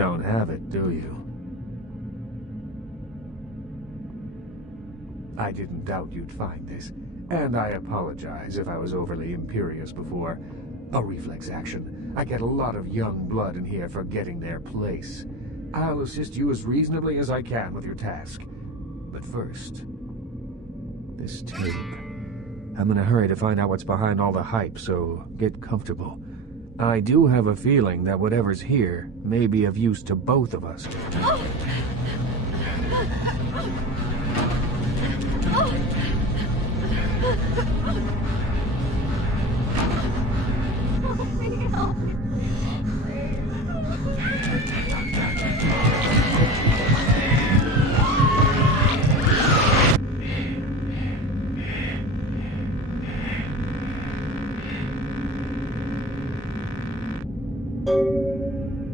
Don't have it, do you? I didn't doubt you'd find this, and I apologize if I was overly imperious before. A reflex action. I get a lot of young blood in here forgetting their place. I'll assist you as reasonably as I can with your task. But first, this tape. I'm in a hurry to find out what's behind all the hype, so get comfortable. I do have a feeling that whatever's here may be of use to both of us. Oh.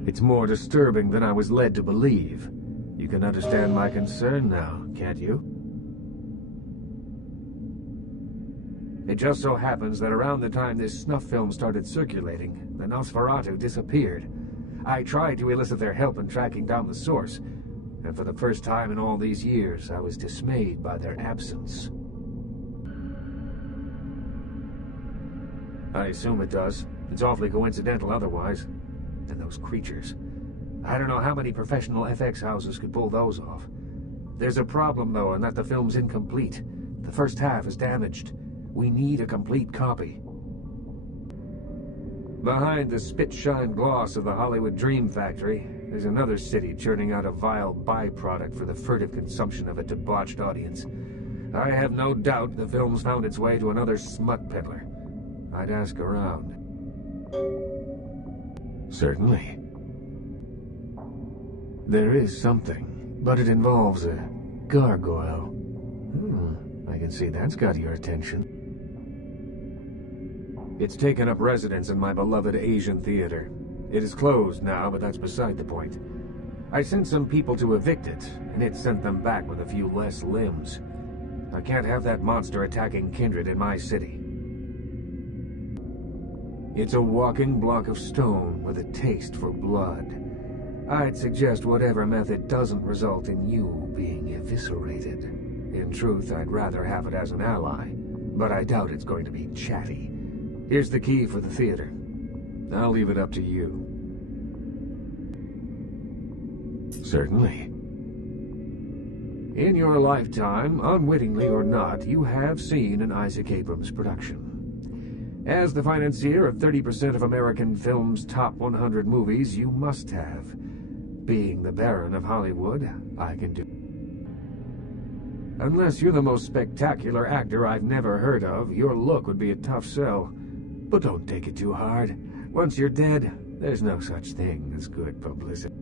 It's more disturbing than I was led to believe. You can understand my concern now, can't you? It just so happens that around the time this snuff film started circulating, the Nosferatu disappeared. I tried to elicit their help in tracking down the source, and for the first time in all these years, I was dismayed by their absence. I assume it does. It's awfully coincidental otherwise. And those creatures. I don't know how many professional FX houses could pull those off. There's a problem, though, in that the film's incomplete. The first half is damaged. We need a complete copy. Behind the spit-shine gloss of the Hollywood Dream Factory, there's another city churning out a vile byproduct for the furtive consumption of a debauched audience. I have no doubt the film's found its way to another smut peddler. I'd ask around. Certainly. There is something, but it involves a gargoyle. I can see that's got your attention. It's taken up residence in my beloved Asian theater. It is closed now, but that's beside the point. I sent some people to evict it, and it sent them back with a few less limbs. I can't have that monster attacking kindred in my city. It's a walking block of stone with a taste for blood. I'd suggest whatever method doesn't result in you being eviscerated. In truth, I'd rather have it as an ally, but I doubt it's going to be chatty. Here's the key for the theater. I'll leave it up to you. Certainly. In your lifetime, unwittingly or not, you have seen an Isaac Abrams production. As the financier of 30% of American film's top 100 movies, you must have. Being the Baron of Hollywood, I can do. Unless you're the most spectacular actor I've never heard of, your look would be a tough sell. But don't take it too hard. Once you're dead, there's no such thing as good publicity.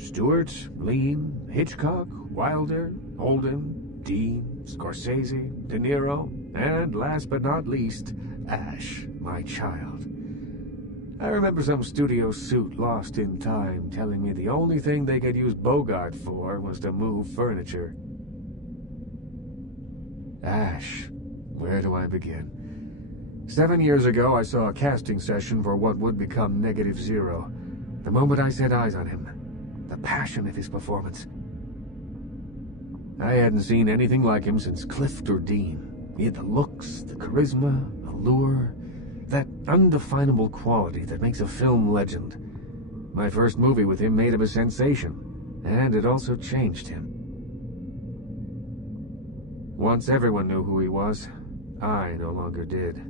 Stewart, Lean, Hitchcock, Wilder, Holden, Dean, Scorsese, De Niro, and last but not least, Ash, my child. I remember some studio suit lost in time telling me the only thing they could use Bogart for was to move furniture. Ash, where do I begin? 7 years ago, I saw a casting session for what would become Negative Zero. The moment I set eyes on him, the passion of his performance. I hadn't seen anything like him since Clift or Dean. He had the looks, the charisma, allure, that undefinable quality that makes a film legend. My first movie with him made him a sensation, and it also changed him. Once everyone knew who he was, I no longer did.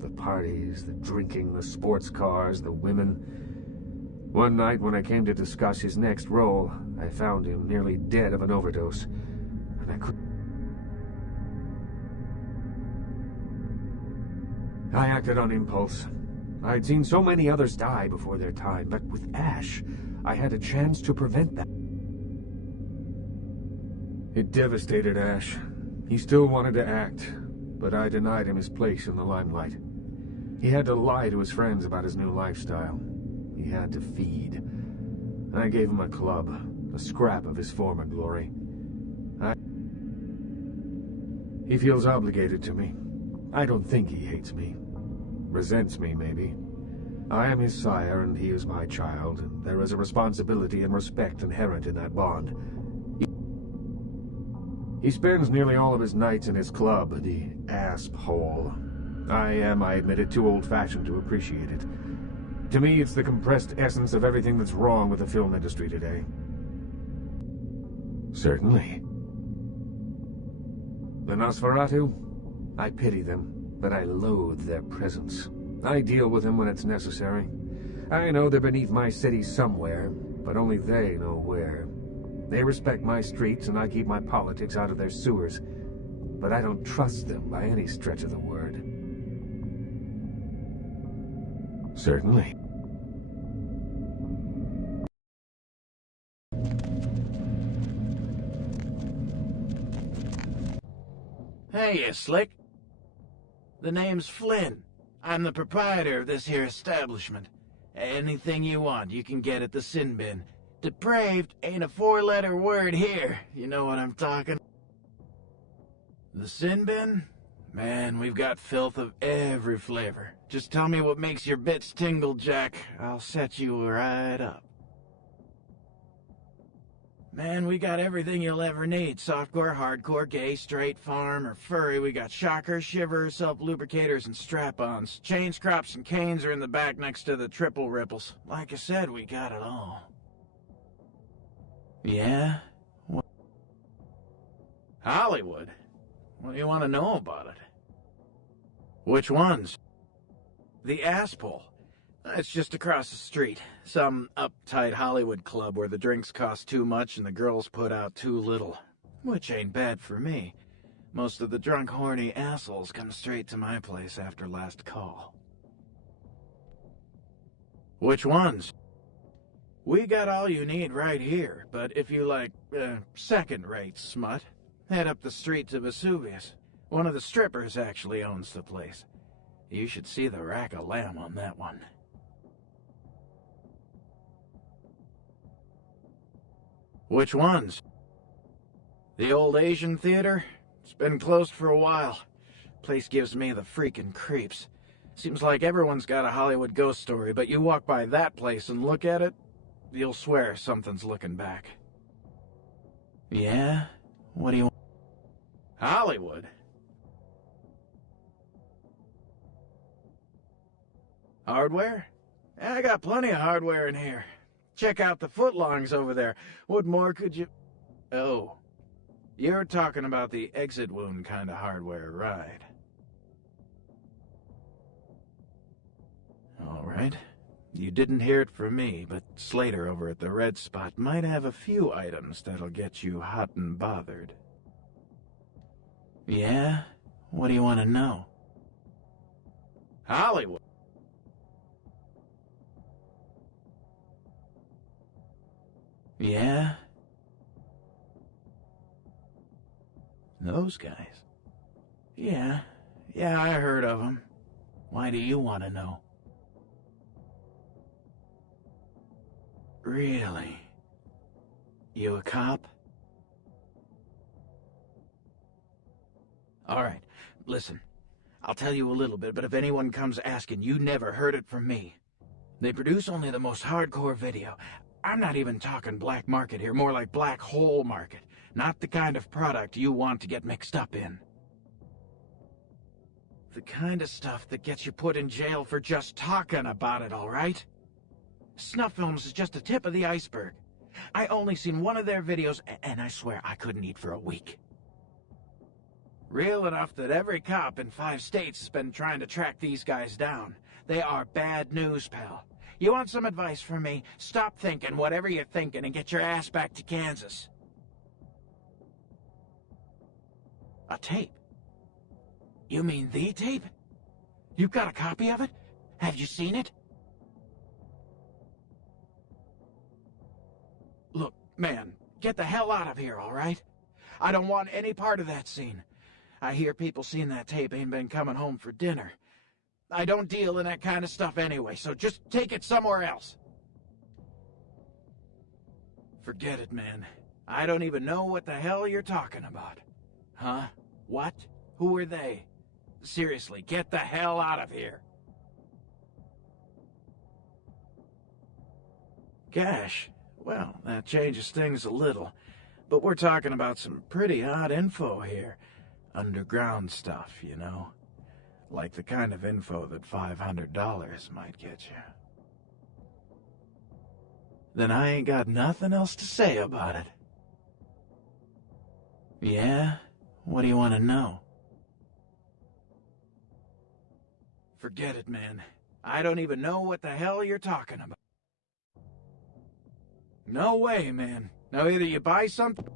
The parties, the drinking, the sports cars, the women. One night when I came to discuss his next role, I found him nearly dead of an overdose. And I couldn't... I acted on impulse. I'd seen so many others die before their time, but with Ash, I had a chance to prevent that. It devastated Ash. He still wanted to act, but I denied him his place in the limelight. He had to lie to his friends about his new lifestyle. He had to feed. I gave him a club, a scrap of his former glory. He feels obligated to me. I don't think he hates me. Resents me, maybe. I am his sire, and he is my child, and there is a responsibility and respect inherent in that bond. He spends nearly all of his nights in his club, the Asp Hole. I admit it, too old-fashioned to appreciate it. To me, it's the compressed essence of everything that's wrong with the film industry today. Certainly. The Nosferatu? I pity them, but I loathe their presence. I deal with them when it's necessary. I know they're beneath my city somewhere, but only they know where. They respect my streets, and I keep my politics out of their sewers. But I don't trust them by any stretch of the word. Certainly. Hey, you slick. The name's Flynn. I'm the proprietor of this here establishment. Anything you want, you can get at the sin bin. Depraved ain't a four-letter word here. You know what I'm talking? The sin bin? Man, we've got filth of every flavor. Just tell me what makes your bits tingle, Jack. I'll set you right up. Man, we got everything you'll ever need. Softcore, hardcore, gay, straight, farm, or furry. We got shockers, shivers, self-lubricators, and strap-ons. Chains, crops, and canes are in the back next to the triple ripples. Like I said, we got it all. Yeah? What? Hollywood? What do you want to know about it? Which ones? The Asphole. It's just across the street. Some uptight Hollywood club where the drinks cost too much and the girls put out too little. Which ain't bad for me. Most of the drunk, horny assholes come straight to my place after last call. Which ones? We got all you need right here, but if you like, second-rate smut, head up the street to Vesuvius. One of the strippers actually owns the place. You should see the rack of lamb on that one. Which ones? The old Asian theater? It's been closed for a while. Place gives me the freaking creeps. Seems like everyone's got a Hollywood ghost story, but you walk by that place and look at it, you'll swear something's looking back. Yeah? What do you want? Hollywood? Hardware? I got plenty of hardware in here. Check out the footlongs over there. What more could you... Oh. You're talking about the exit wound kind of hardware, right? All right. You didn't hear it from me, but Slater over at the Red Spot might have a few items that'll get you hot and bothered. Yeah? What do you want to know? Hollywood. Yeah? Those guys? Yeah, I heard of them. Why do you want to know? Really? You a cop? All right, listen. I'll tell you a little bit, but if anyone comes asking, you never heard it from me. They produce only the most hardcore video. I'm not even talking black market here, more like black hole market. Not the kind of product you want to get mixed up in. The kind of stuff that gets you put in jail for just talking about it, all right? Snuff films is just the tip of the iceberg. I only seen one of their videos, and I swear I couldn't eat for a week. Real enough that every cop in 5 states has been trying to track these guys down. They are bad news, pal. You want some advice from me? Stop thinking whatever you're thinking and get your ass back to Kansas. A tape? You mean the tape? You've got a copy of it? Have you seen it? Look, man, get the hell out of here, all right? I don't want any part of that scene. I hear people seeing that tape ain't been coming home for dinner. I don't deal in that kind of stuff anyway, so just take it somewhere else. Forget it, man. I don't even know what the hell you're talking about. Huh? What? Who are they? Seriously, get the hell out of here. cash. Well, that changes things a little. But we're talking about some pretty hot info here. Underground stuff, you know? Like the kind of info that $500 might get you. Then I ain't got nothing else to say about it. Yeah? What do you want to know? Forget it, man. I don't even know what the hell you're talking about. No way, man. Now either you buy something...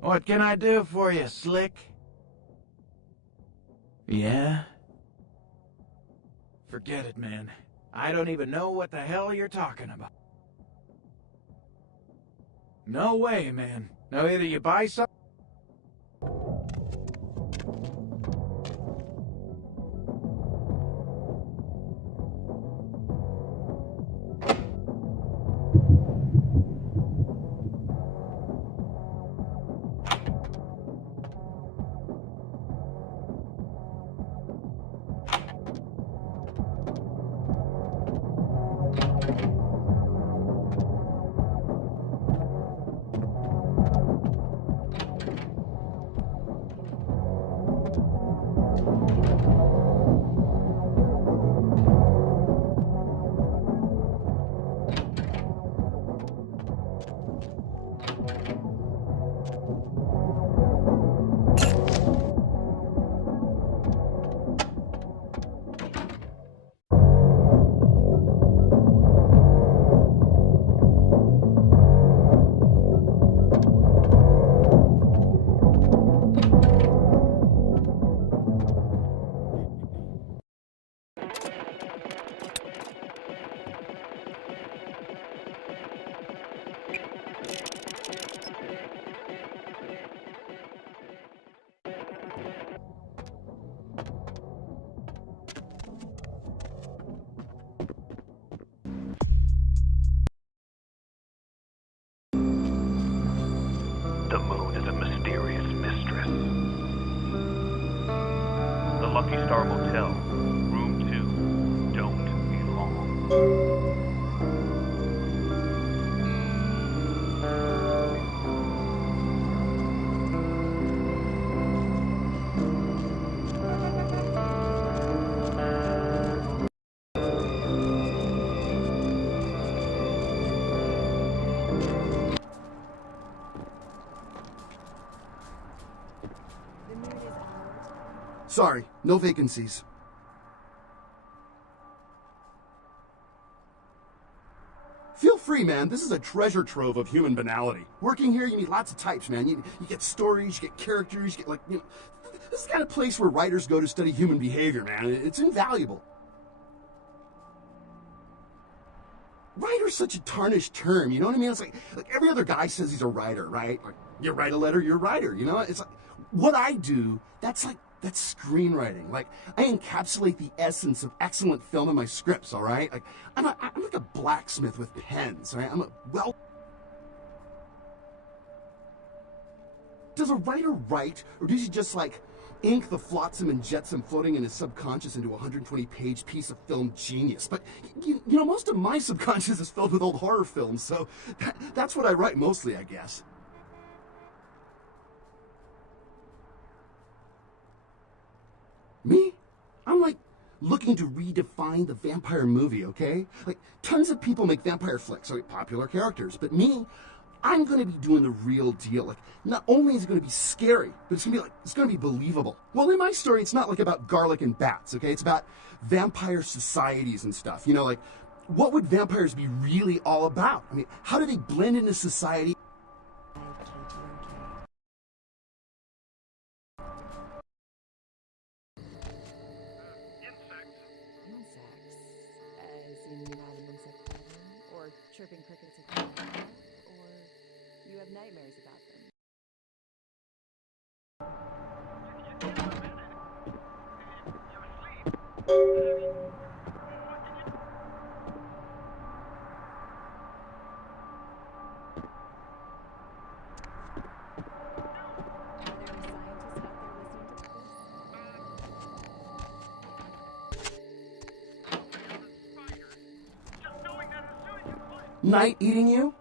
What can I do for you, Slick? Yeah? Forget it, man. I don't even know what the hell you're talking about. No way, man. Now either you buy something... The moon is a mysterious mistress. The Lucky Star Motel, room 2, don't be long. Sorry, no vacancies. Feel free, man. This is a treasure trove of human banality. Working here, you meet lots of types, man. You get stories, you get characters, you get, like, you know... This is the kind of place where writers go to study human behavior, man. It's invaluable. Writer's such a tarnished term, you know what I mean? It's like every other guy says he's a writer, right? Like, you write a letter, you're a writer, you know? It's like, what I do, that's screenwriting. Like, I encapsulate the essence of excellent film in my scripts, all right? Like, I'm like a blacksmith with pens, all right? Does a writer write, or does he just, like, ink the flotsam and jetsam floating in his subconscious into a 120-page piece of film genius? But, you know, most of my subconscious is filled with old horror films, so that's what I write mostly, I guess. Me? I'm like looking to redefine the vampire movie, okay? Like, tons of people make vampire flicks, like popular characters, but me, I'm gonna be doing the real deal. Like, not only is it gonna be scary, but it's gonna be believable. Well, in my story, it's not like about garlic and bats, okay? It's about vampire societies and stuff. You know, like, what would vampires be really all about? I mean, how do they blend into society? Chirping crickets at night, or you have nightmares about them. Night eating you?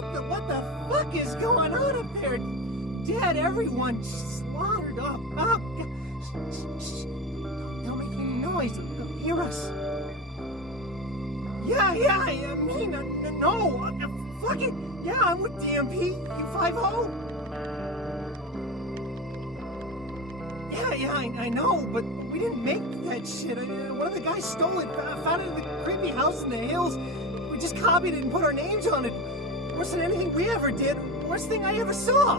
What the fuck is going on up there? Dad, everyone slaughtered up. Oh, shh. Don't make any noise. They'll hear us. Yeah, I mean, no. Fuck it. Yeah, I'm with DMP. U50. Yeah, I know, but we didn't make that shit. One of the guys stole it. Found it in the creepy house in the hills. We just copied it and put our names on it. Worse than anything we ever did. Worst thing I ever saw.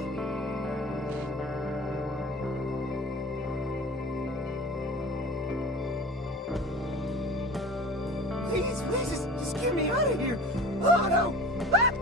Please, just get me out of here. Oh, no. Ah!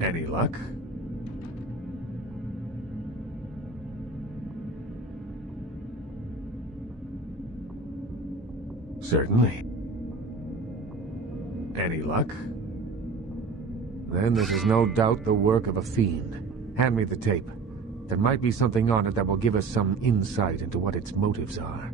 Any luck? Certainly. Any luck? Then this is no doubt the work of a fiend. Hand me the tape. There might be something on it that will give us some insight into what its motives are.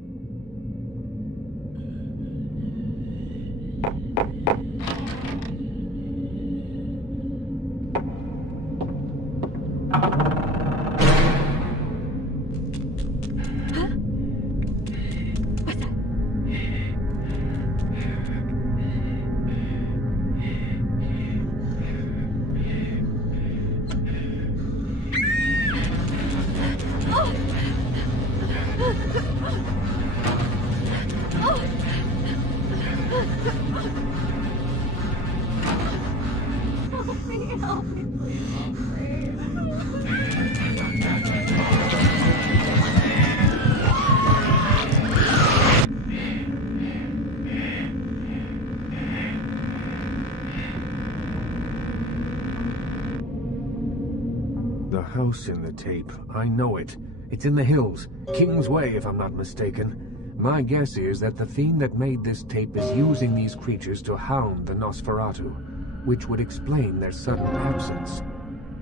The house in the tape. I know it. It's in the hills. King's Way, if I'm not mistaken. My guess is that the fiend that made this tape is using these creatures to hound the Nosferatu, which would explain their sudden absence.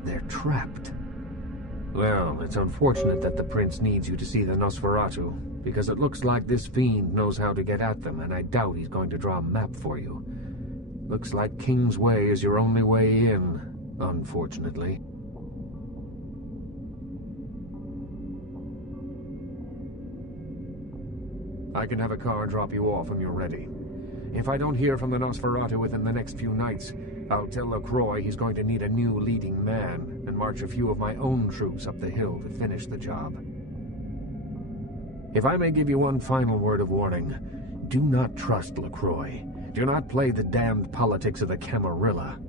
They're trapped. Well, it's unfortunate that the prince needs you to see the Nosferatu, because it looks like this fiend knows how to get at them, and I doubt he's going to draw a map for you. Looks like King's Way is your only way in, unfortunately. I can have a car drop you off when you're ready. If I don't hear from the Nosferatu within the next few nights, I'll tell LaCroix he's going to need a new leading man, and march a few of my own troops up the hill to finish the job. If I may give you one final word of warning, do not trust LaCroix. Do not play the damned politics of the Camarilla.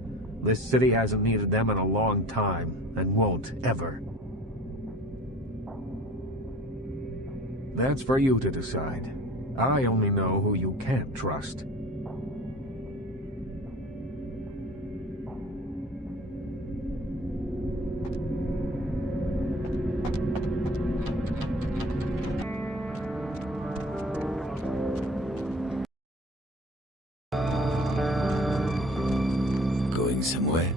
This city hasn't needed them in a long time, and won't ever. That's for you to decide. I only know who you can't trust. Going somewhere?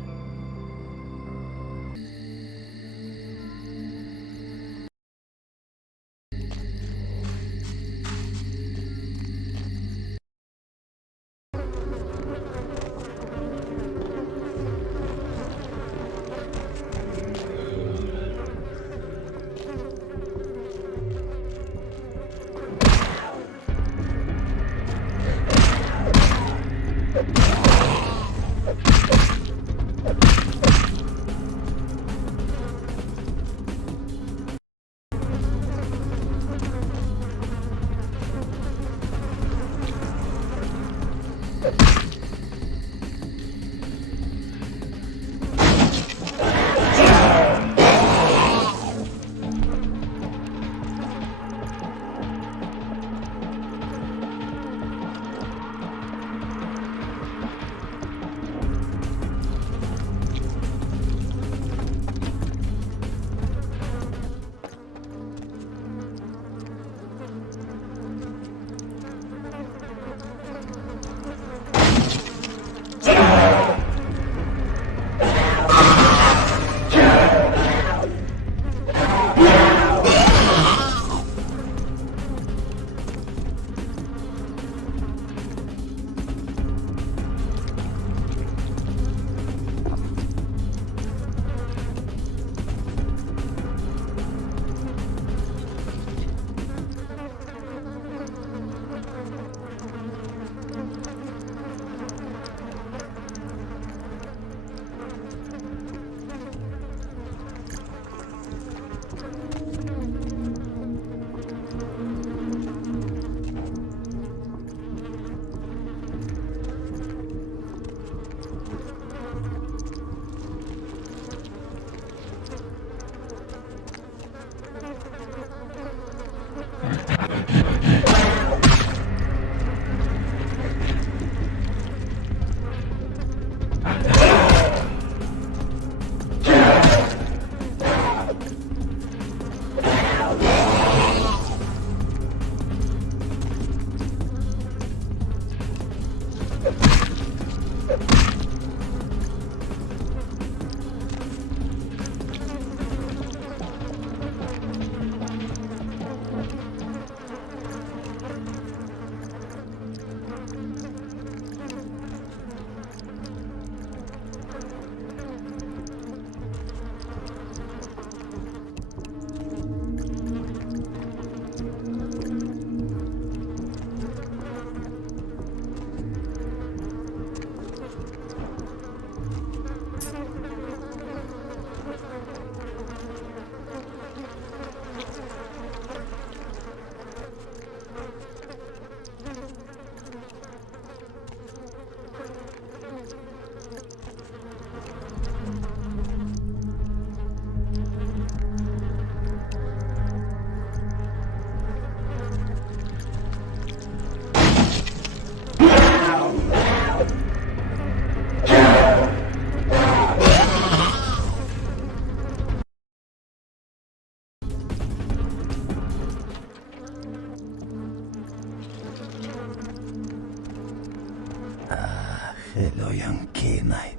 Hello, young K-Knight.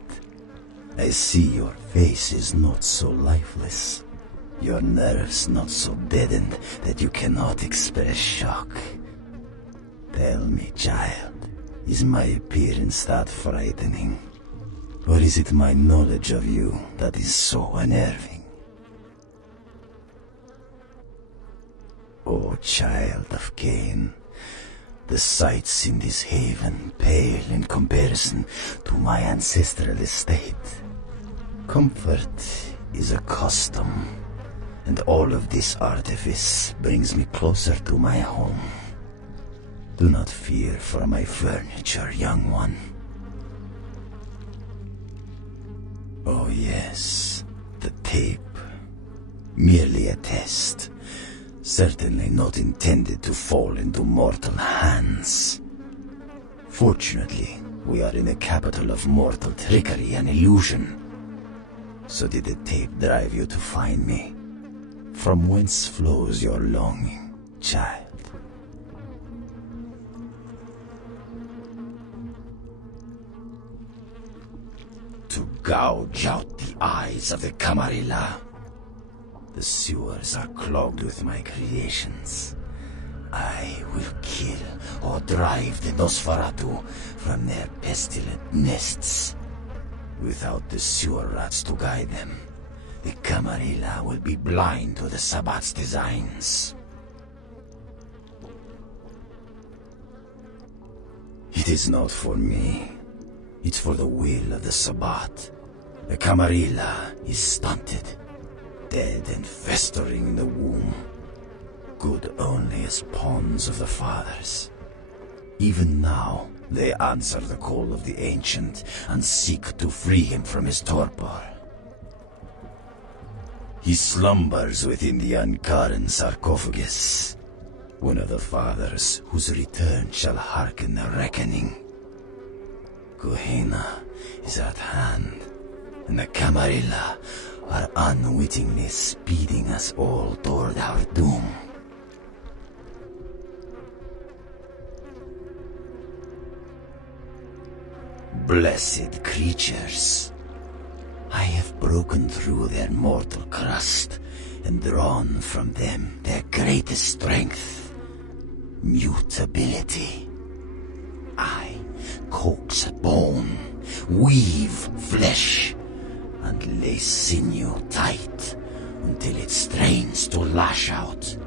I see your face is not so lifeless. Your nerves not so deadened that you cannot express shock. Tell me, child, is my appearance that frightening? Or is it my knowledge of you that is so unnerving? O child of Cain, the sights in this haven pale in comparison to my ancestral estate. Comfort is a custom, and all of this artifice brings me closer to my home. Do not fear for my furniture, young one. Oh yes, the tape. Merely a test. Certainly not intended to fall into mortal hands. Fortunately, we are in the capital of mortal trickery and illusion. So did the tape drive you to find me? From whence flows your longing, child? To gouge out the eyes of the Camarilla. The sewers are clogged with my creations. I will kill or drive the Nosferatu from their pestilent nests. Without the sewer rats to guide them, the Camarilla will be blind to the Sabbat's designs. It is not for me. It's for the will of the Sabbat. The Camarilla is stunted, dead and festering in the womb. Good only as pawns of the fathers. Even now, they answer the call of the Ancient and seek to free him from his torpor. He slumbers within the Ankaran sarcophagus, one of the fathers whose return shall hearken the reckoning. Gehenna is at hand, and the Camarilla are unwittingly speeding us all toward our doom. Blessed creatures, I have broken through their mortal crust and drawn from them their greatest strength, mutability. I coax bone, weave flesh, and lay sinew tight until it strains to lash out.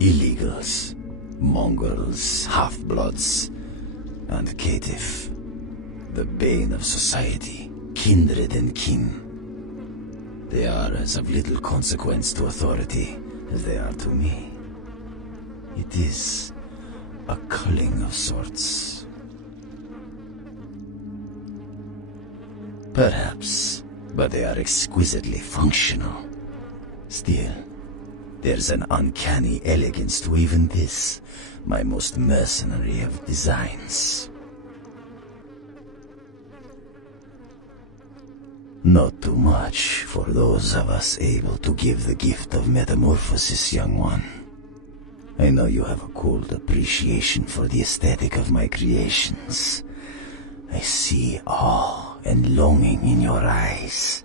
Illegals, mongrels, half-bloods, and caitiff, the bane of society, kindred and kin. They are as of little consequence to authority as they are to me. It is a culling of sorts. Perhaps, but they are exquisitely functional. Still, there's an uncanny elegance to even this, my most mercenary of designs. Not too much for those of us able to give the gift of metamorphosis, young one. I know you have a cold appreciation for the aesthetic of my creations. I see awe and longing in your eyes.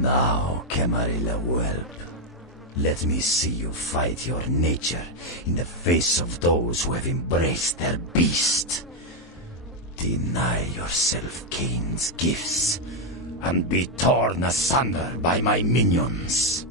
Now, Camarilla whelp, let me see you fight your nature in the face of those who have embraced their beast. Deny yourself Cain's gifts, and be torn asunder by my minions.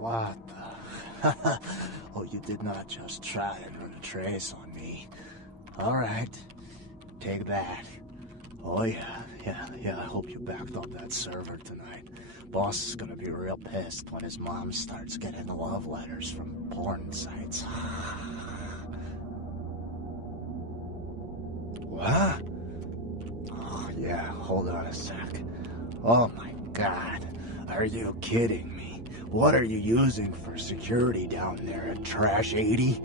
What the? Oh, you did not just try and run a trace on me. All right, take that. Oh yeah, I hope you backed up that server tonight. Boss is gonna be real pissed when his mom starts getting love letters from porn sites. What? Oh yeah, hold on a sec. Oh my God, are you kidding me? What are you using for security down there at Trash 80?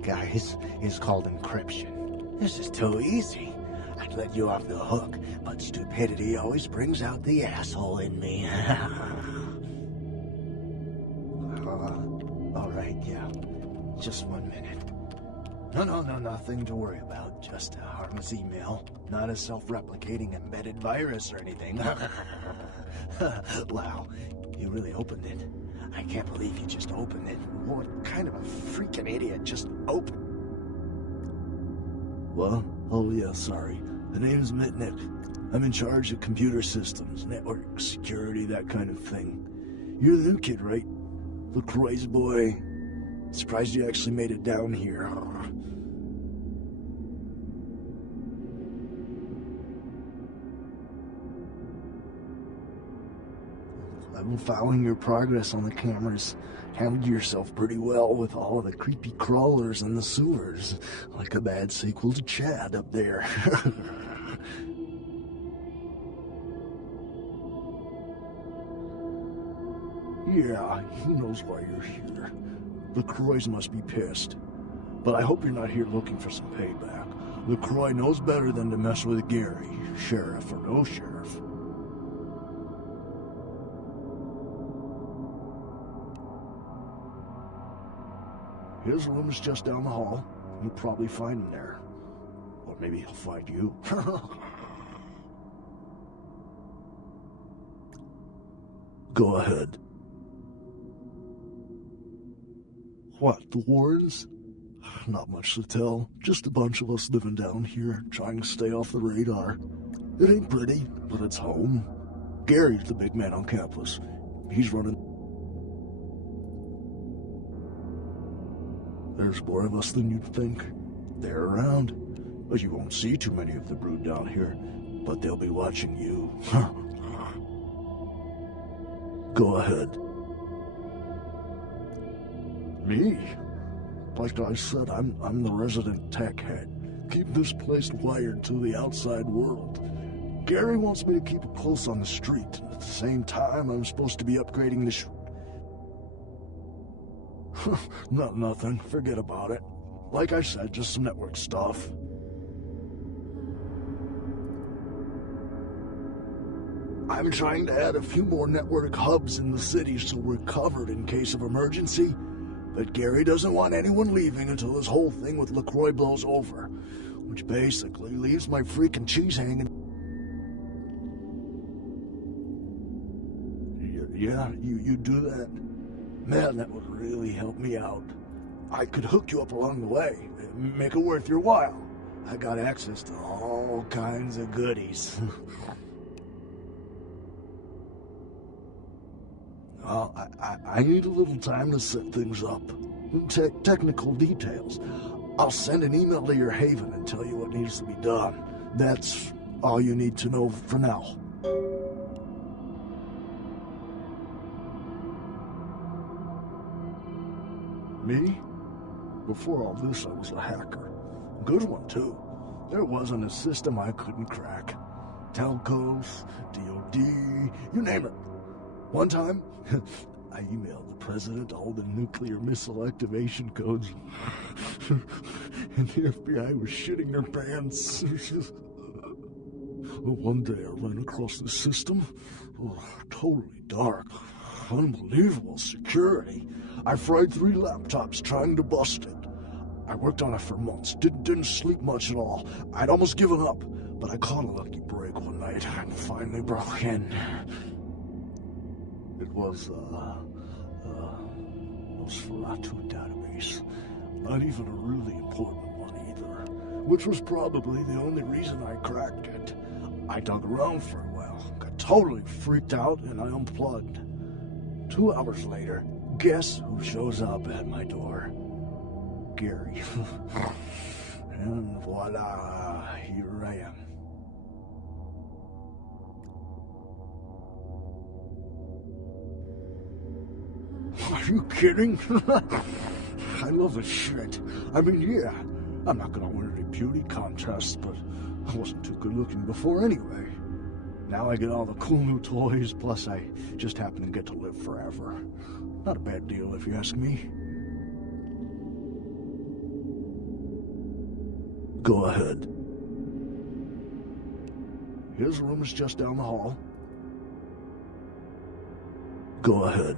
Guys, it's called encryption. This is too easy. I'd let you off the hook, but stupidity always brings out the asshole in me. All right, yeah. Just 1 minute. No, nothing to worry about. Just a harmless email. Not a self-replicating embedded virus or anything. Wow, you really opened it. I can't believe you just opened it. What kind of a freaking idiot just opened? What? Oh yeah, sorry. The name's Mitnick. I'm in charge of computer systems, network security, that kind of thing. You're the new kid, right? LaCroix's boy. Surprised you actually made it down here. I've been following your progress on the cameras. Handled yourself pretty well with all of the creepy crawlers in the sewers. Like a bad sequel to Chad up there. Yeah, he knows why you're here. LaCroix must be pissed. But I hope you're not here looking for some payback. LaCroix knows better than to mess with Gary, sheriff or no sheriff. His room is just down the hall. You'll probably find him there. Or maybe he'll find you. Go ahead. What, the Warrens? Not much to tell. Just a bunch of us living down here, trying to stay off the radar. It ain't pretty, but it's home. Gary's the big man on campus. He's running. There's more of us than you'd think. They're around. But you won't see too many of the brood down here. But they'll be watching you. Go ahead. Me? Like I said, I'm the resident tech head. Keep this place wired to the outside world. Gary wants me to keep it close on the street. At the same time, I'm supposed to be upgrading the Nothing. Forget about it. Like I said, just some network stuff. I'm trying to add a few more network hubs in the city so we're covered in case of emergency. But Gary doesn't want anyone leaving until this whole thing with LaCroix blows over. Which basically leaves my freaking cheese hanging. Yeah, you do that? Man, that would really help me out. I could hook you up along the way, make it worth your while. I got access to all kinds of goodies. Well, I need a little time to set things up. Technical details. I'll send an email to your haven and tell you what needs to be done. That's all you need to know for now. Me? Before all this, I was a hacker. Good one, too. There wasn't a system I couldn't crack. Telcos, DOD, you name it. One time, I emailed the president all the nuclear missile activation codes. And the FBI was shitting their pants. One day I ran across the system. Totally dark. Unbelievable security. I fried 3 laptops trying to bust it. I worked on it for months. Didn't sleep much at all. I'd almost given up. But I caught a lucky break one night and finally broke in. It was, Nosferatu database. Not even a really important one either. Which was probably the only reason I cracked it. I dug around for a while, got totally freaked out, and I unplugged. 2 hours later, guess who shows up at my door? Gary. And voila, here I am. Are you kidding? I love this shit. I mean, yeah, I'm not gonna win any beauty contests, but I wasn't too good looking before anyway. Now I get all the cool new toys, plus I just happen to get to live forever. Not a bad deal if you ask me. Go ahead. His room is just down the hall. Go ahead.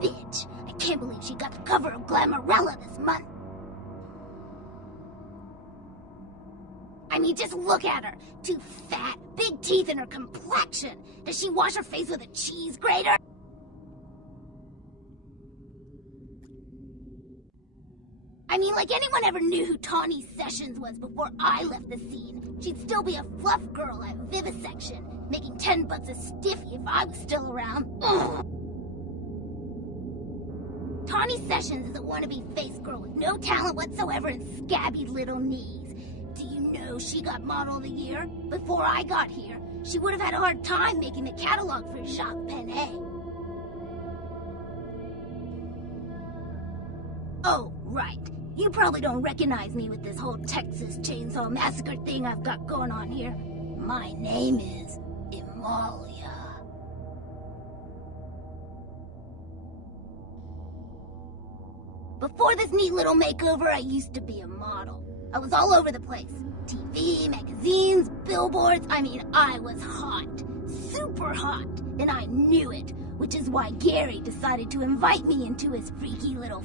Bitch, I can't believe she got the cover of Glamourella this month. I mean, just look at her. Too fat, big teeth, and her complexion. Does she wash her face with a cheese grater? I mean, like anyone ever knew who Tawny Sessions was before I left the scene. She'd still be a fluff girl at Vivisection, making $10 a stiffy if I was still around. Ugh. Tawny Sessions is a wannabe face girl with no talent whatsoever and scabby little knees. Do you know she got Model of the Year? Before I got here, she would have had a hard time making the catalog for Jacques Penet. Oh, right. You probably don't recognize me with this whole Texas Chainsaw Massacre thing I've got going on here. My name is Amalia. Before this neat little makeover, I used to be a model. I was all over the place. TV, magazines, billboards. I mean, I was hot. Super hot. And I knew it. Which is why Gary decided to invite me into his freaky little...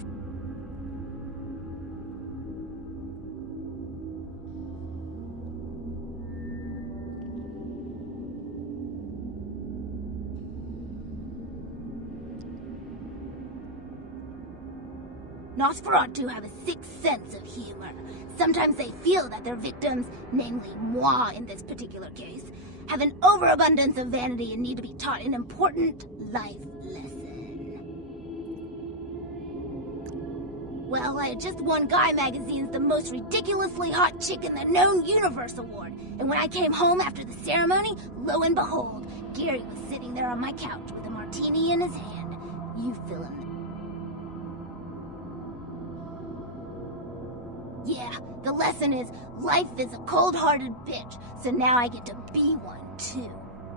Nosferatu have a sixth sense of humor. Sometimes they feel that their victims, namely moi in this particular case, have an overabundance of vanity and need to be taught an important life lesson. Well, I had just won Guy Magazine's The Most Ridiculously Hot Chick in the Known Universe Award, and when I came home after the ceremony, lo and behold, Gary was sitting there on my couch with a martini in his hand. You fill in the... Yeah, the lesson is life is a cold-hearted bitch, so now I get to be one, too.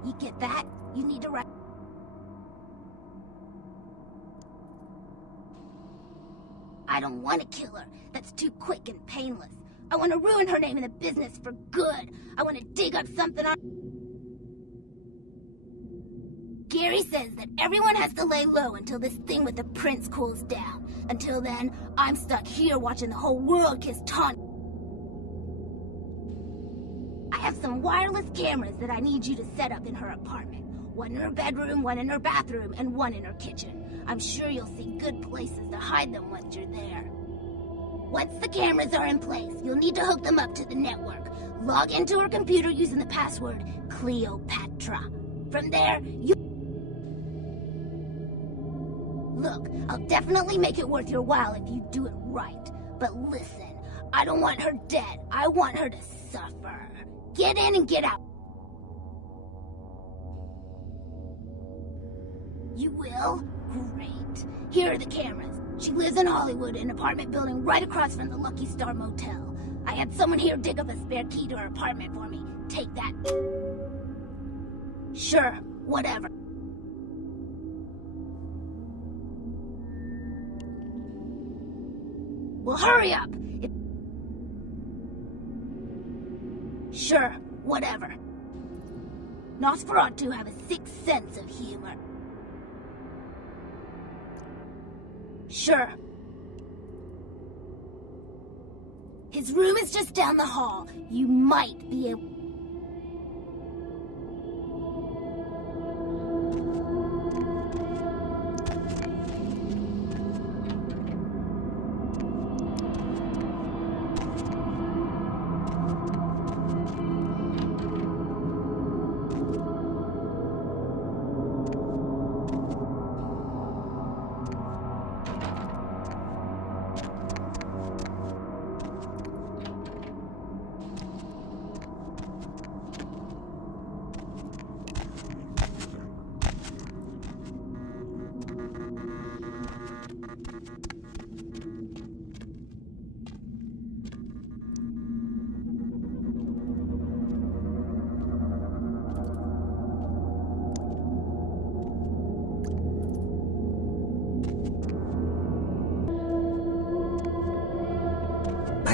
You get that? You need to write... I don't want to kill her. That's too quick and painless. I want to ruin her name in the business for good. I want to dig up something on... Gary says that everyone has to lay low until this thing with the prince cools down. Until then, I'm stuck here watching the whole world kiss Tawny. I have some wireless cameras that I need you to set up in her apartment. One in her bedroom, one in her bathroom, and one in her kitchen. I'm sure you'll see good places to hide them once you're there. Once the cameras are in place, you'll need to hook them up to the network. Log into her computer using the password Cleopatra. From there, you... Look, I'll definitely make it worth your while if you do it right. But listen, I don't want her dead. I want her to suffer. Get in and get out. You will? Great. Here are the cameras. She lives in Hollywood, an apartment building right across from the Lucky Star Motel. I had someone here dig up a spare key to her apartment for me. Take that. Sure, whatever. Well, hurry up! Sure, whatever. Nosferatu have a sixth sense of humor. Sure. His room is just down the hall. You might be able...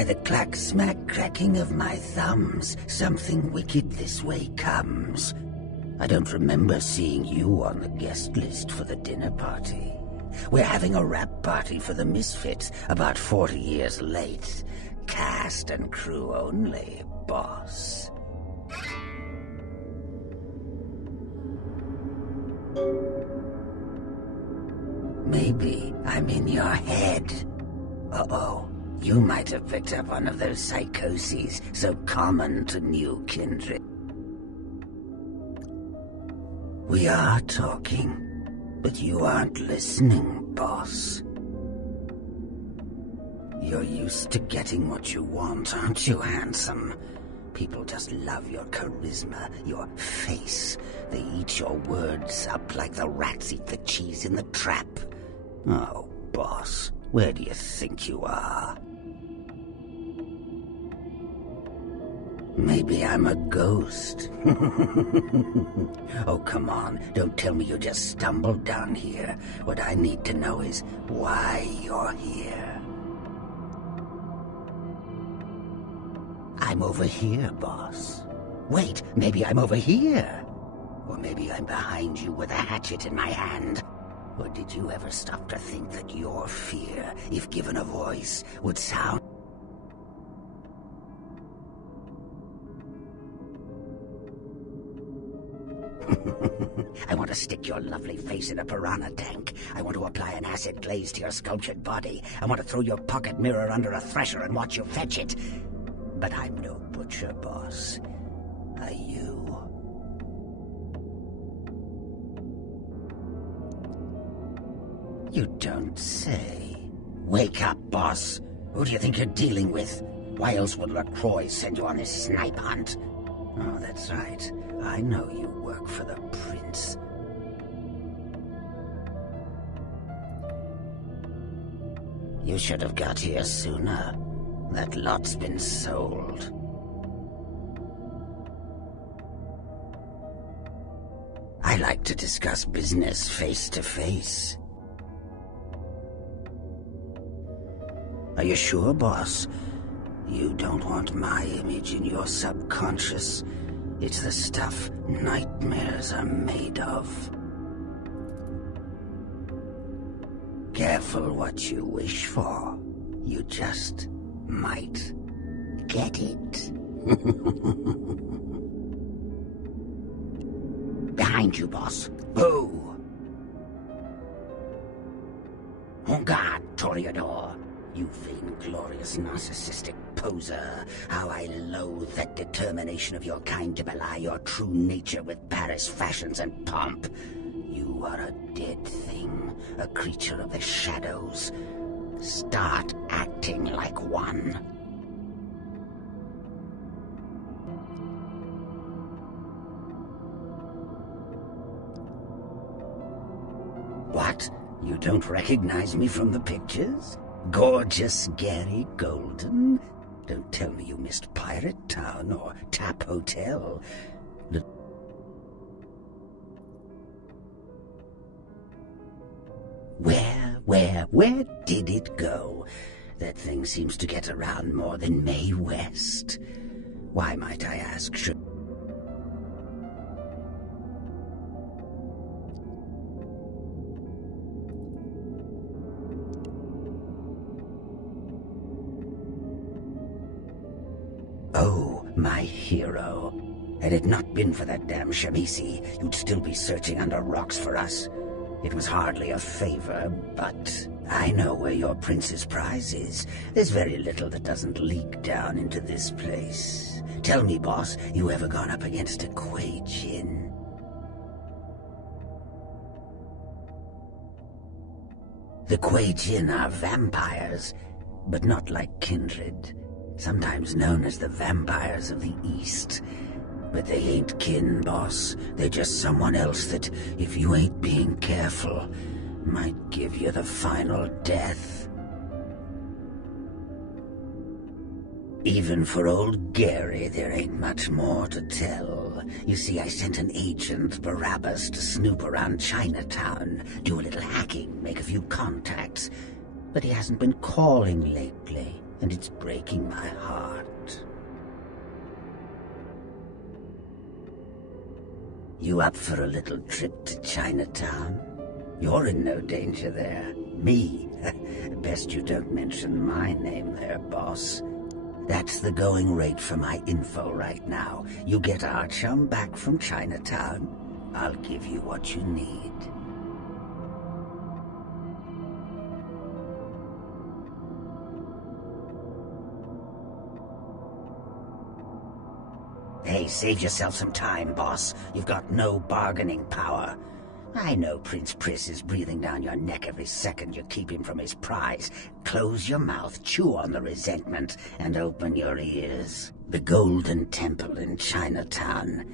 the clack-smack cracking of my thumbs, something wicked this way comes. I don't remember seeing you on the guest list for the dinner party. We're having a wrap party for the Misfits, about 40 years late. Cast and crew only, boss. Maybe I'm in your head. Uh-oh. You might have picked up one of those psychoses so common to new kindred. We are talking, but you aren't listening, boss. You're used to getting what you want, aren't you, handsome? People just love your charisma, your face. They eat your words up like the rats eat the cheese in the trap. Oh, boss, where do you think you are? Maybe I'm a ghost. Oh, come on. Don't tell me you just stumbled down here. What I need to know is why you're here. I'm over here, boss. Wait, maybe I'm over here. Or maybe I'm behind you with a hatchet in my hand. Or did you ever stop to think that your fear, if given a voice, would sound... I want to stick your lovely face in a piranha tank. I want to apply an acid glaze to your sculptured body. I want to throw your pocket mirror under a thresher and watch you fetch it. But I'm no butcher, boss. Are you? You don't say. Wake up, boss. Who do you think you're dealing with? Why else would LaCroix send you on this snipe hunt? Oh, that's right. I know you work for the prince. You should have got here sooner. That lot's been sold. I like to discuss business face to face. Are you sure, boss? You don't want my image in your subconscious. It's the stuff nightmares are made of. Careful what you wish for. You just might get it. Behind you, boss. Boo! En garde, Toreador. You vain-glorious, narcissistic poser. How I loathe that determination of your kind to belie your true nature with Paris fashions and pomp. You are a dead thing, a creature of the shadows. Start acting like one. What? You don't recognize me from the pictures? Gorgeous Gary Golden? Don't tell me you missed Pirate Town or Tap Hotel. Where did it go? That thing seems to get around more than Mae West. Why, might I ask, should... Oh, my hero. Had it not been for that damn Shamisi, you'd still be searching under rocks for us. It was hardly a favor, but I know where your prince's prize is. There's very little that doesn't leak down into this place. Tell me, boss, you ever gone up against a Kuei Jin? The Kuei Jin are vampires, but not like kindred. Sometimes known as the vampires of the East. But they ain't kin, boss. They're just someone else that, if you ain't being careful, might give you the final death. Even for old Gary, there ain't much more to tell. You see, I sent an agent, Barabbas, to snoop around Chinatown, do a little hacking, make a few contacts. But he hasn't been calling lately. and it's breaking my heart. You up for a little trip to Chinatown? You're in no danger there. Me? Best you don't mention my name there, boss. That's the going rate for my info right now. You get our chum back from Chinatown, I'll give you what you need. Hey, save yourself some time, boss. You've got no bargaining power. I know Prince Priss is breathing down your neck every second you keep him from his prize. Close your mouth, chew on the resentment, and open your ears. The Golden Temple in Chinatown.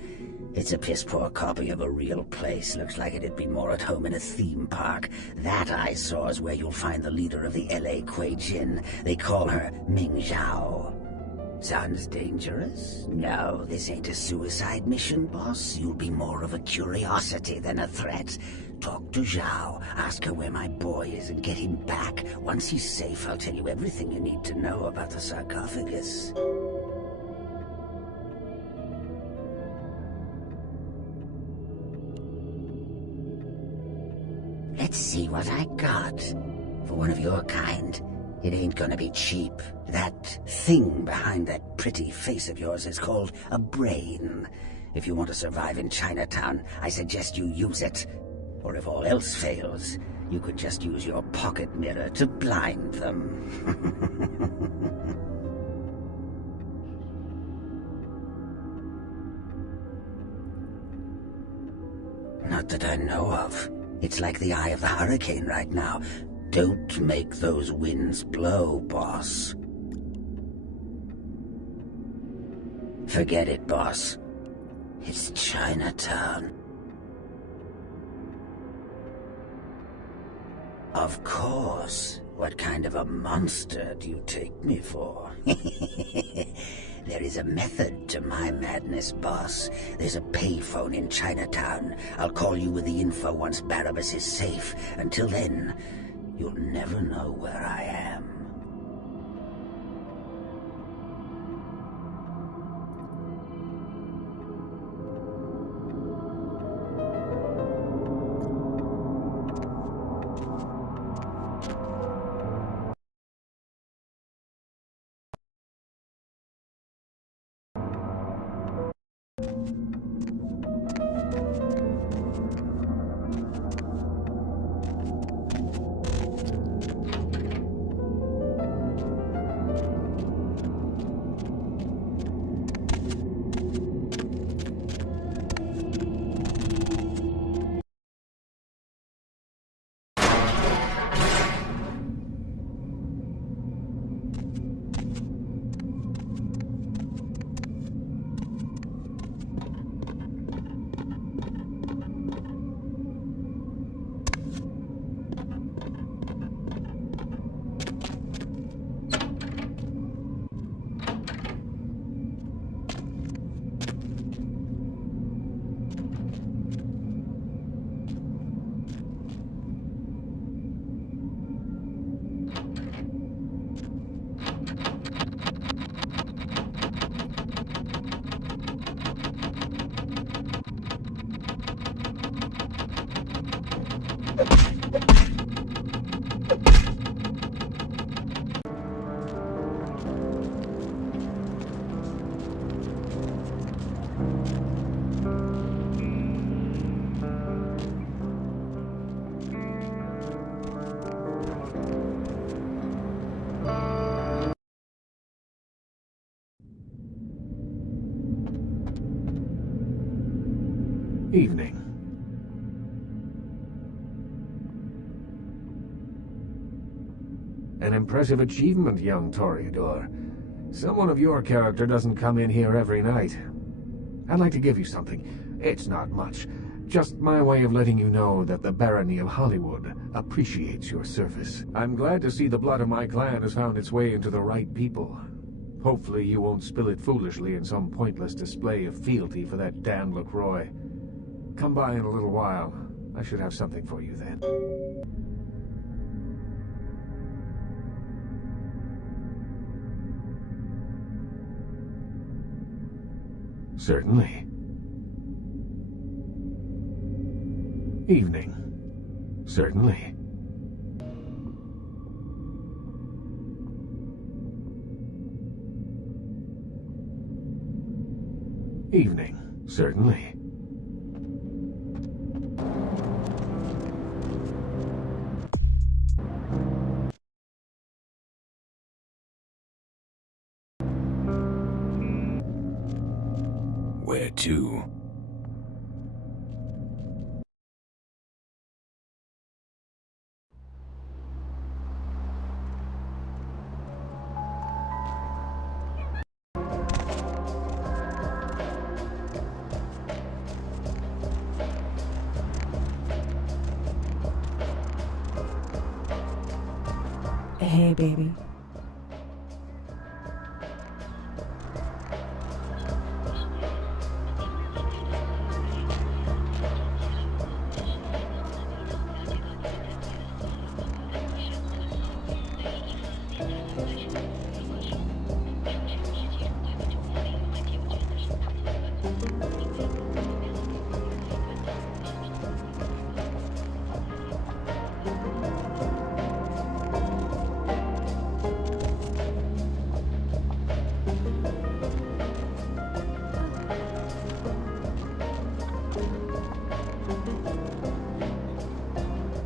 It's a piss-poor copy of a real place. Looks like it'd be more at home in a theme park. That I saw is where you'll find the leader of the L.A. Kuei Jin. They call her Ming Zhao. Sounds dangerous? No, this ain't a suicide mission, boss. You'll be more of a curiosity than a threat. Talk to Zhao, ask her where my boy is, and get him back. Once he's safe, I'll tell you everything you need to know about the sarcophagus. Let's see what I got. For one of your kind, it ain't gonna be cheap. That thing behind that pretty face of yours is called a brain. If you want to survive in Chinatown, I suggest you use it. Or if all else fails, you could just use your pocket mirror to blind them. Not that I know of. It's like the eye of the hurricane right now. Don't make those winds blow, boss. Forget it, boss. It's Chinatown. Of course. What kind of a monster do you take me for? There is a method to my madness, boss. There's a payphone in Chinatown. I'll call you with the info once Barabbas is safe. Until then, you'll never know where I am. Evening. An impressive achievement, young Toreador. Someone of your character doesn't come in here every night. I'd like to give you something. It's not much. Just my way of letting you know that the Barony of Hollywood appreciates your service. I'm glad to see the blood of my clan has found its way into the right people. Hopefully you won't spill it foolishly in some pointless display of fealty for that damned LaCroix. Come by in a little while. I should have something for you then. Certainly. Evening. Certainly. Evening. Certainly. Where to? Hey, baby.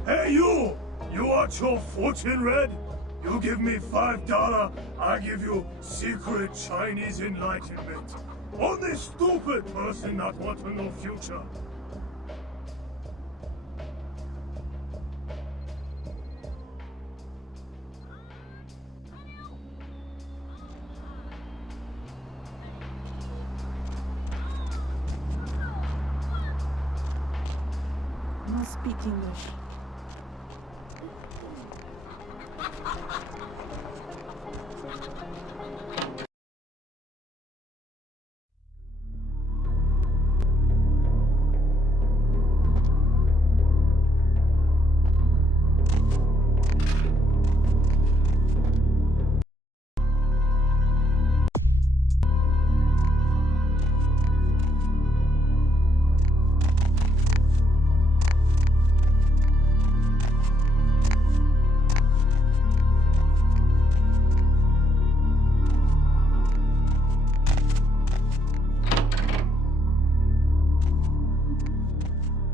Hey, you! You want your fortune read? You give me $5, I give you secret Chinese enlightenment. Only stupid person not want to know future. I don't speak English.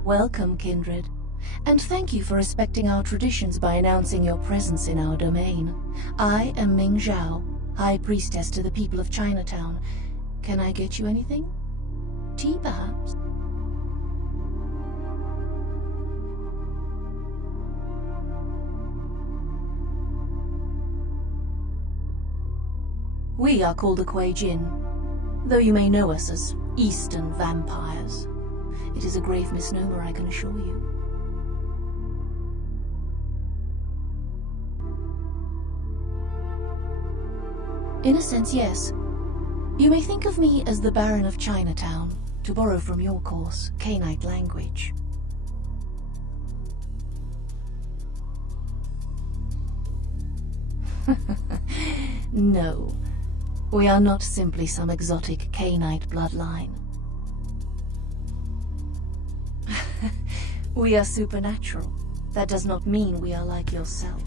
Welcome, kindred, and thank you for respecting our traditions by announcing your presence in our domain. I am Ming Zhao, High Priestess to the people of Chinatown. Can I get you anything? Tea, perhaps? We are called the Kuei Jin, though you may know us as Eastern vampires. It is a grave misnomer, I can assure you. In a sense, yes. You may think of me as the Baron of Chinatown, to borrow from your course, Cainite language. No, we are not simply some exotic Cainite bloodline. We are supernatural. That does not mean we are like yourself.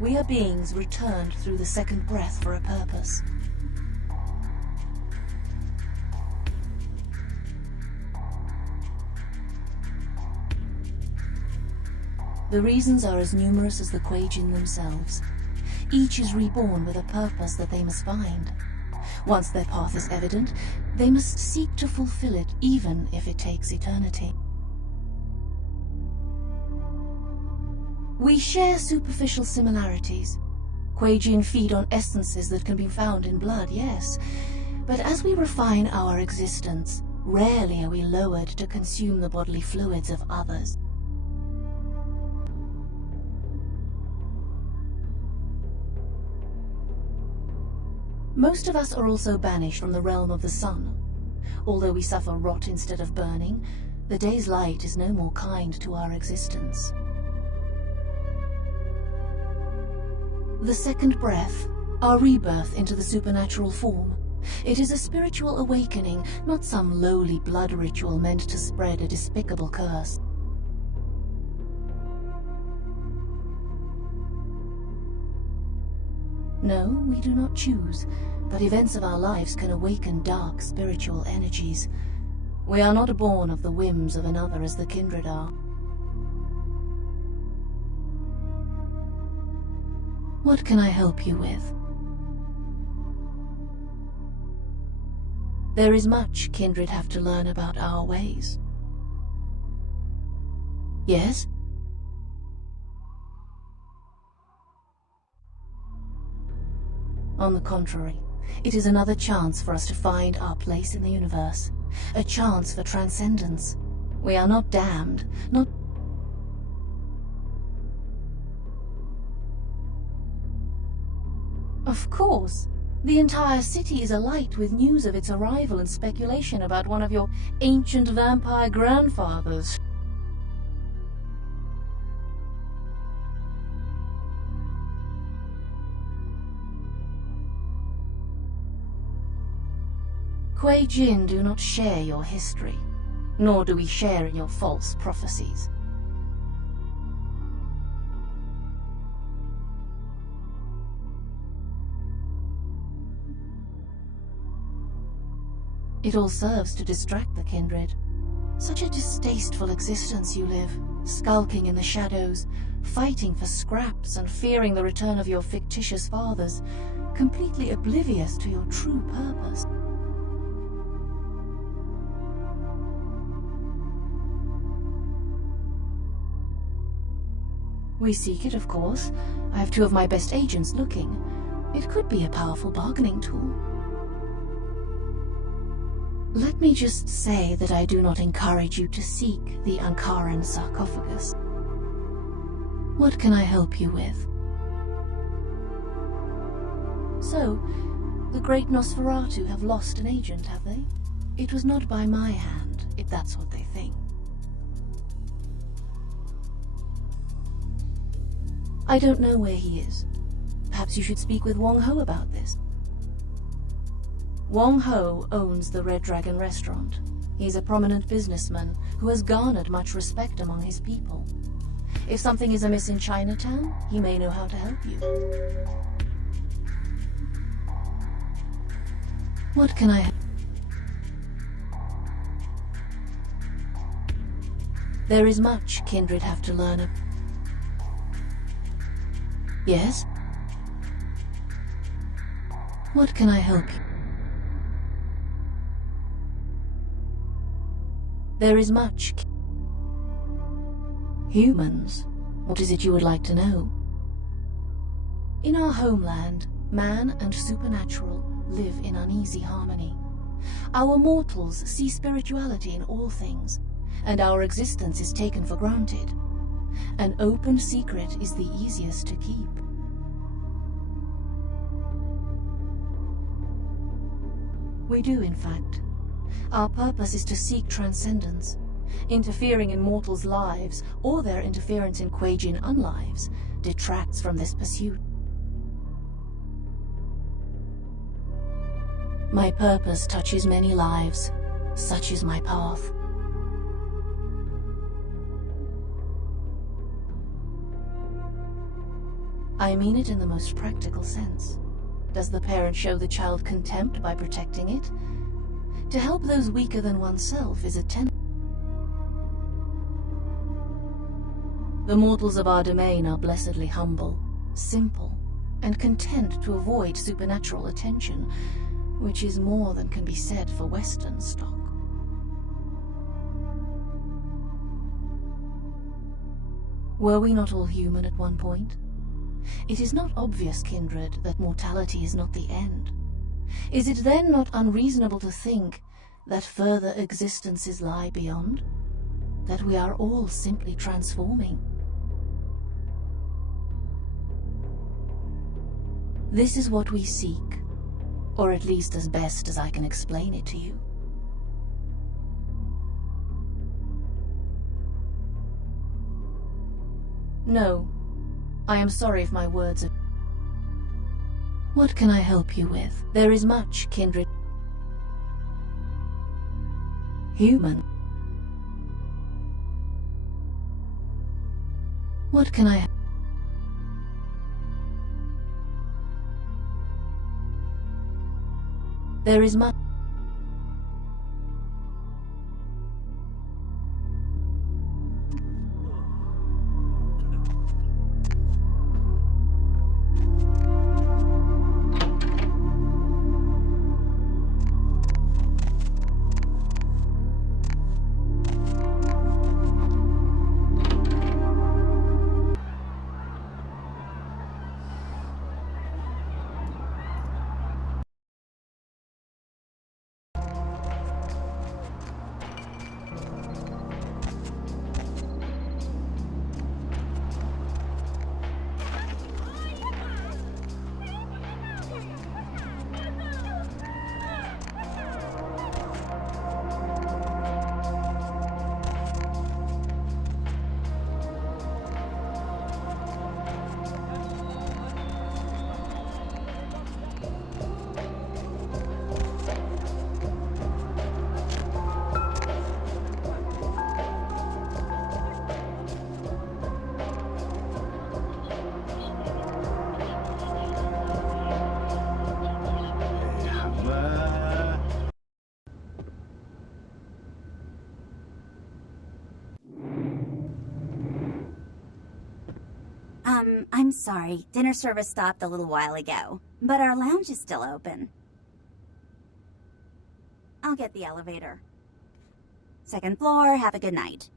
We are beings returned through the second breath for a purpose. The reasons are as numerous as the Kuei Jin themselves. Each is reborn with a purpose that they must find. Once their path is evident, they must seek to fulfill it, even if it takes eternity. We share superficial similarities. Kuei Jin feed on essences that can be found in blood, yes. But as we refine our existence, rarely are we lowered to consume the bodily fluids of others. Most of us are also banished from the realm of the sun. Although we suffer rot instead of burning, the day's light is no more kind to our existence. The second breath, our rebirth into the supernatural form, It is a spiritual awakening, not some lowly blood ritual meant to spread a despicable curse. No, we do not choose, but events of our lives can awaken dark spiritual energies. We are not born of the whims of another as the kindred are. What can I help you with? There is much kindred have to learn about our ways. Yes? On the contrary, it is another chance for us to find our place in the universe. A chance for transcendence. We are not damned, not... Of course. The entire city is alight with news of its arrival and speculation about one of your ancient vampire grandfathers. Kuei Jin do not share your history, nor do we share in your false prophecies. It all serves to distract the kindred. Such a distasteful existence you live, skulking in the shadows, fighting for scraps and fearing the return of your fictitious fathers, completely oblivious to your true purpose. We seek it, of course. I have 2 of my best agents looking. It could be a powerful bargaining tool. Let me just say that I do not encourage you to seek the Ankaran sarcophagus. What can I help you with? So, the great Nosferatu have lost an agent, have they? It was not by my hand, if that's what they think. I don't know where he is. Perhaps you should speak with Wong Ho about this. Wong Ho owns the Red Dragon restaurant. He's a prominent businessman who has garnered much respect among his people. If something is amiss in Chinatown, he may know how to help you. What can I help? There is much kindred have to learn. Yes? What can I help you? There is much. Humans. What is it you would like to know? In our homeland, man and supernatural live in uneasy harmony. Our mortals see spirituality in all things, and our existence is taken for granted. An open secret is the easiest to keep. We do, in fact. Our purpose is to seek transcendence. Interfering in mortals' lives, or their interference in Kuei Jin unlives, detracts from this pursuit. My purpose touches many lives. Such is my path. I mean it in the most practical sense. Does the parent show the child contempt by protecting it? To help those weaker than oneself is a The mortals of our domain are blessedly humble, simple, and content to avoid supernatural attention, which is more than can be said for Western stock. Were we not all human at one point? It is not obvious, kindred, that mortality is not the end. Is it then not unreasonable to think that further existences lie beyond? That we are all simply transforming? This is what we seek, or at least as best as I can explain it to you. No, I am sorry if my words are... What can I help you with? There is much, kindred. Human. What can I... There is much... I'm sorry. Dinner service stopped a little while ago, but our lounge is still open. I'll get the elevator. Second floor, have a good night.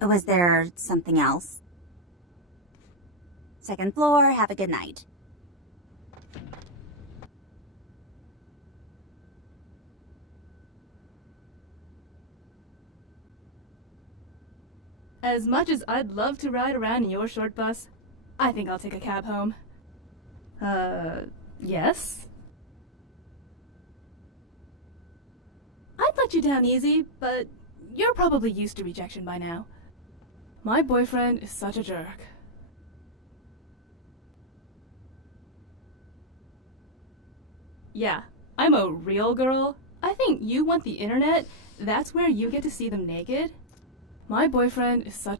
Was there something else? Second floor, have a good night. As much as I'd love to ride around in your short bus, I think I'll take a cab home. Yes? I'd let you down easy, but you're probably used to rejection by now. My boyfriend is such a jerk. Yeah, I'm a real girl. I think you want the internet. That's where you get to see them naked. My boyfriend is such...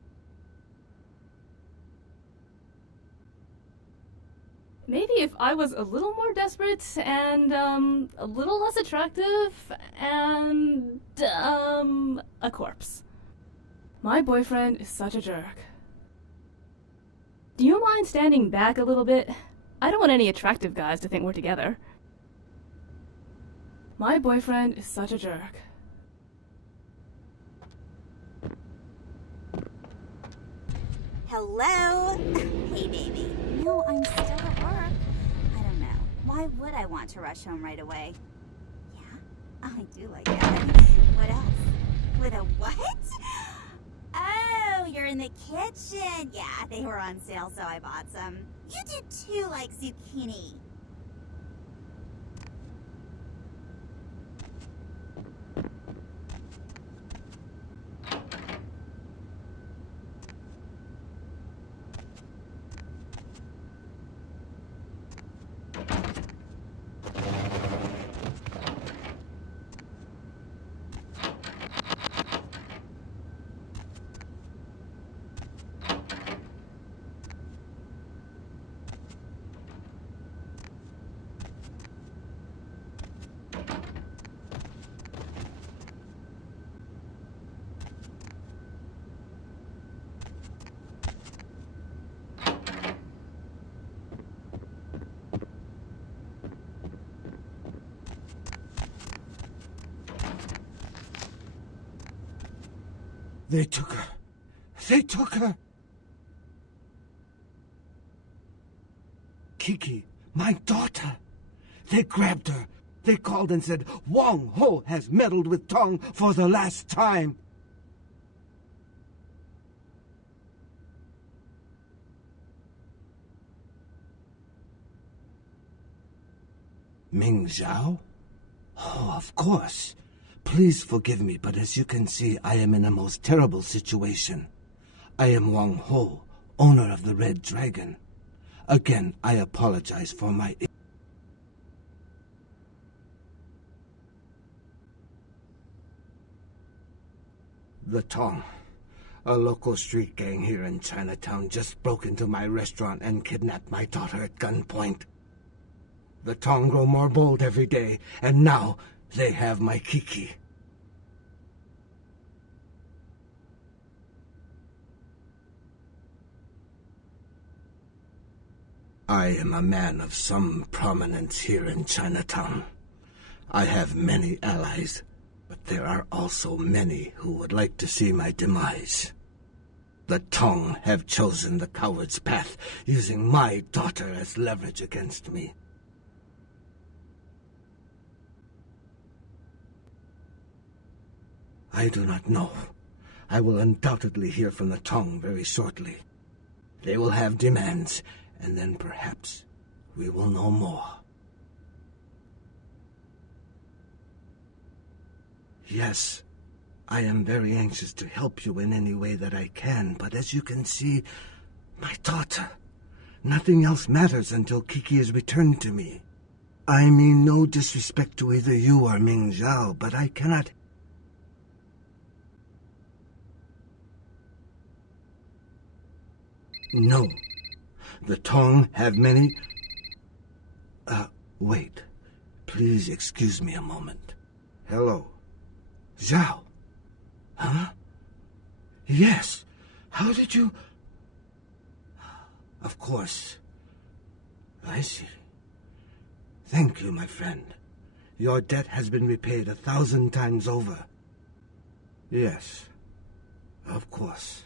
Maybe if I was a little more desperate and, a little less attractive and, a corpse. My boyfriend is such a jerk. Do you mind standing back a little bit? I don't want any attractive guys to think we're together. My boyfriend is such a jerk. Hello? Hey, baby. No, I'm still at work. I don't know. Why would I want to rush home right away? Yeah, I do like that. What else? With a what? Oh, you're in the kitchen. Yeah, they were on sale, so I bought some. You do too like zucchini. They took her. They took her. Kiki, my daughter. They grabbed her. They called and said, Wong Ho has meddled with Tong for the last time. Ming Zhao? Oh, of course. Please forgive me, but as you can see, I am in a most terrible situation. I am Wang Ho, owner of the Red Dragon. Again, I apologize for my... The Tong, a local street gang here in Chinatown, just broke into my restaurant and kidnapped my daughter at gunpoint. The Tong grow more bold every day, and now they have my Kiki. I am a man of some prominence here in Chinatown. I have many allies, but there are also many who would like to see my demise. The Tong have chosen the coward's path, using my daughter as leverage against me. I do not know. I will undoubtedly hear from the Tong very shortly. They will have demands, and then perhaps we will know more. Yes, I am very anxious to help you in any way that I can, but as you can see, my daughter, nothing else matters until Kiki is returned to me. I mean no disrespect to either you or Ming Zhao, but I cannot... No. The Tong have many... wait. Please excuse me a moment. Hello. Zhao. Huh? Yes. How did you... Of course. I see. Thank you, my friend. Your debt has been repaid 1,000 times over. Yes. Of course.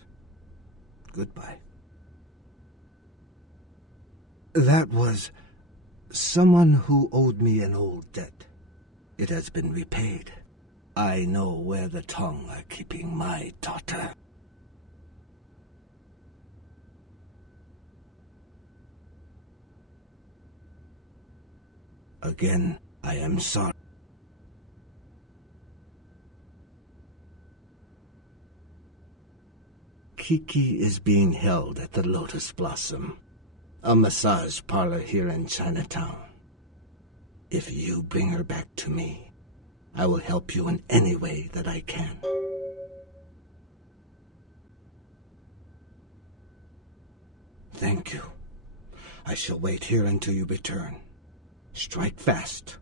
Goodbye. That was someone who owed me an old debt. It has been repaid. I know where the Tong are keeping my daughter. Again, I am sorry. Kiki is being held at the Lotus Blossom, a massage parlor here in Chinatown. If you bring her back to me, I will help you in any way that I can. Thank you. I shall wait here until you return. Strike fast.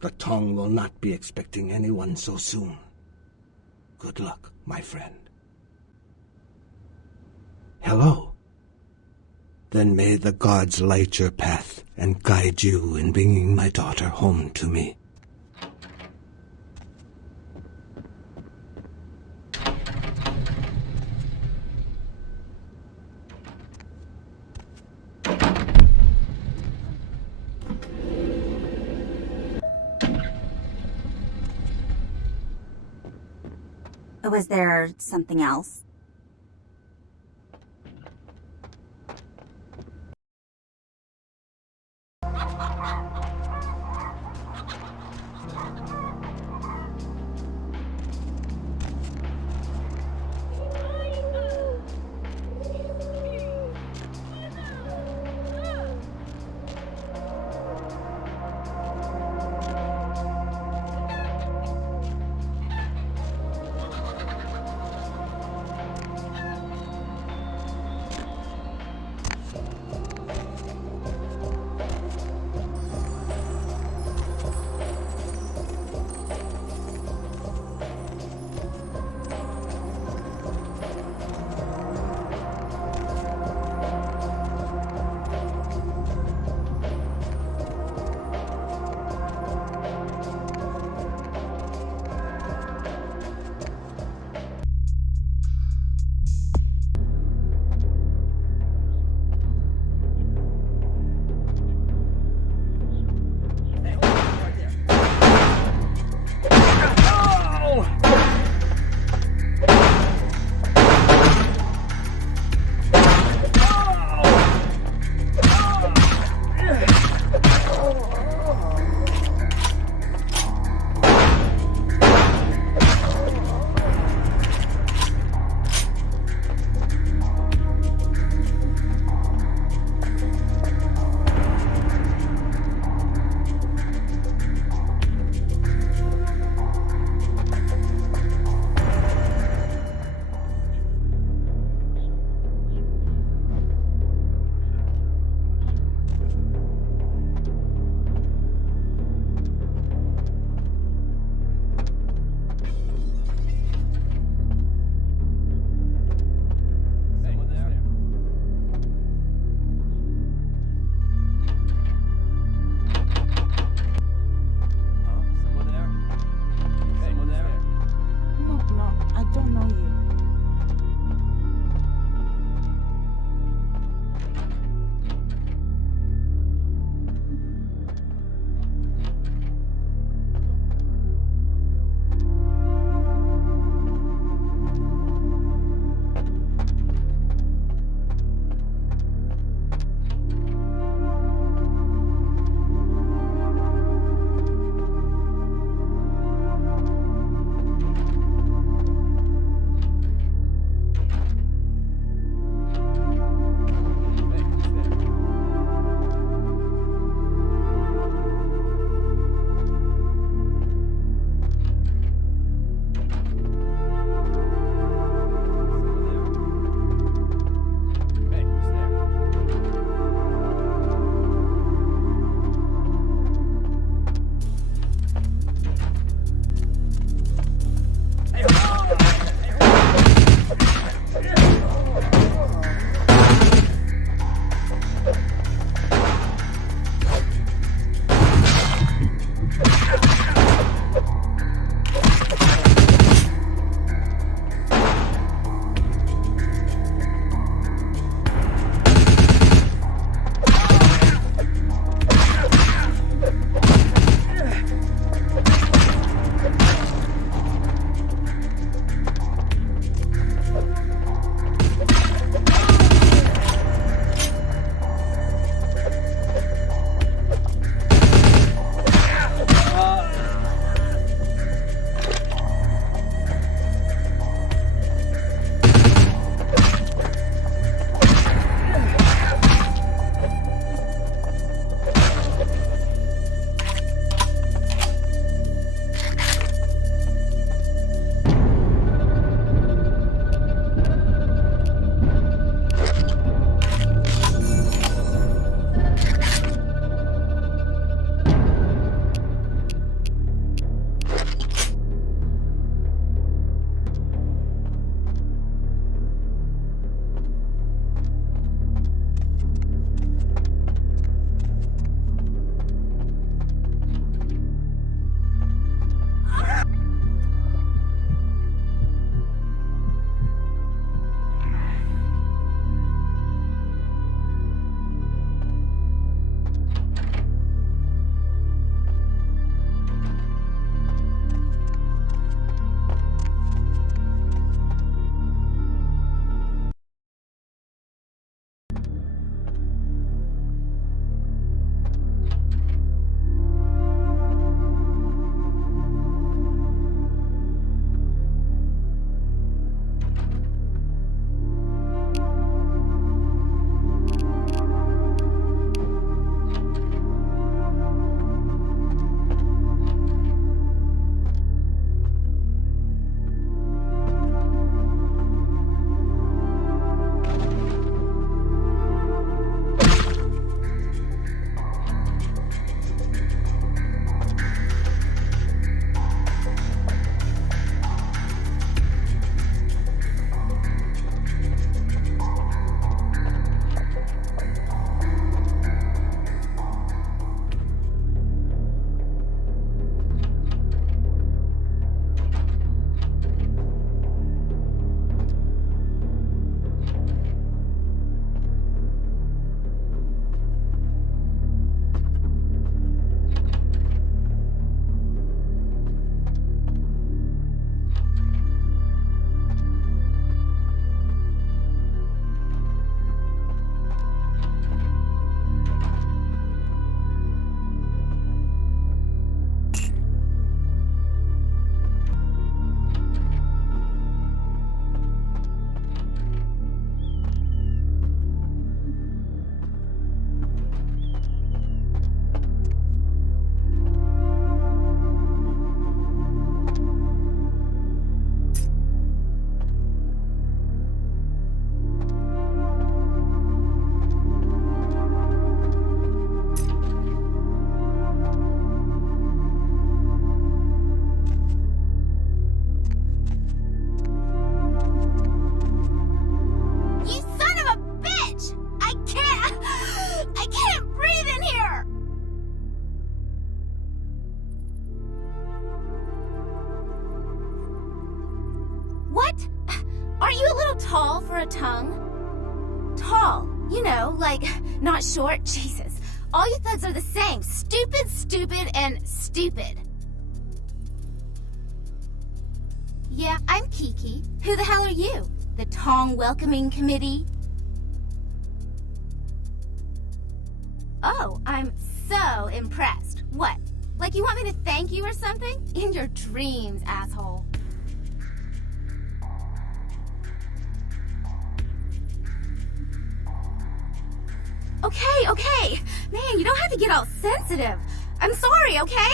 The Tong will not be expecting anyone so soon. Good luck, my friend. Hello. Then may the gods light your path and guide you in bringing my daughter home to me. Was there something else? short? Jesus. All you thugs are the same. Stupid, stupid, and stupid. Yeah, I'm Kiki. Who the hell are you? The Tong Welcoming Committee? Oh, I'm so impressed. What? Like you want me to thank you or something? In your dreams, asshole. Okay. Man, you don't have to get all sensitive. I'm sorry, okay?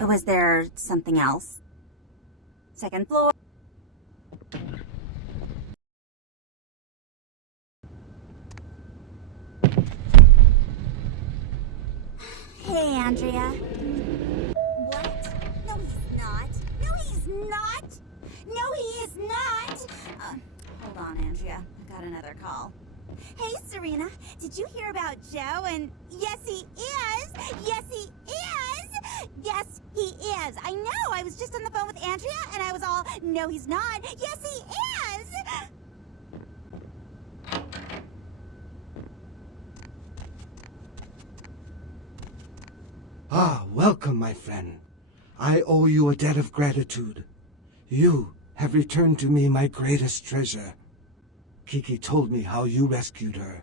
Was there something else? Second floor. Hey, Andrea. What? No, he's not. No, he's not. No, he is not. Hold on, Andrea. I got another call. Hey, Serena. Did you hear about Joe? And yes, he is. Yes, he is. Yes, he is. I know. I was just on the phone with Andrea, and I was all, no, he's not. Yes, he is. Ah, welcome, my friend. I owe you a debt of gratitude. You have returned to me my greatest treasure. Kiki told me how you rescued her.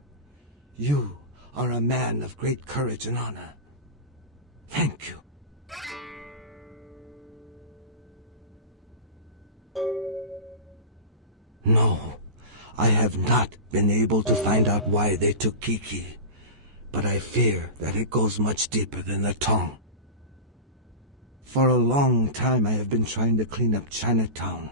You are a man of great courage and honor. Thank you. No, I have not been able to find out why they took Kiki, but I fear that it goes much deeper than the tongue. For a long time I have been trying to clean up Chinatown.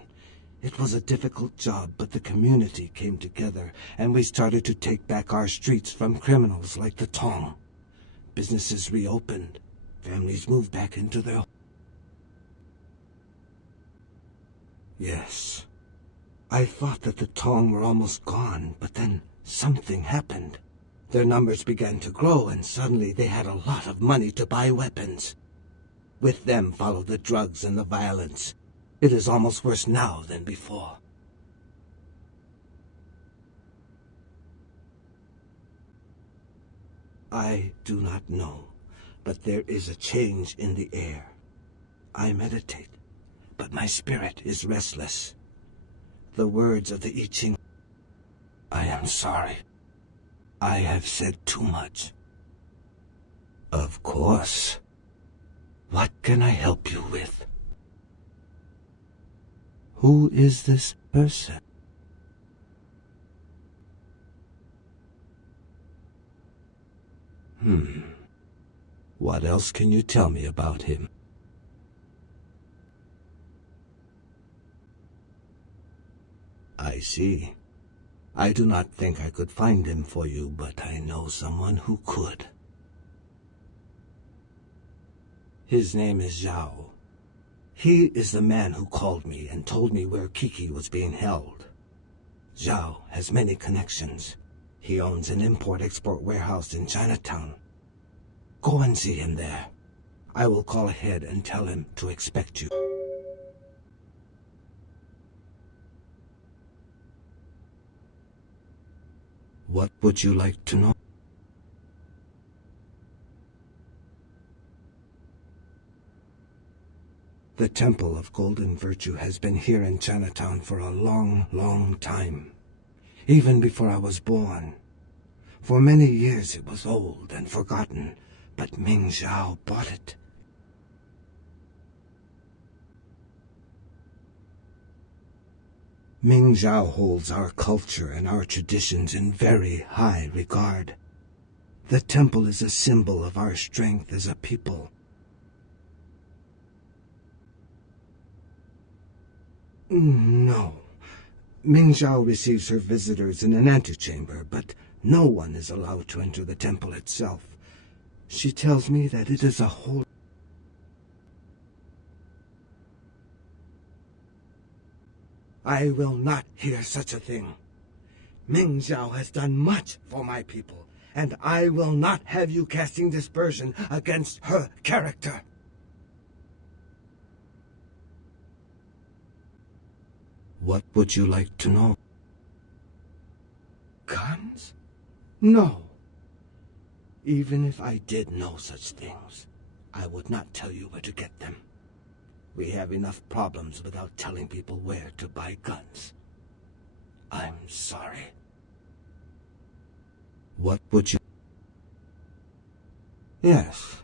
It was a difficult job, but the community came together, and we started to take back our streets from criminals like the Tong. Businesses reopened. Families moved back into their... Yes. I thought that the Tong were almost gone, but then something happened. Their numbers began to grow, and suddenly they had a lot of money to buy weapons. With them followed the drugs and the violence. It is almost worse now than before. I do not know, but there is a change in the air. I meditate, but my spirit is restless. The words of the I Ching. I am sorry. I have said too much. Of course. What can I help you with? Who is this person? What else can you tell me about him? I see. I do not think I could find him for you, but I know someone who could. His name is Zhao. He is the man who called me and told me where Kiki was being held. Zhao has many connections. He owns an import-export warehouse in Chinatown. Go and see him there. I will call ahead and tell him to expect you. What would you like to know? The Temple of Golden Virtue has been here in Chinatown for a long, long time. Even before I was born. For many years it was old and forgotten, but Ming Zhao bought it. Ming Zhao holds our culture and our traditions in very high regard. The temple is a symbol of our strength as a people. No. Ming Zhao receives her visitors in an antechamber, but no one is allowed to enter the temple itself. She tells me that it is a holy... I will not hear such a thing. Ming Zhao has done much for my people, and I will not have you casting dispersion against her character. What would you like to know? Guns? No. Even if I did know such things, I would not tell you where to get them. We have enough problems without telling people where to buy guns. I'm sorry. What would you... Yes.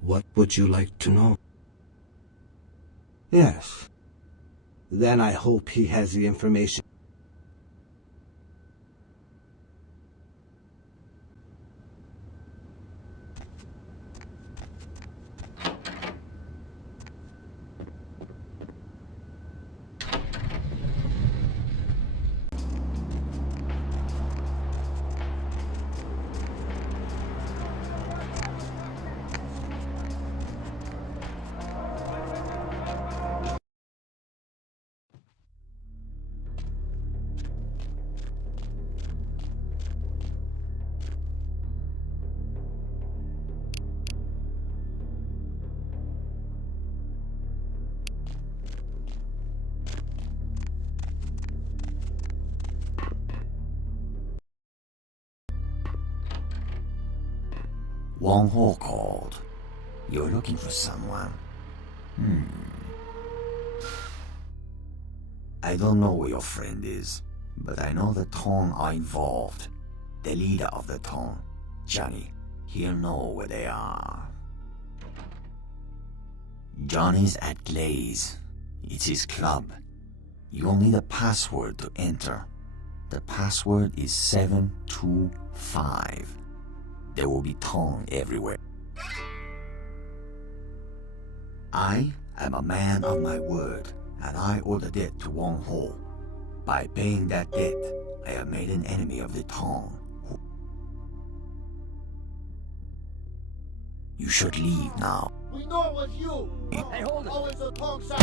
What would you like to know? Yes. Then I hope he has the information. Wang Ho called. You're looking for someone. I don't know where your friend is, but I know the Tong are involved. The leader of the Tong, Johnny, he'll know where they are. Johnny's at Glaze. It's his club. You'll need a password to enter. The password is 725. There will be Tong everywhere. I am a man of my word, and I owe the debt to Wang Ho. By paying that debt, I have made an enemy of the Tong. You should leave now. We know it was you. Hey, hold it. Oh, it's the Tong side.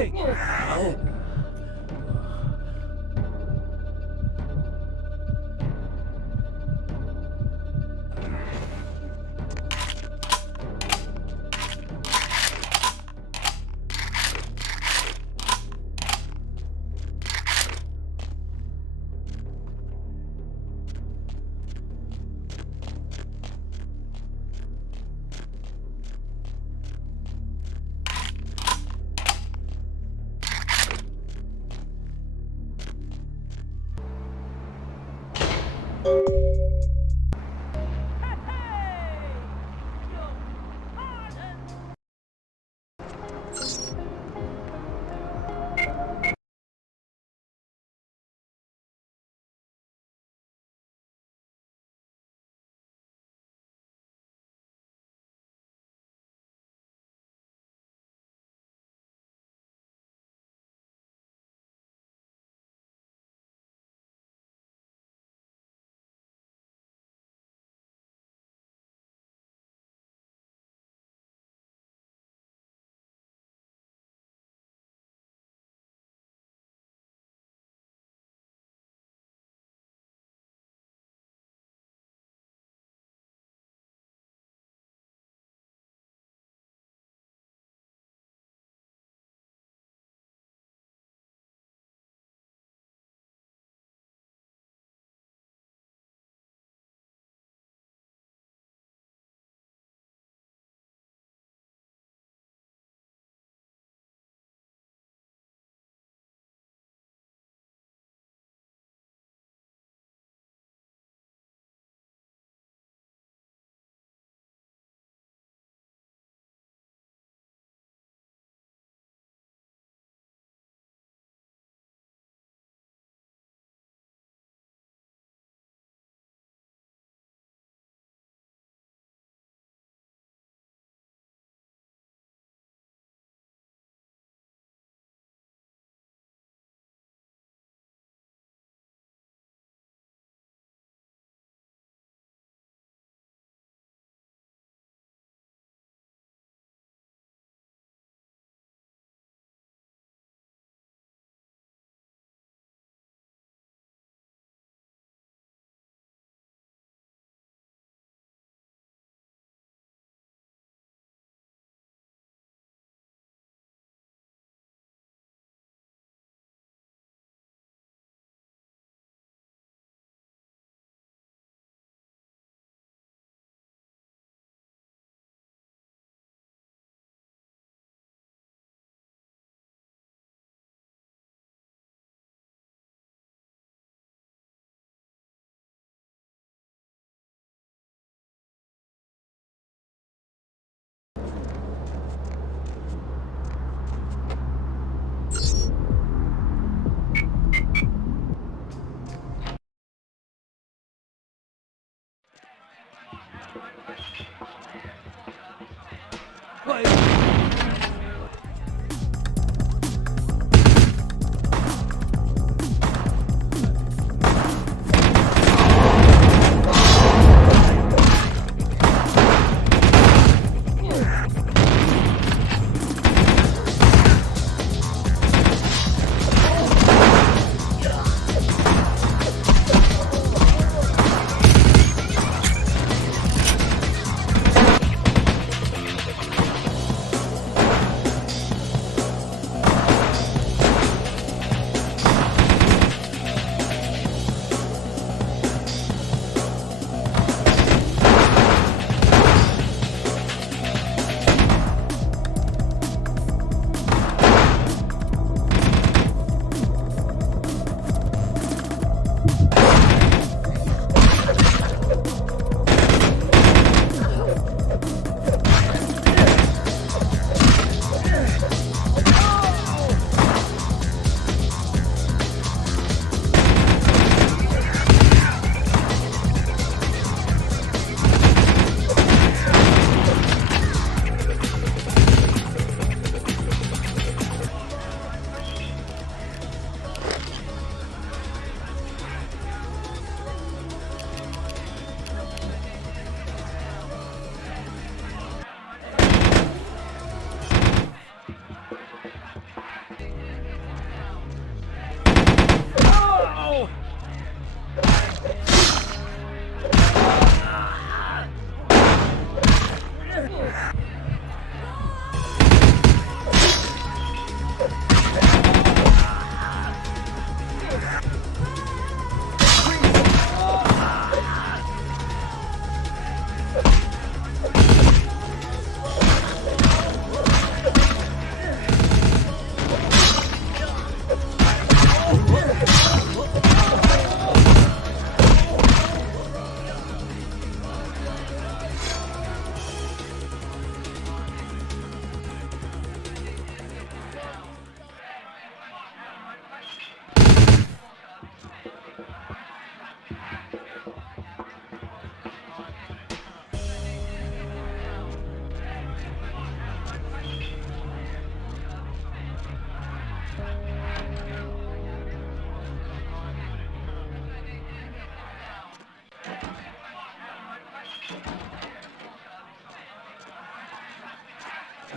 Hey!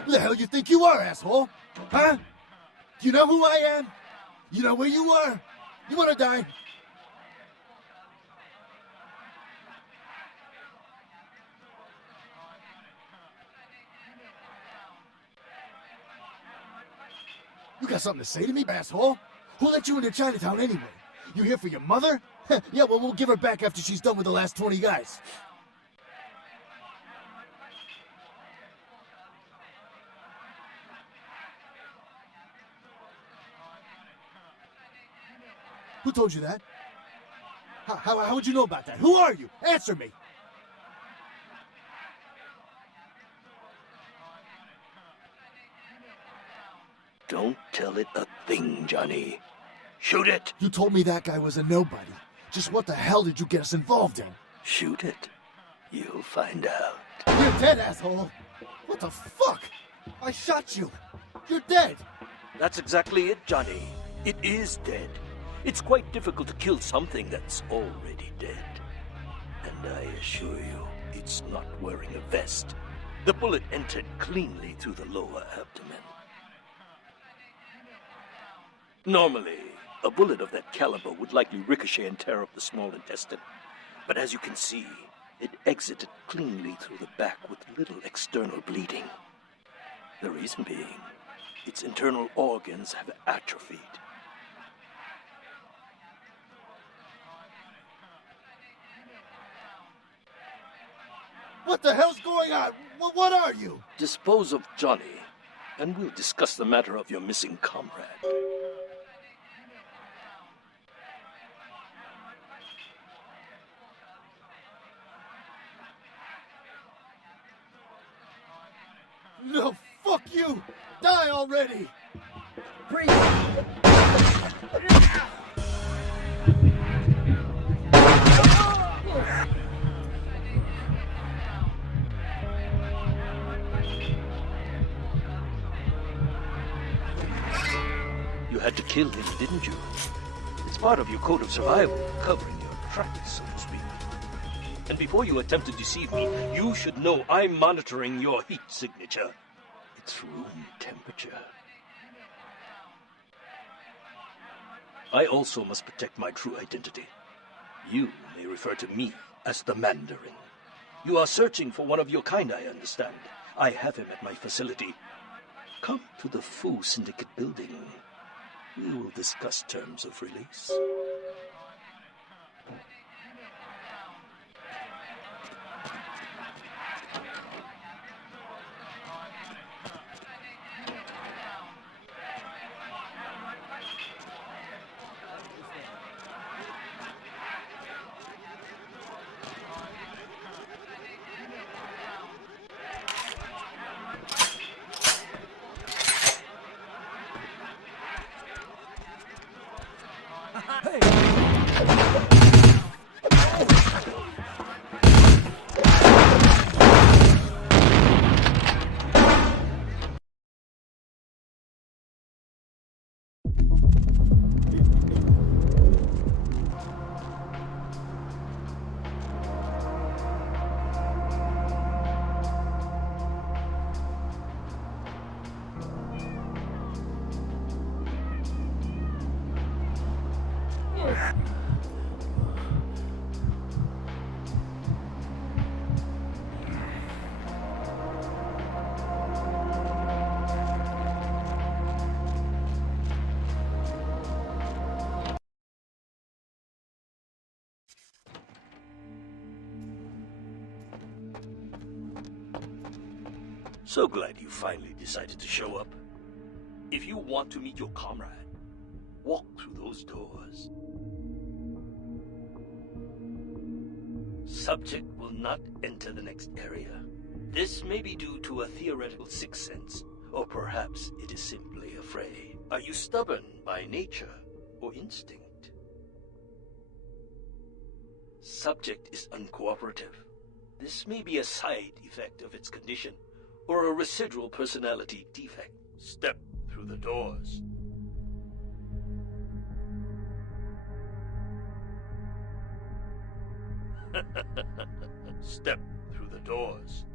Who the hell you think you are, asshole? Huh? Do you know who I am? You know where you are? You wanna die? You got something to say to me, asshole? Who let you into Chinatown anyway? You here for your mother? Yeah, well, we'll give her back after she's done with the last 20 guys. Who told you that? How would you know about that? Who are you? Answer me! Don't tell it a thing, Johnny. Shoot it! You told me that guy was a nobody. Just what the hell did you get us involved in? Shoot it. You'll find out. You're dead, asshole! What the fuck? I shot you! You're dead! That's exactly it, Johnny. It is dead. It's quite difficult to kill something that's already dead. And I assure you, it's not wearing a vest. The bullet entered cleanly through the lower abdomen. Normally, a bullet of that caliber would likely ricochet and tear up the small intestine. But as you can see, it exited cleanly through the back with little external bleeding. The reason being, its internal organs have atrophied. What the hell's going on? What are you? Dispose of Johnny, and we'll discuss the matter of your missing comrade. No, fuck you! Die already! Breathe! You had to kill him, didn't you? It's part of your code of survival, covering your tracks, so to speak. And before you attempt to deceive me, you should know I'm monitoring your heat signature. It's room temperature. I also must protect my true identity. You may refer to me as the Mandarin. You are searching for one of your kind, I understand. I have him at my facility. Come to the Fu Syndicate building. We will discuss terms of release. So glad you finally decided to show up. If you want to meet your comrade, walk through those doors. Subject will not enter the next area. This may be due to a theoretical sixth sense, or perhaps it is simply afraid. Are you stubborn by nature or instinct? Subject is uncooperative. This may be a side effect of its condition, or a residual personality defect. Step through the doors. Step through doors.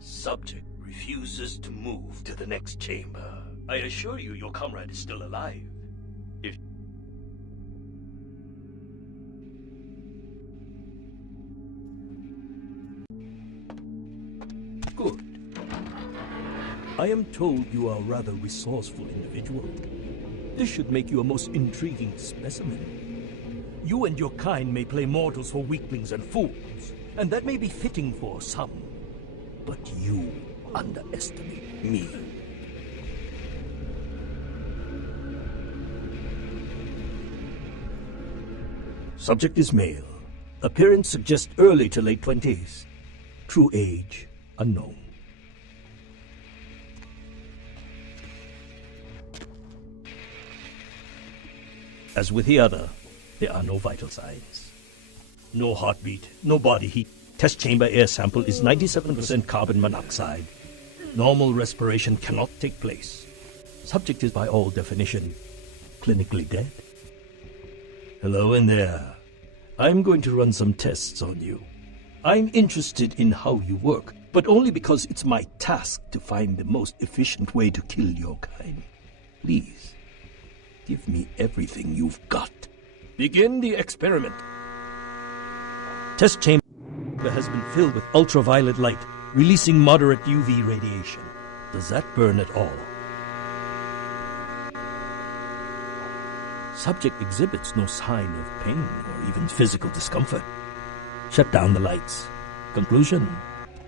Subject refuses to move to the next chamber. I assure you your comrade is still alive. If Good. I am told you are a rather resourceful individual. This should make you a most intriguing specimen. You and your kind may play mortals for weaklings and fools, and that may be fitting for some. But you underestimate me. Subject is male. Appearance suggests early to late 20s. True age unknown. As with the other, there are no vital signs. No heartbeat, no body heat. Test chamber air sample is 97% carbon monoxide. Normal respiration cannot take place. Subject is by all definition clinically dead. Hello in there. I'm going to run some tests on you. I'm interested in how you work, but only because it's my task to find the most efficient way to kill your kind. Please, give me everything you've got. Begin the experiment. Test chamber has been filled with ultraviolet light, releasing moderate UV radiation. Does that burn at all? Subject exhibits no sign of pain or even physical discomfort. Shut down the lights. Conclusion: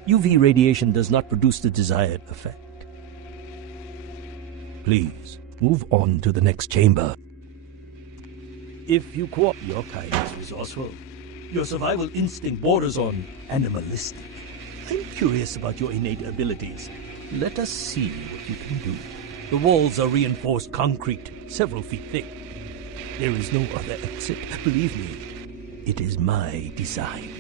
UV radiation does not produce the desired effect. Please, move on to the next chamber. If you cooperate, your kind is resourceful. Your survival instinct borders on animalistic. I'm curious about your innate abilities. Let us see what you can do. The walls are reinforced concrete, several feet thick. There is no other exit. Believe me, it is my design.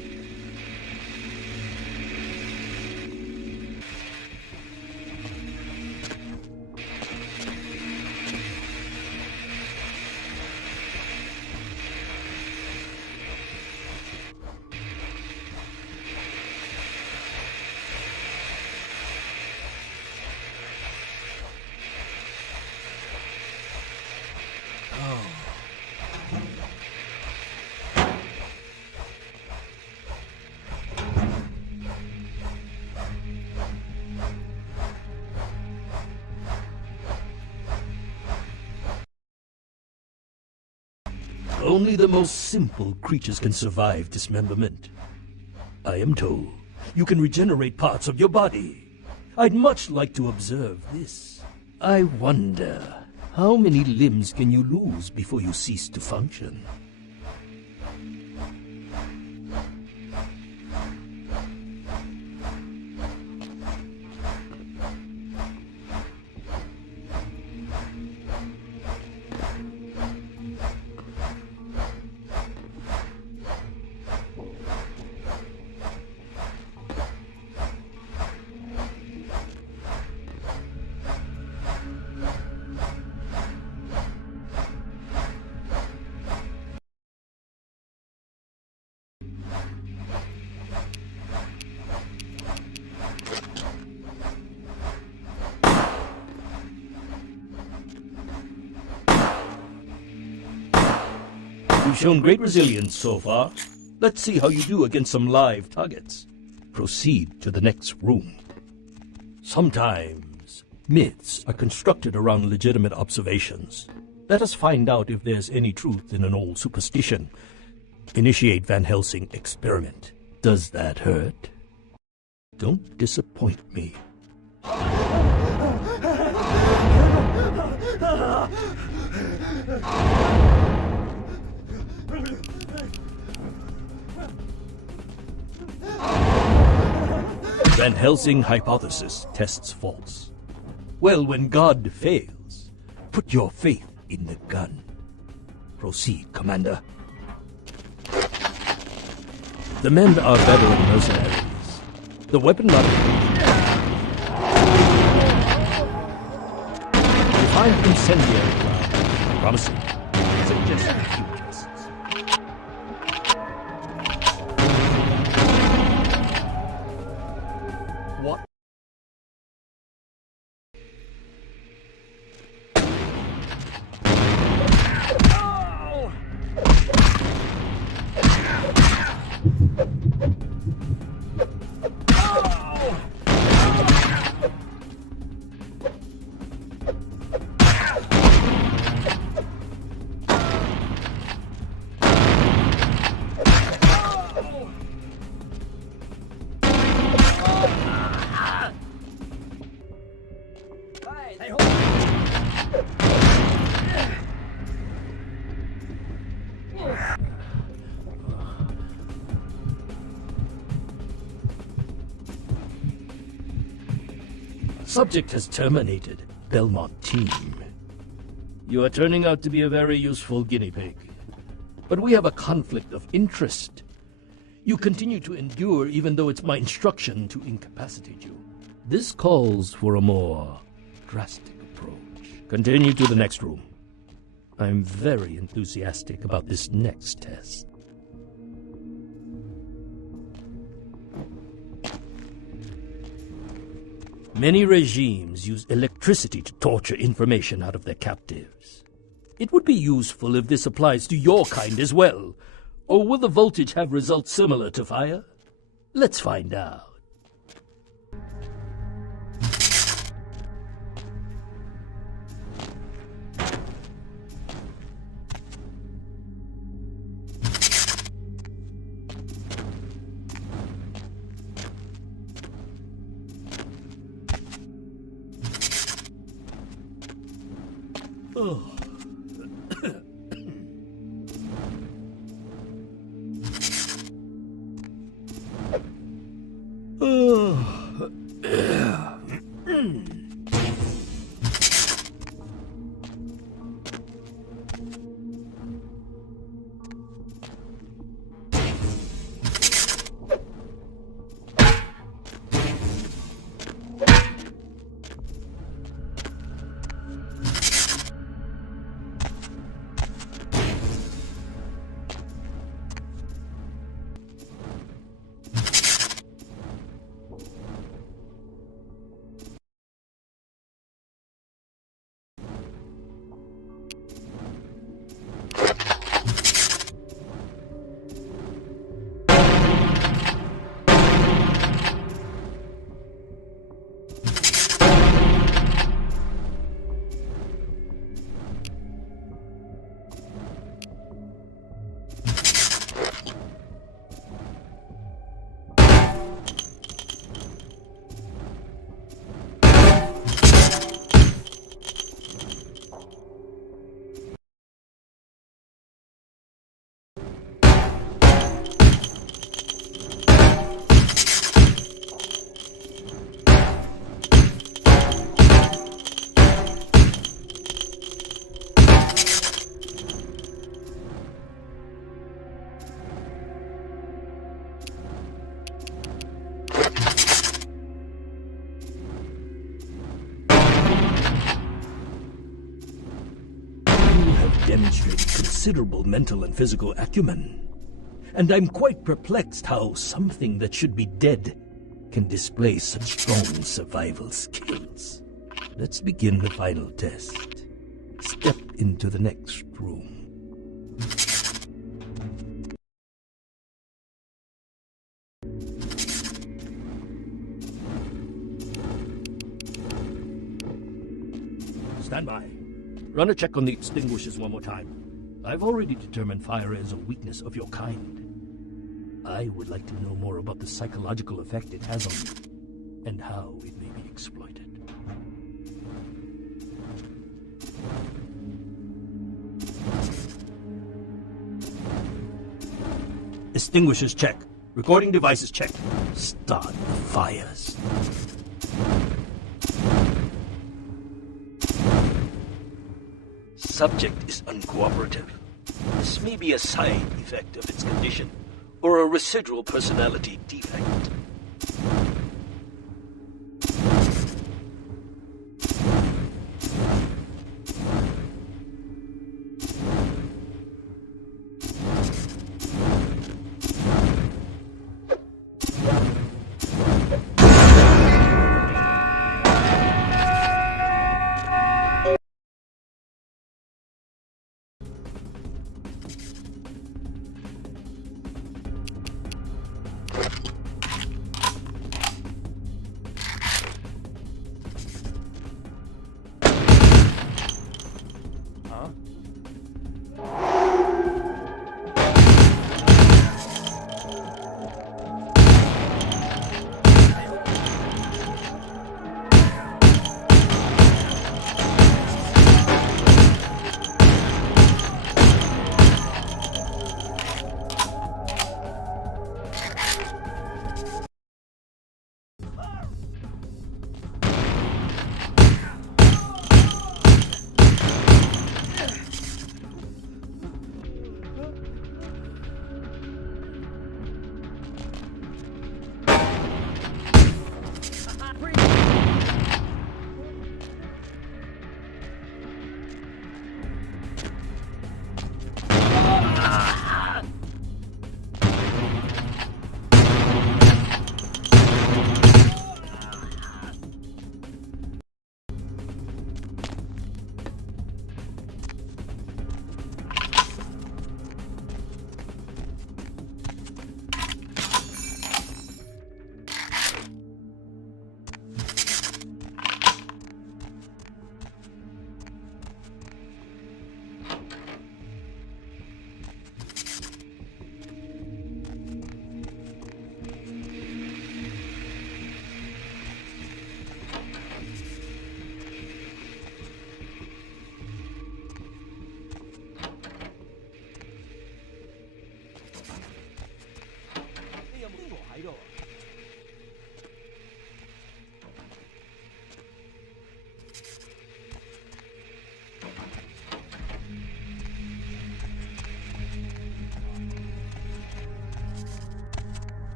Only the most simple creatures can survive dismemberment. I am told you can regenerate parts of your body. I'd much like to observe this. I wonder, how many limbs can you lose before you cease to function? You've shown great resilience so far. Let's see how you do against some live targets. Proceed to the next room. Sometimes myths are constructed around legitimate observations. Let us find out if there's any truth in an old superstition. Initiate Van Helsing experiment. Does that hurt? Don't disappoint me. Van Helsing hypothesis tests false. Well, when God fails, put your faith in the gun. Proceed, Commander. The men are veteran mercenaries. The weapon modification. Refined incendiary round. Promising. Suggesting few tests. Subject has terminated. Belmont team. You are turning out to be a very useful guinea pig. But we have a conflict of interest. You continue to endure even though it's my instruction to incapacitate you. This calls for a more drastic approach. Continue to the next room. I'm very enthusiastic about this next test. Many regimes use electricity to torture information out of their captives. It would be useful if this applies to your kind as well. Or will the voltage have results similar to fire? Let's find out. Oh. Demonstrated considerable mental and physical acumen. And I'm quite perplexed how something that should be dead can display such strong survival skills. Let's begin the final test. Step into the next room. Stand by. Run a check on the extinguishers one more time. I've already determined fire is a weakness of your kind. I would like to know more about the psychological effect it has on you, and how it may be exploited. Extinguishers check. Recording devices checked. Start the fires. Subject is uncooperative. This may be a side effect of its condition, or a residual personality defect.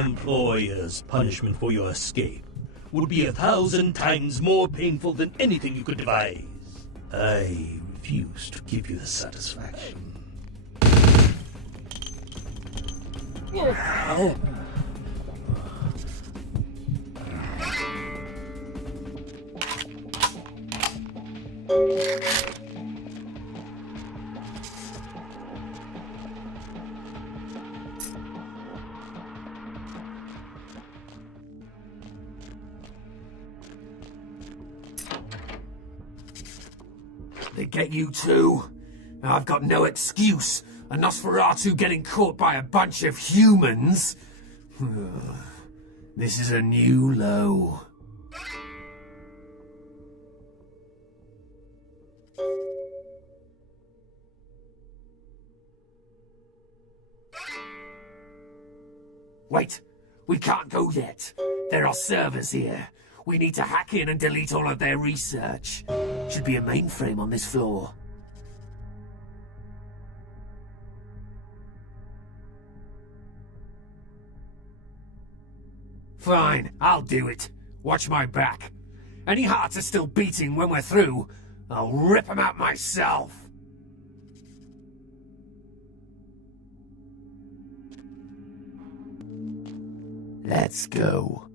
employer's punishment for your escape would be 1,000 times more painful than anything you could devise. I refuse to give you the satisfaction. Oh. They get you too? I've got no excuse. A Nosferatu getting caught by a bunch of humans? This is a new low. Wait, we can't go yet. There are servers here. We need to hack in and delete all of their research. Should be a mainframe on this floor. Fine, I'll do it. Watch my back. Any hearts are still beating when we're through, I'll rip them out myself. Let's go.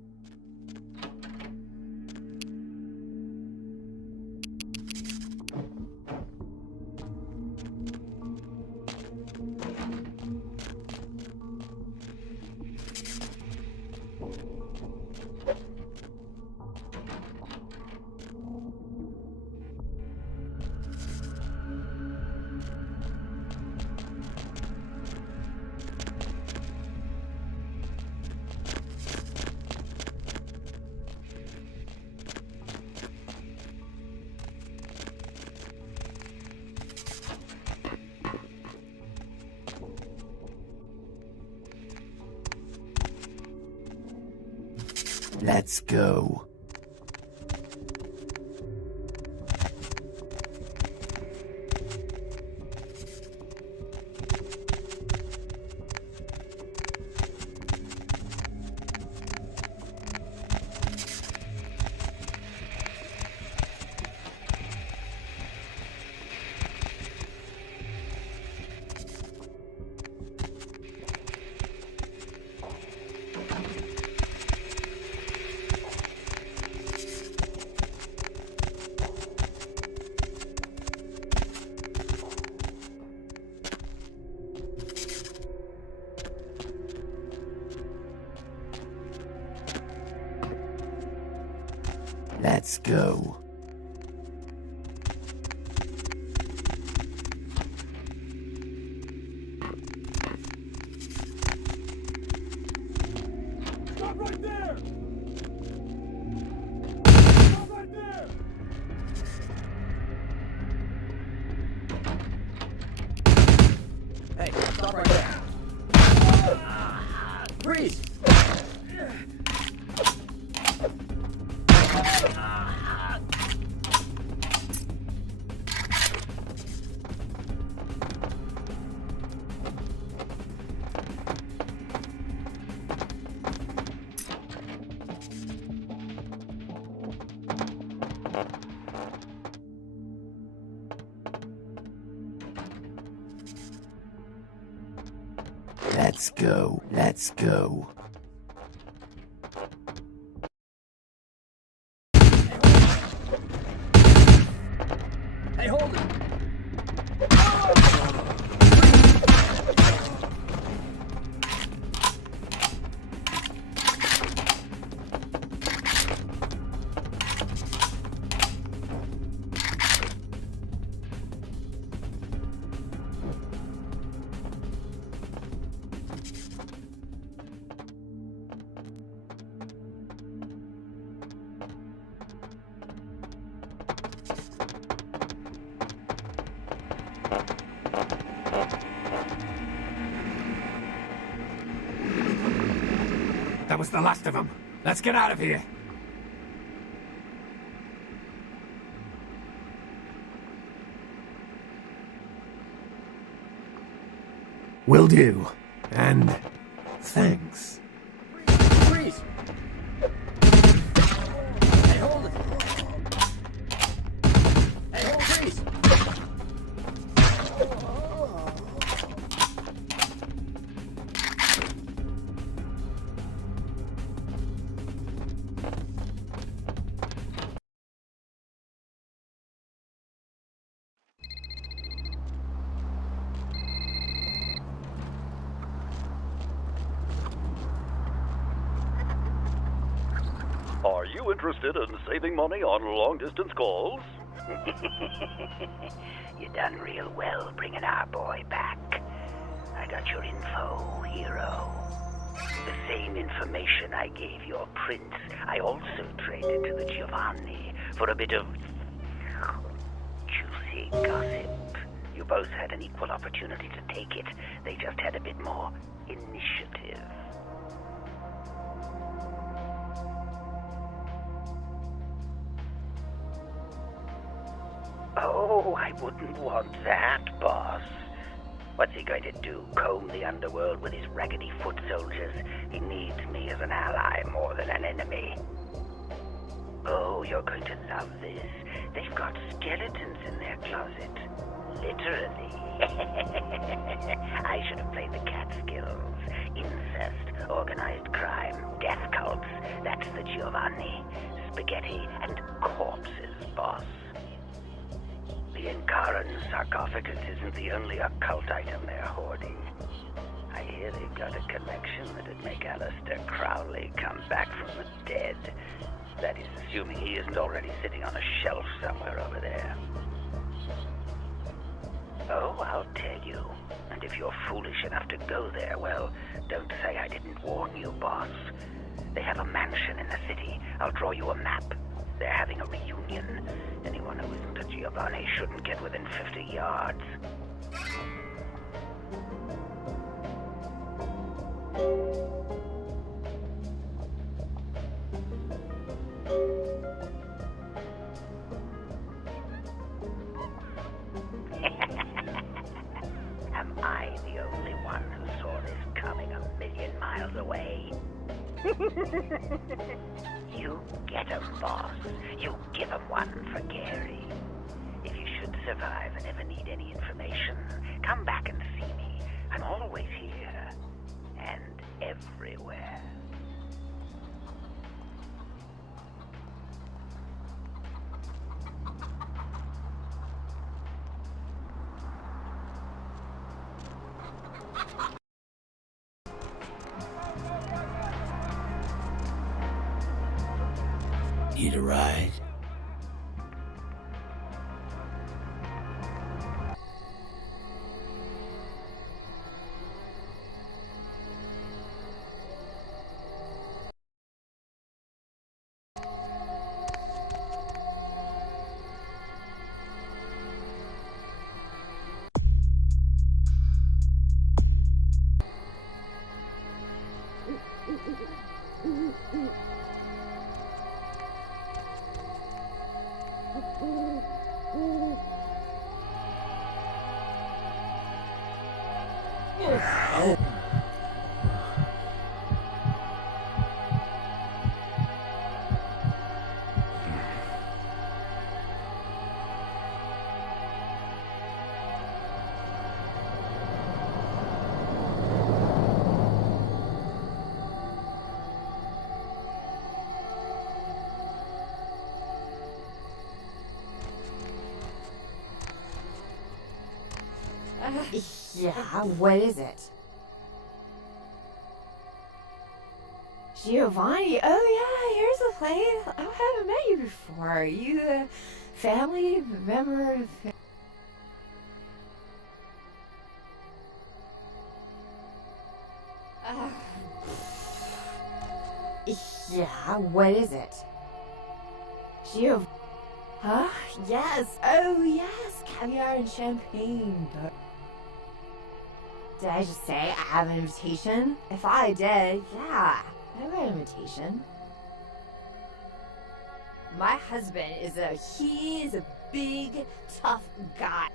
Let's go. Let's go. Stop right there! Stop right there! Hey, stop right there. Freeze! Let's go. Let's go. Hey, hold it! That was the last of them. Let's get out of here. Will do. And thanks. freeze! Hey, hold it! Hey, hold, freeze! Are you interested in saving money on long-distance calls? You done real well bringing our boy back. I got your info, hero. The same information I gave your prince, I also traded to the Giovanni for a bit of juicy gossip. You both had an equal opportunity to take it. They just had a bit more initiative. Oh, I wouldn't want that, boss. What's he going to do? Comb the underworld with his raggedy foot soldiers? He needs me as an ally more than an enemy. Oh, you're going to love this. They've got skeletons in their closet. Literally. I should have played the Catskills. Incest, organized crime, death cults. That's the Giovanni. Spaghetti and corpses, boss. The Encaran sarcophagus isn't the only occult item they're hoarding. I hear they've got a collection that'd make Aleister Crowley come back from the dead. That is, assuming he isn't already sitting on a shelf somewhere over there. Oh, I'll tell you. And if you're foolish enough to go there, well, don't say I didn't warn you, boss. They have a mansion in the city. I'll draw you a map. They're having a reunion. Anyone who isn't a Giovanni shouldn't get within 50 yards. Am I the only one who saw this coming a million miles away? You get 'em, boss. You give 'em one for Gary. If you should survive and ever need any information, come back and see me. I'm always here. And everywhere. Need a ride? Yeah, what is it? Giovanni? Oh yeah, here's the place. I haven't met you before. Are you a family member? Yeah, what is it? Huh? Yes. Oh yes, caviar and champagne. Did I just say I have an invitation? If I did, yeah, I have an invitation. My husband he's a big, tough guy.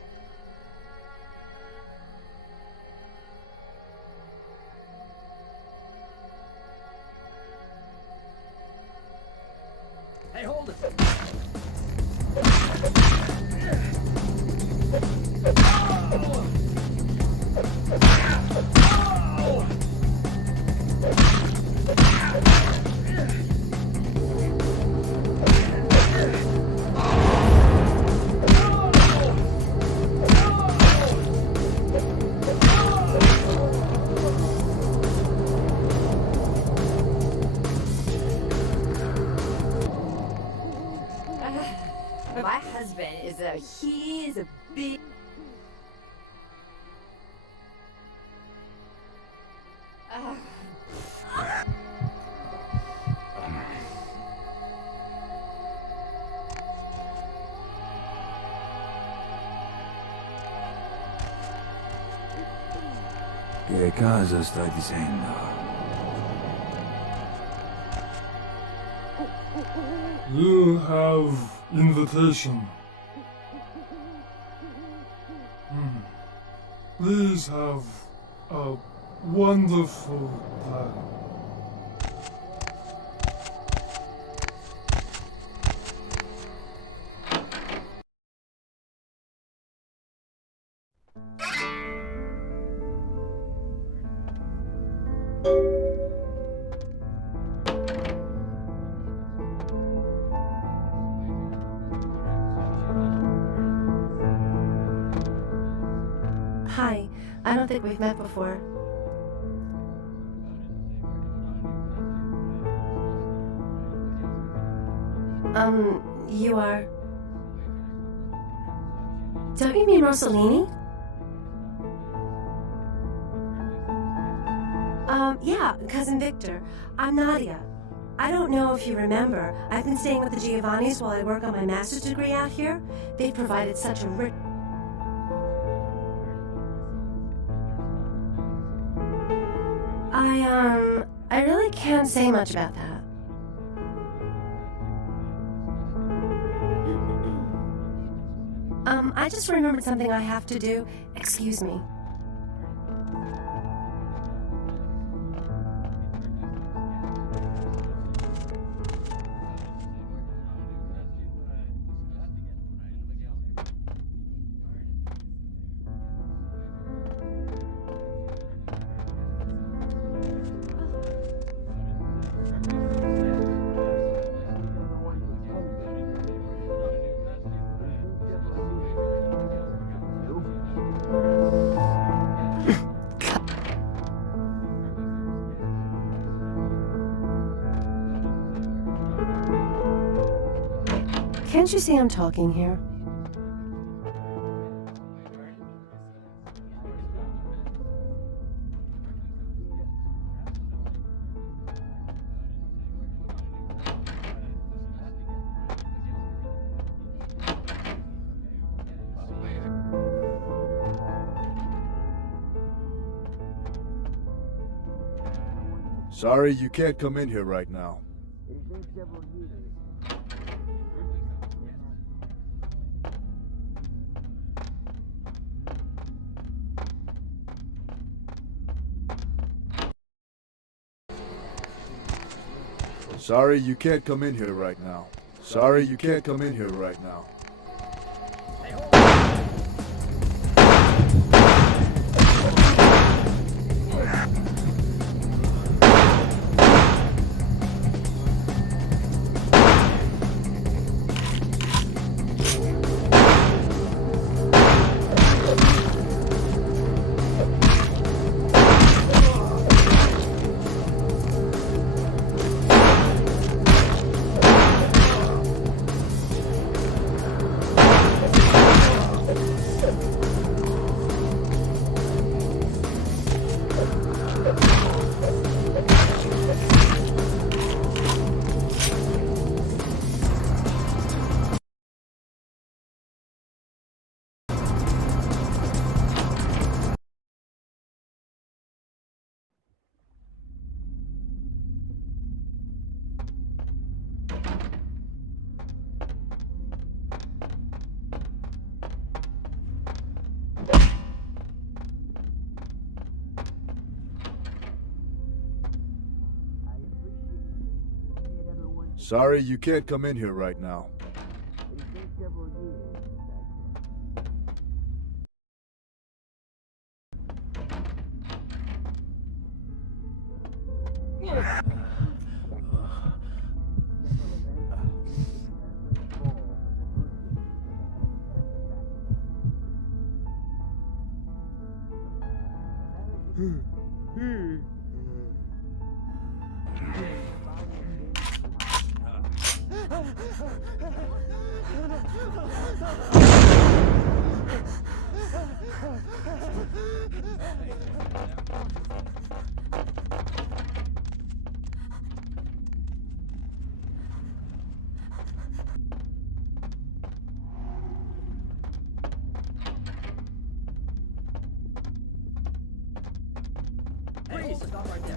My husband he is a big... ¿Qué casa está diciendo? You have invitation. Please have a wonderful time. Hi, I don't think we've met before. You are... Don't you mean Rossellini? Yeah, Cousin Victor. I'm Nadia. I don't know if you remember, I've been staying with the Giovannis while I work on my master's degree out here. They've provided such a rich... I really can't say much about that. I just remembered something I have to do. Excuse me. Can't you see I'm talking here? Sorry, you can't come in here right now. Sorry, you can't come in here right now. Sorry, you can't come in here right now. Sorry, you can't come in here right now. Freeze! Stop right there.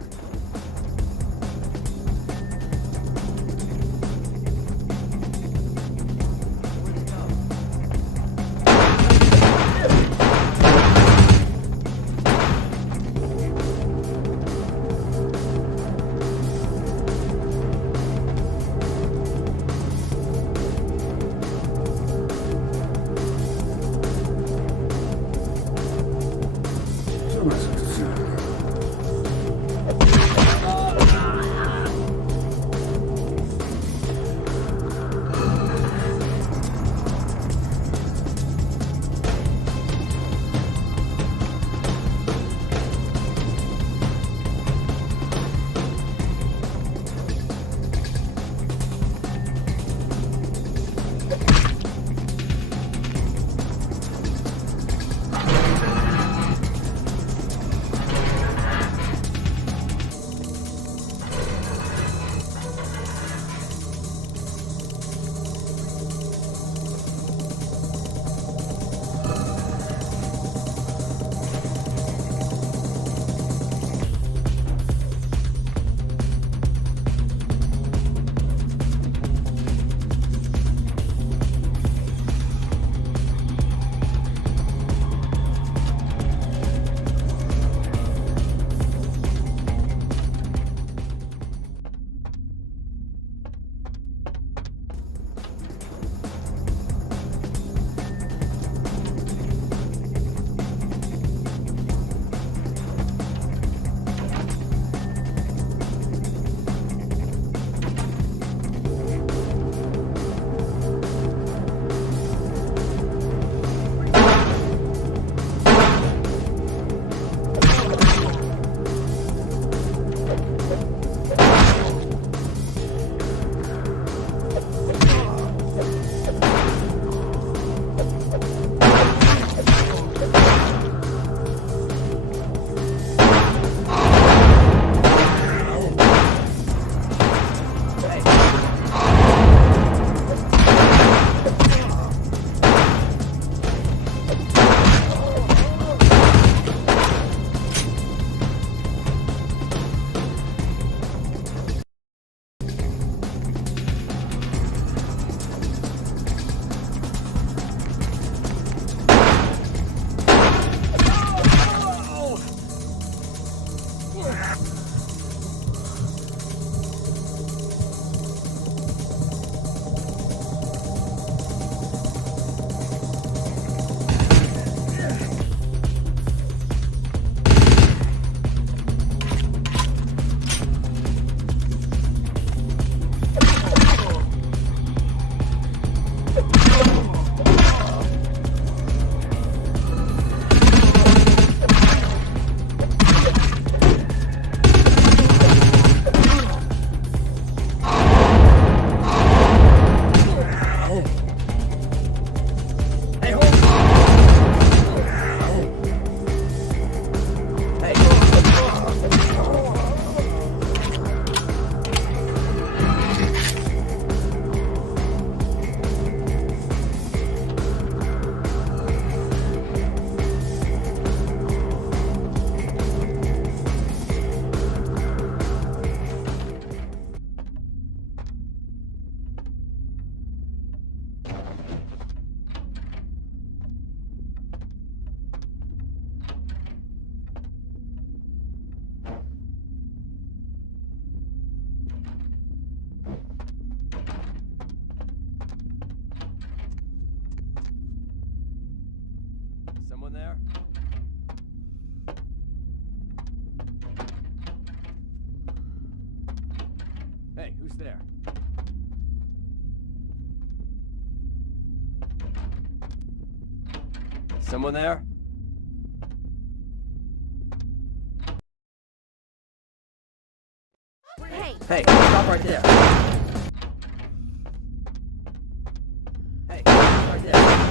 Hey, who's there? Someone there? Hey, stop right there. Hey, stop right there.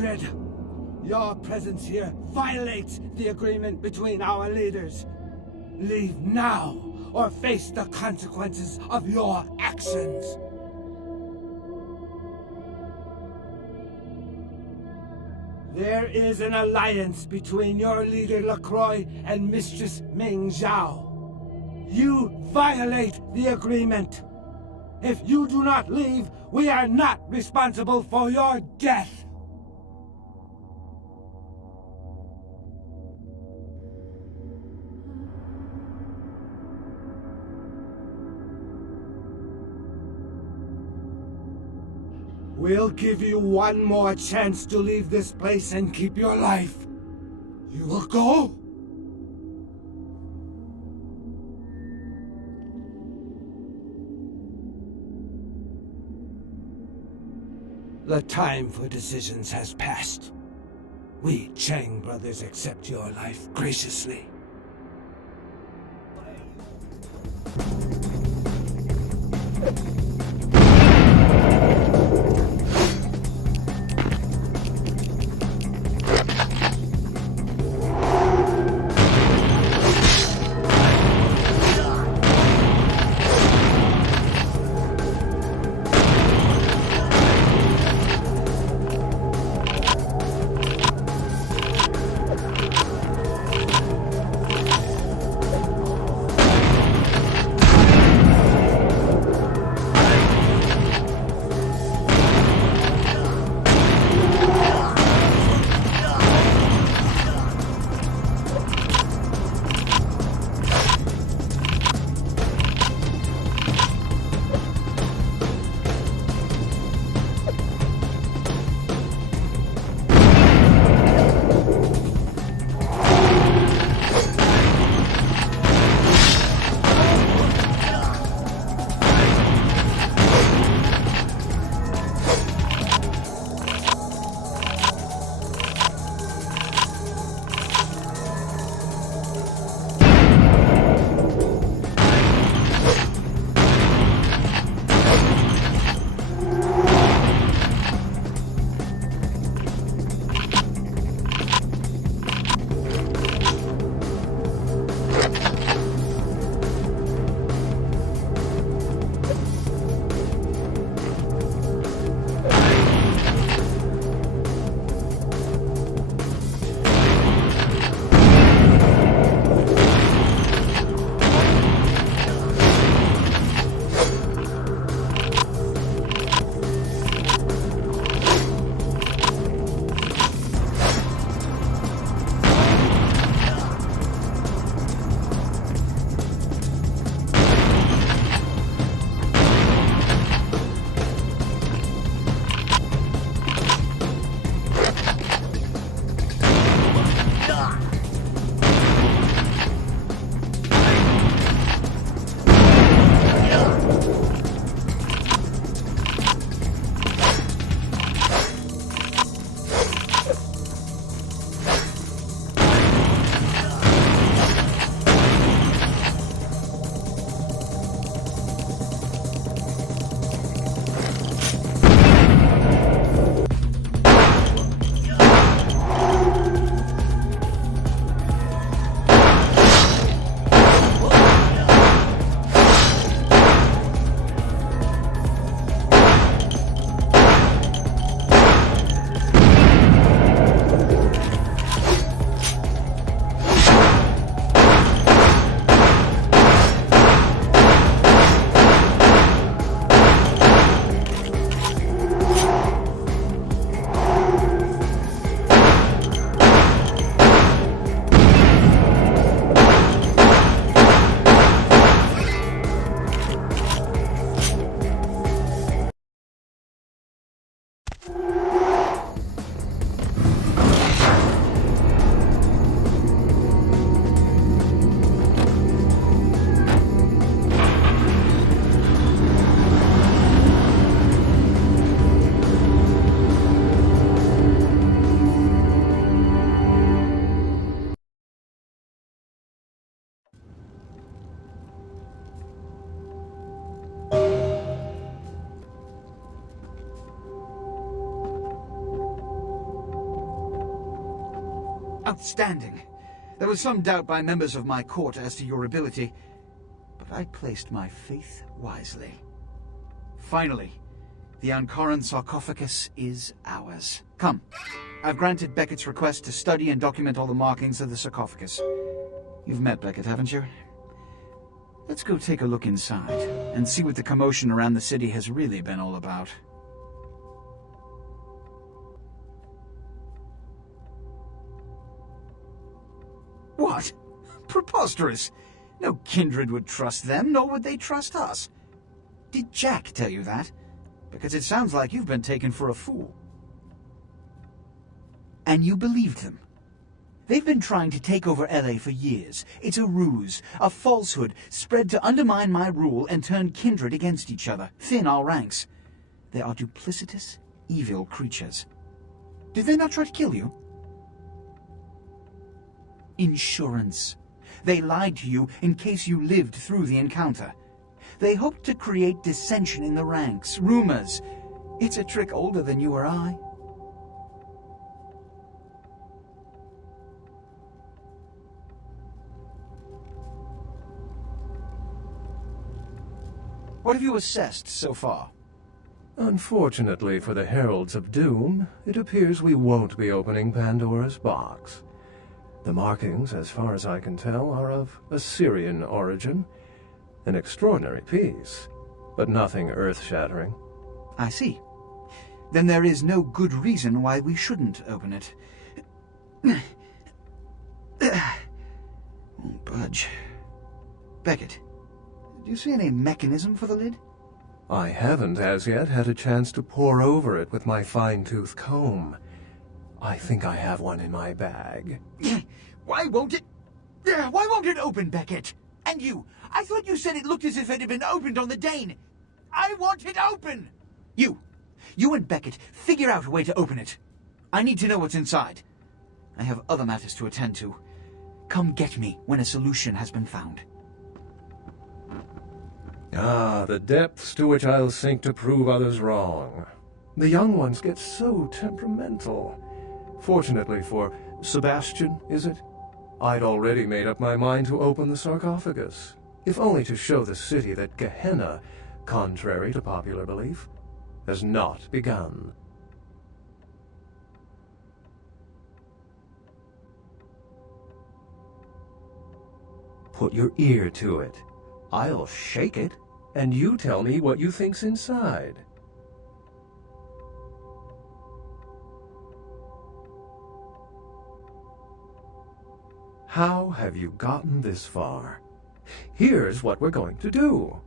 Kindred, your presence here violates the agreement between our leaders. Leave now, or face the consequences of your actions. There is an alliance between your leader LaCroix and Mistress Ming Zhao. You violate the agreement. If you do not leave, we are not responsible for your death. We'll give you one more chance to leave this place and keep your life. You will go? The time for decisions has passed. We Chang brothers accept your life graciously. Outstanding. There was some doubt by members of my court as to your ability, but I placed my faith wisely. Finally, the Ankaran sarcophagus is ours. Come, I've granted Beckett's request to study and document all the markings of the sarcophagus. You've met Beckett, haven't you? Let's go take a look inside and see what the commotion around the city has really been all about. What? Preposterous! No kindred would trust them, nor would they trust us. Did Jack tell you that? Because it sounds like you've been taken for a fool. And you believed them. They've been trying to take over LA for years. It's a ruse, a falsehood, spread to undermine my rule and turn kindred against each other, thin our ranks. They are duplicitous, evil creatures. Did they not try to kill you? Insurance. They lied to you in case you lived through the encounter. They hoped to create dissension in the ranks, rumors. It's a trick older than you or I. What have you assessed so far? Unfortunately for the Heralds of Doom, it appears we won't be opening Pandora's box. The markings, as far as I can tell, are of Assyrian origin. An extraordinary piece, but nothing earth-shattering. I see. Then there is no good reason why we shouldn't open it. Won't budge. Beckett, do you see any mechanism for the lid? I haven't as yet had a chance to pore over it with my fine-tooth comb. I think I have one in my bag. Why won't it open, Beckett? And you, I thought you said it looked as if it had been opened on the Dane. I want it open! You and Beckett, figure out a way to open it. I need to know what's inside. I have other matters to attend to. Come get me when a solution has been found. Ah, the depths to which I'll sink to prove others wrong. The young ones get so temperamental. Fortunately for Sebastian, is it? I'd already made up my mind to open the sarcophagus, if only to show the city that Gehenna, contrary to popular belief, has not begun. Put your ear to it. I'll shake it, and you tell me what you think's inside. How have you gotten this far? Here's what we're going to do.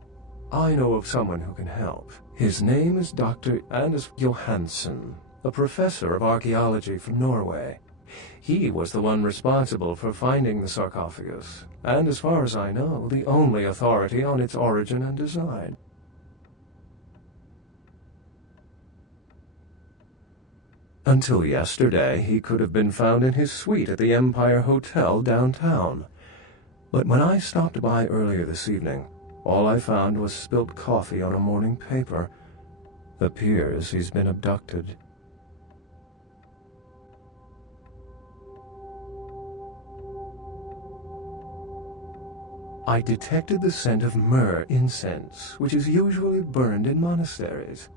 I know of someone who can help. His name is Dr. Anders Johansen, a professor of archaeology from Norway. He was the one responsible for finding the sarcophagus, and as far as I know, the only authority on its origin and design. Until yesterday, he could have been found in his suite at the Empire Hotel downtown. But when I stopped by earlier this evening, all I found was spilt coffee on a morning paper. Appears he's been abducted. I detected the scent of myrrh incense, which is usually burned in monasteries.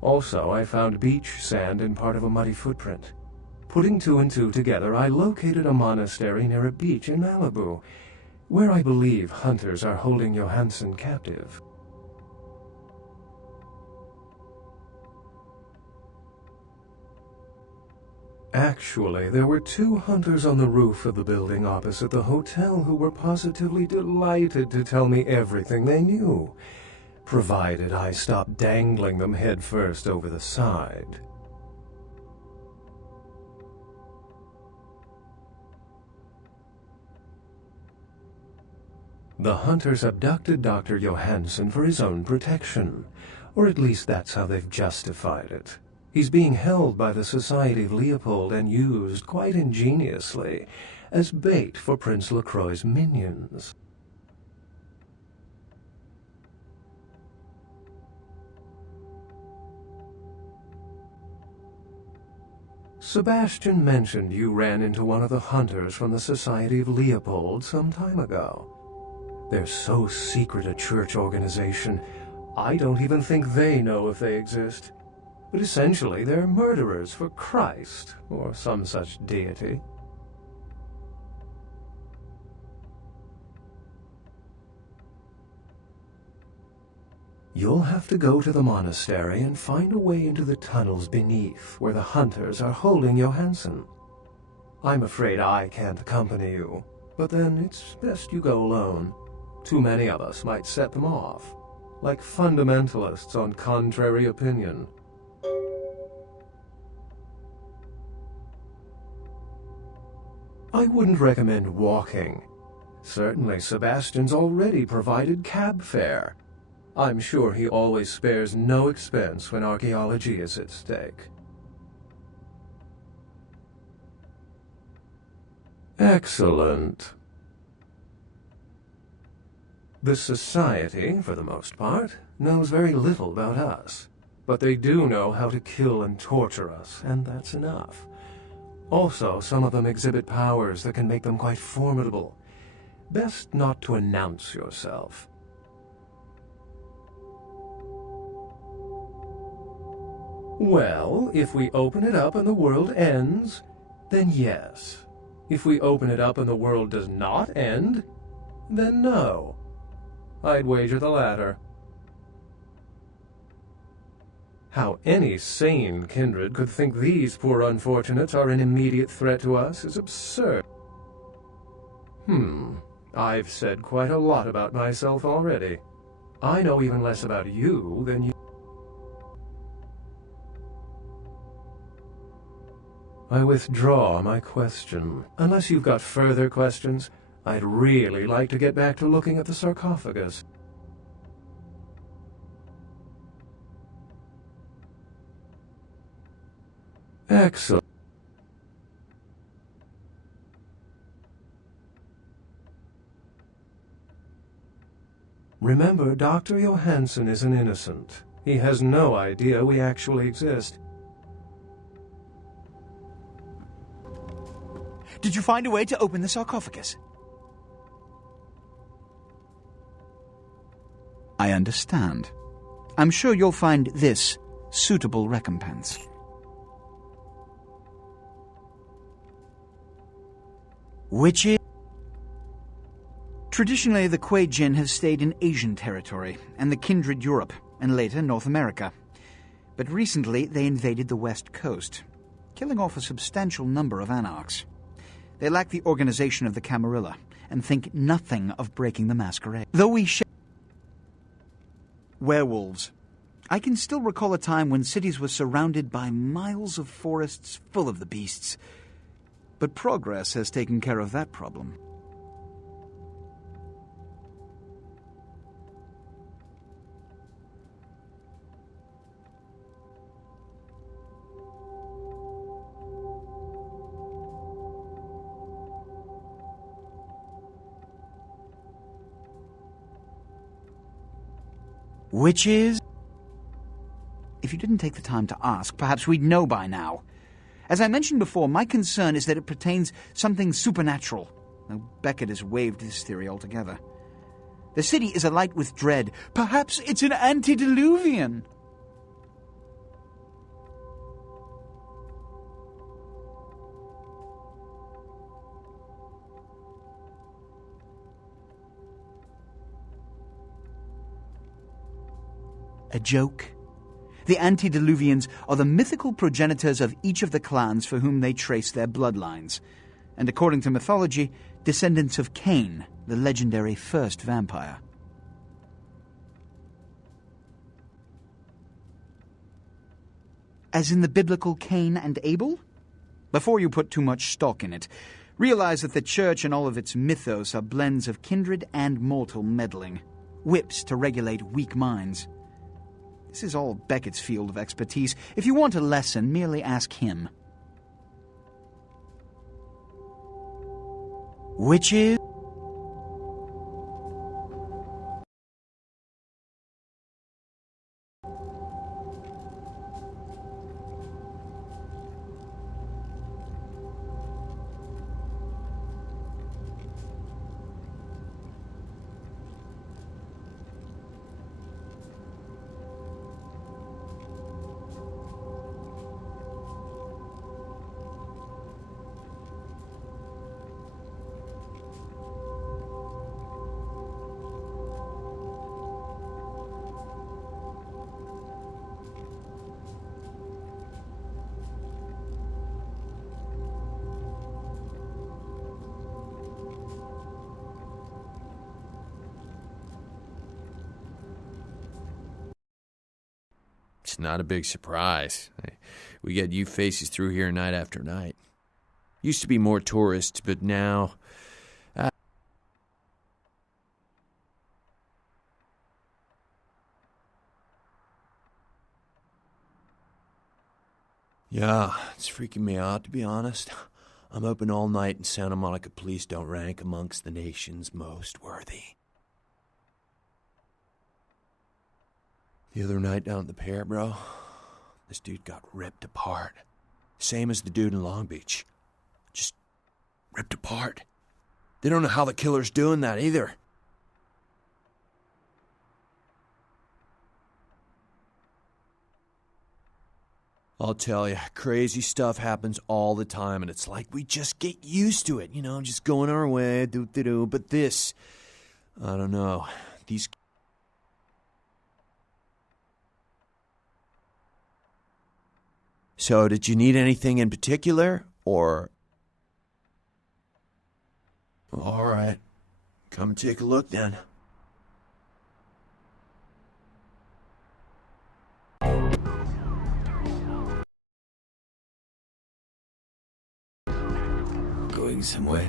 Also, I found beach sand in part of a muddy footprint. Putting two and two together, I located a monastery near a beach in Malibu, where I believe hunters are holding Johansen captive. Actually, there were 2 hunters on the roof of the building opposite the hotel who were positively delighted to tell me everything they knew, provided I stopped dangling them headfirst over the side. The hunters abducted Dr. Johansen for his own protection, or at least that's how they've justified it. He's being held by the Society of Leopold and used, quite ingeniously, as bait for Prince LaCroix's minions. Sebastian mentioned you ran into one of the hunters from the Society of Leopold some time ago. They're so secret a church organization, I don't even think they know if they exist. But essentially, they're murderers for Christ, or some such deity. You'll have to go to the monastery and find a way into the tunnels beneath, where the hunters are holding Johansson. I'm afraid I can't accompany you, but then it's best you go alone. Too many of us might set them off, like fundamentalists on contrary opinion. I wouldn't recommend walking. Certainly Sebastian's already provided cab fare. I'm sure he always spares no expense when archaeology is at stake. Excellent. The Society, for the most part, knows very little about us, but they do know how to kill and torture us, and that's enough. Also, some of them exhibit powers that can make them quite formidable. Best not to announce yourself. Well, if we open it up and the world ends, then yes. If we open it up and the world does not end, then no. I'd wager the latter. How any sane kindred could think these poor unfortunates are an immediate threat to us is absurd. I've said quite a lot about myself already. I know even less about you than you. I withdraw my question. Unless you've got further questions, I'd really like to get back to looking at the sarcophagus. Excellent. Remember, Dr. Johansson is an innocent. He has no idea we actually exist. Did you find a way to open the sarcophagus? I understand. I'm sure you'll find this suitable recompense. Which is... Traditionally, the Kuei Jin have stayed in Asian territory, and the kindred Europe, and later North America. But recently, they invaded the West Coast, killing off a substantial number of anarchs. They lack the organization of the Camarilla, and think nothing of breaking the Masquerade. Though we share werewolves. I can still recall a time when cities were surrounded by miles of forests full of the beasts. But progress has taken care of that problem. Which is... If you didn't take the time to ask, perhaps we'd know by now. As I mentioned before, my concern is that it pertains something supernatural, though Beckett has waived this theory altogether. The city is alight with dread. Perhaps it's an antediluvian. A joke? The antediluvians are the mythical progenitors of each of the clans for whom they trace their bloodlines, and according to mythology, descendants of Cain, the legendary first vampire. As in the biblical Cain and Abel? Before you put too much stock in it, realize that the church and all of its mythos are blends of kindred and mortal meddling, whips to regulate weak minds. This is all Beckett's field of expertise. If you want a lesson, merely ask him. Which is... It's not a big surprise. We get you faces through here night after night. Used to be more tourists, but now... Yeah, it's freaking me out, to be honest. I'm open all night and Santa Monica police don't rank amongst the nation's most worthy. The other night down at the pier, bro, this dude got ripped apart. Same as the dude in Long Beach. Just ripped apart. They don't know how the killer's doing that either. I'll tell you, crazy stuff happens all the time, and it's like we just get used to it, you know, just going our way, do-do-do. But this, I don't know, these... So, did you need anything in particular, or... All right, come and take a look then. Going somewhere?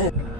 Who's there?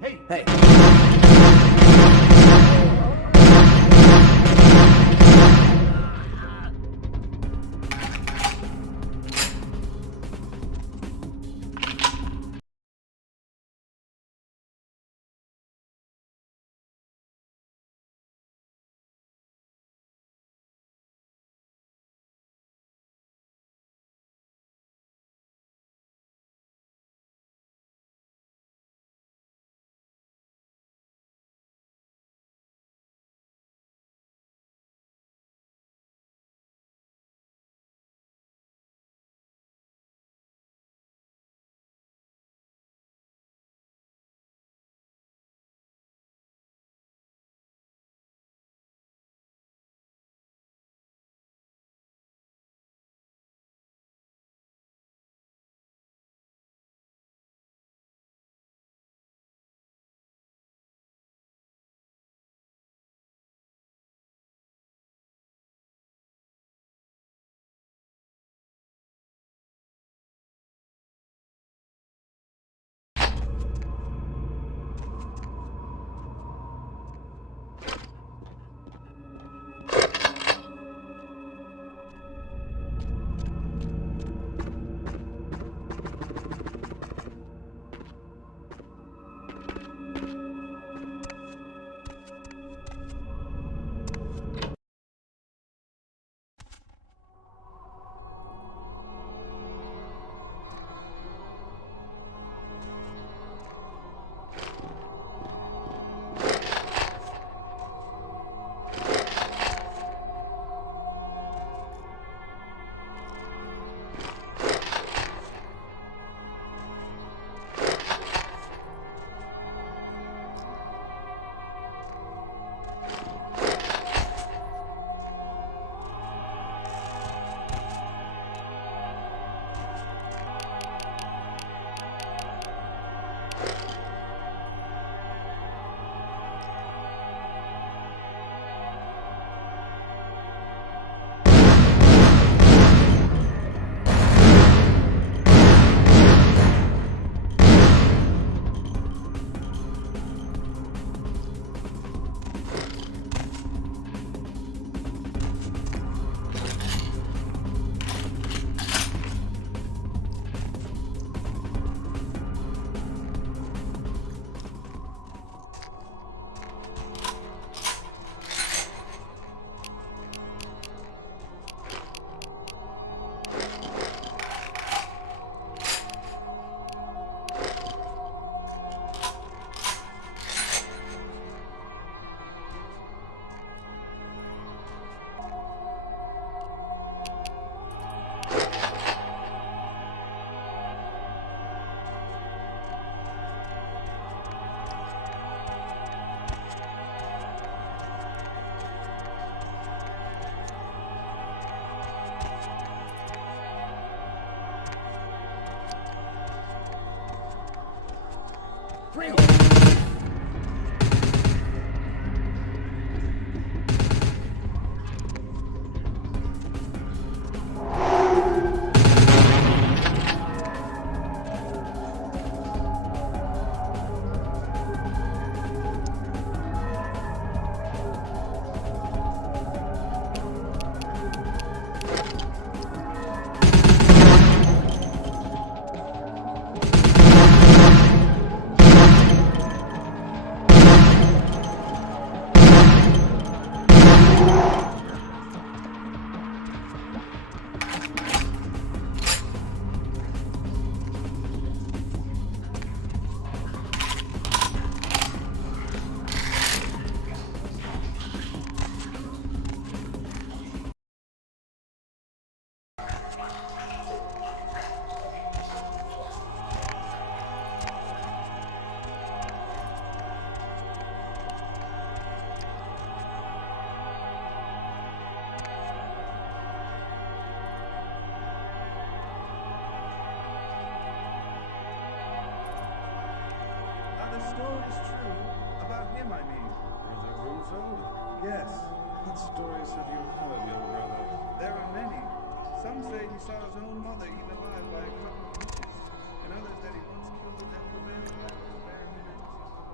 Hey! Hey! stories true? About him, I mean. Brother Russo? Yes. What stories have you heard, little brother? There are many. Some say he saw his own mother eaten alive by a couple of witches, and others that he once killed an elder bear that was bearing him into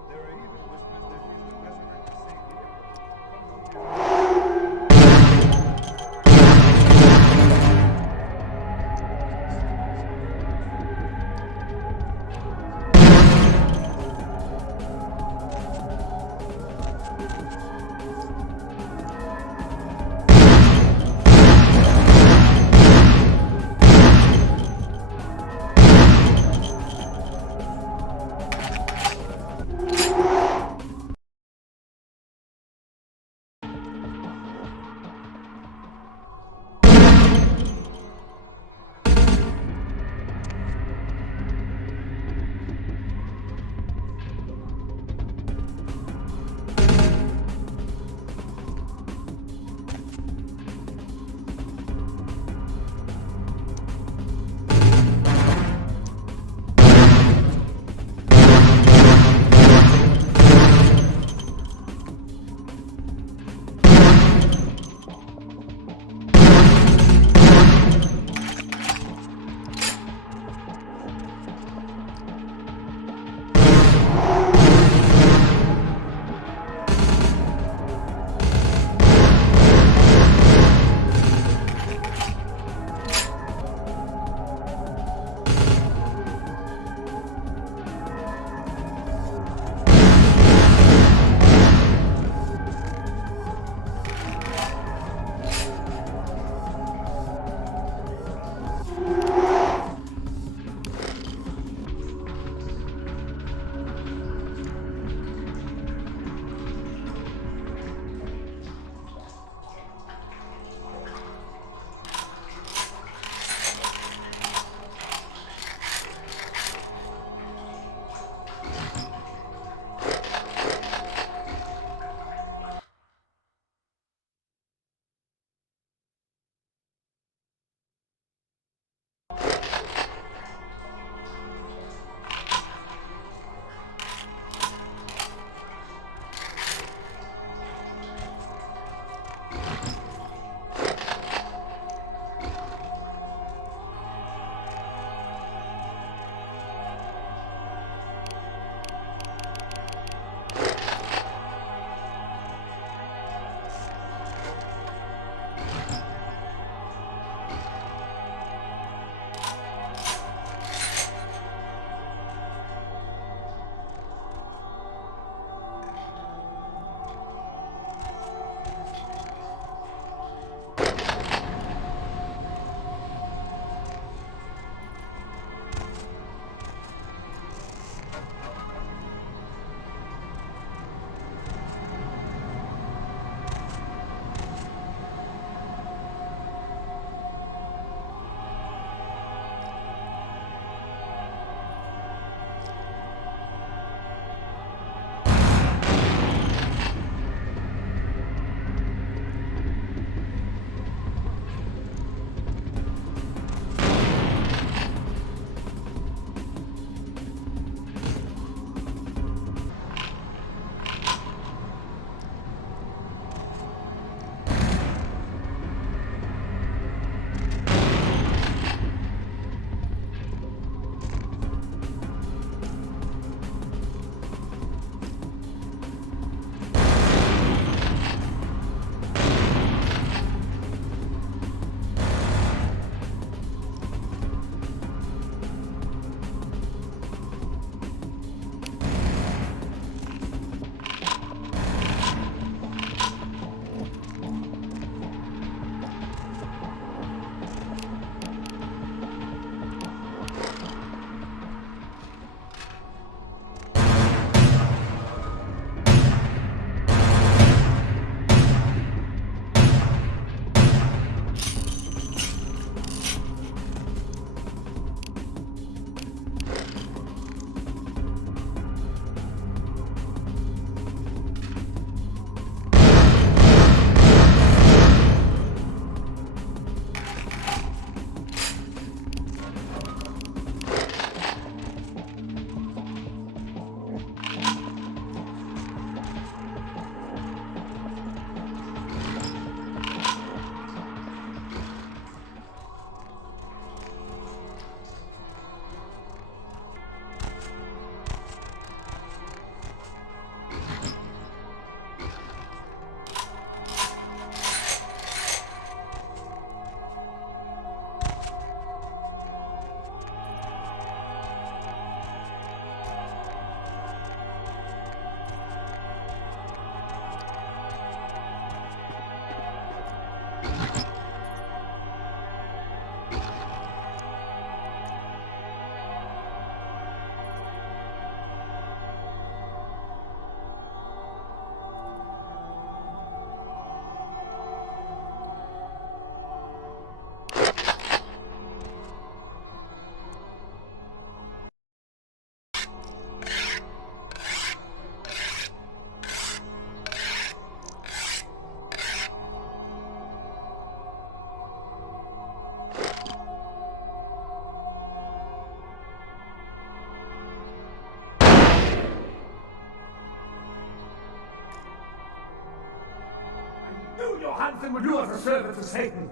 Something will do us a service to Satan,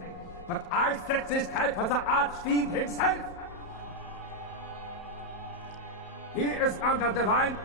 but I set this type for the Archfiend himself. He is under divine.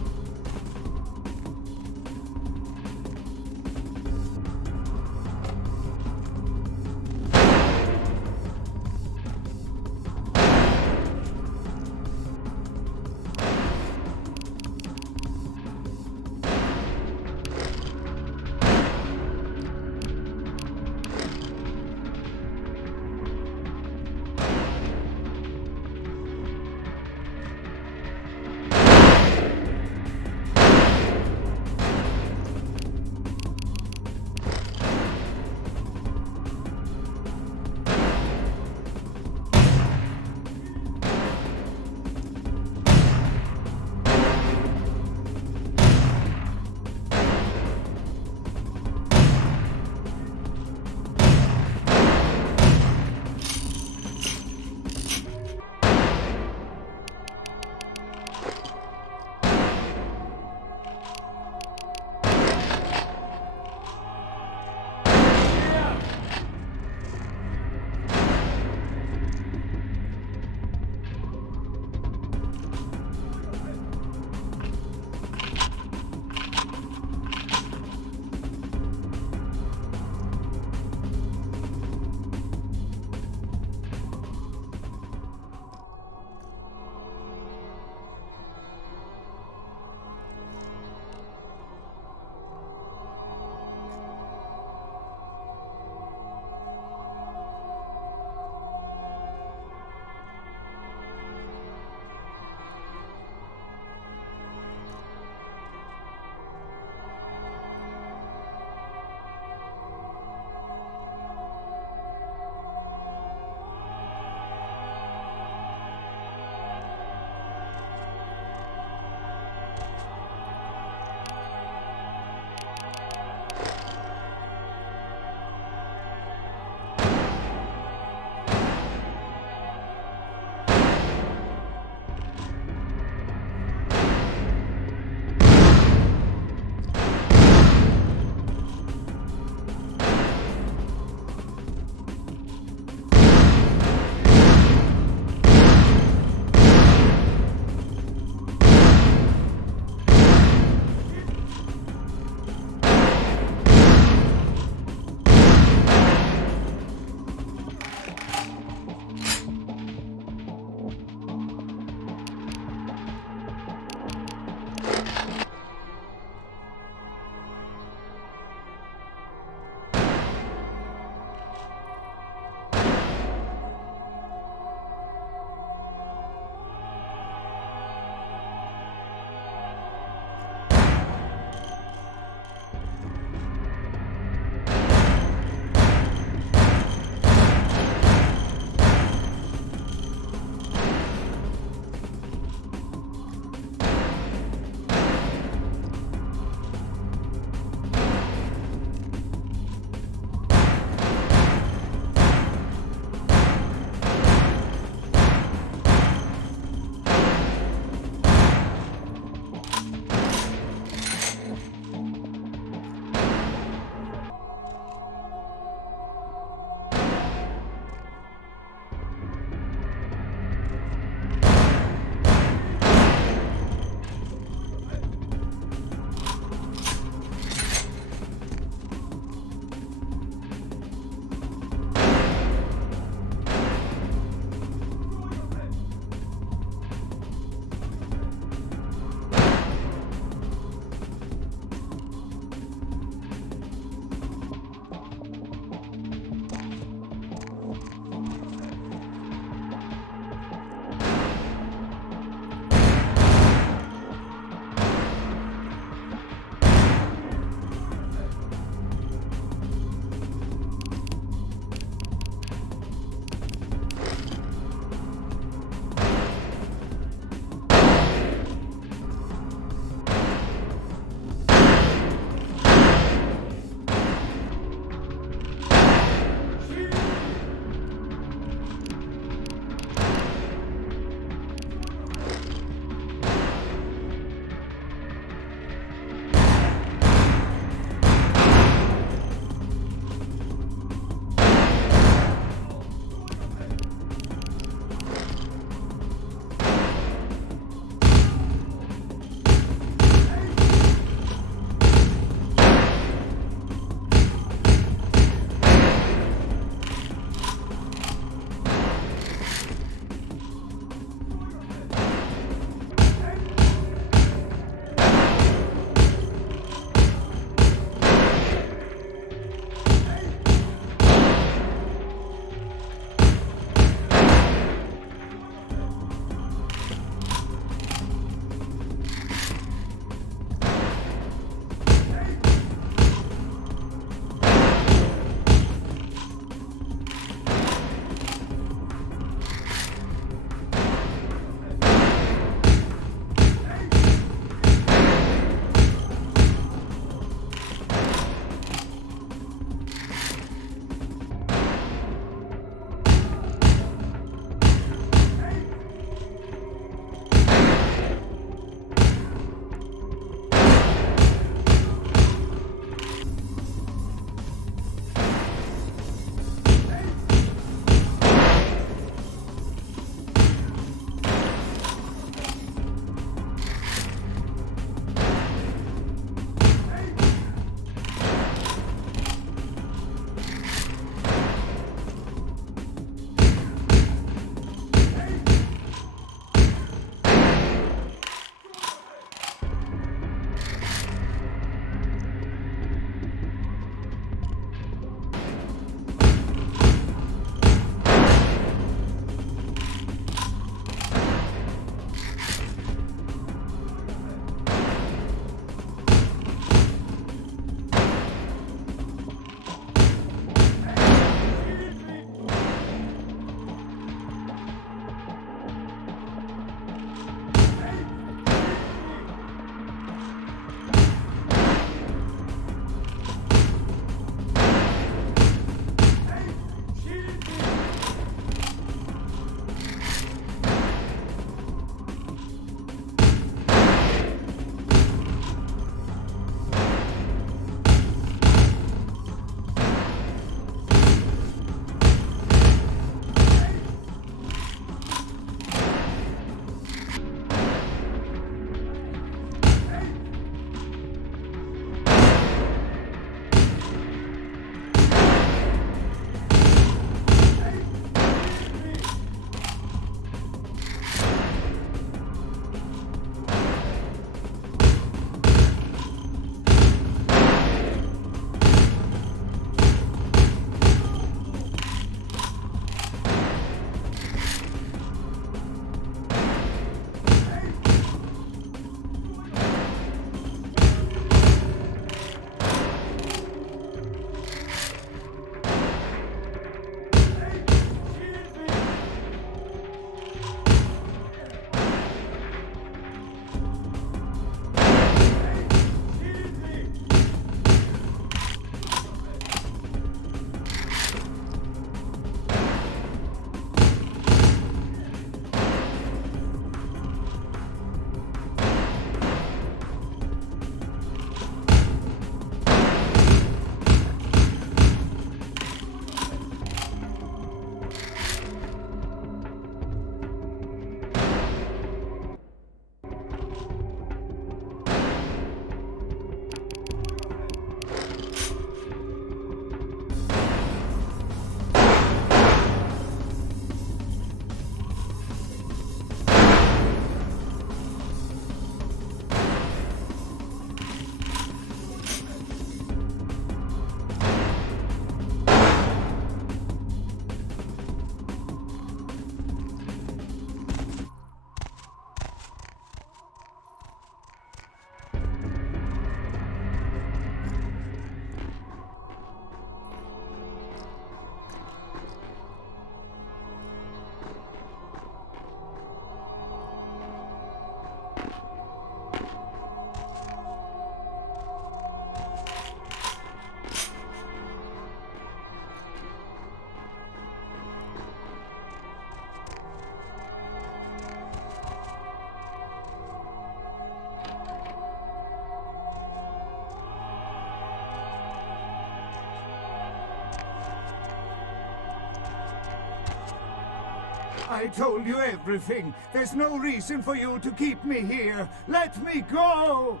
I told you everything. There's no reason for you to keep me here. Let me go!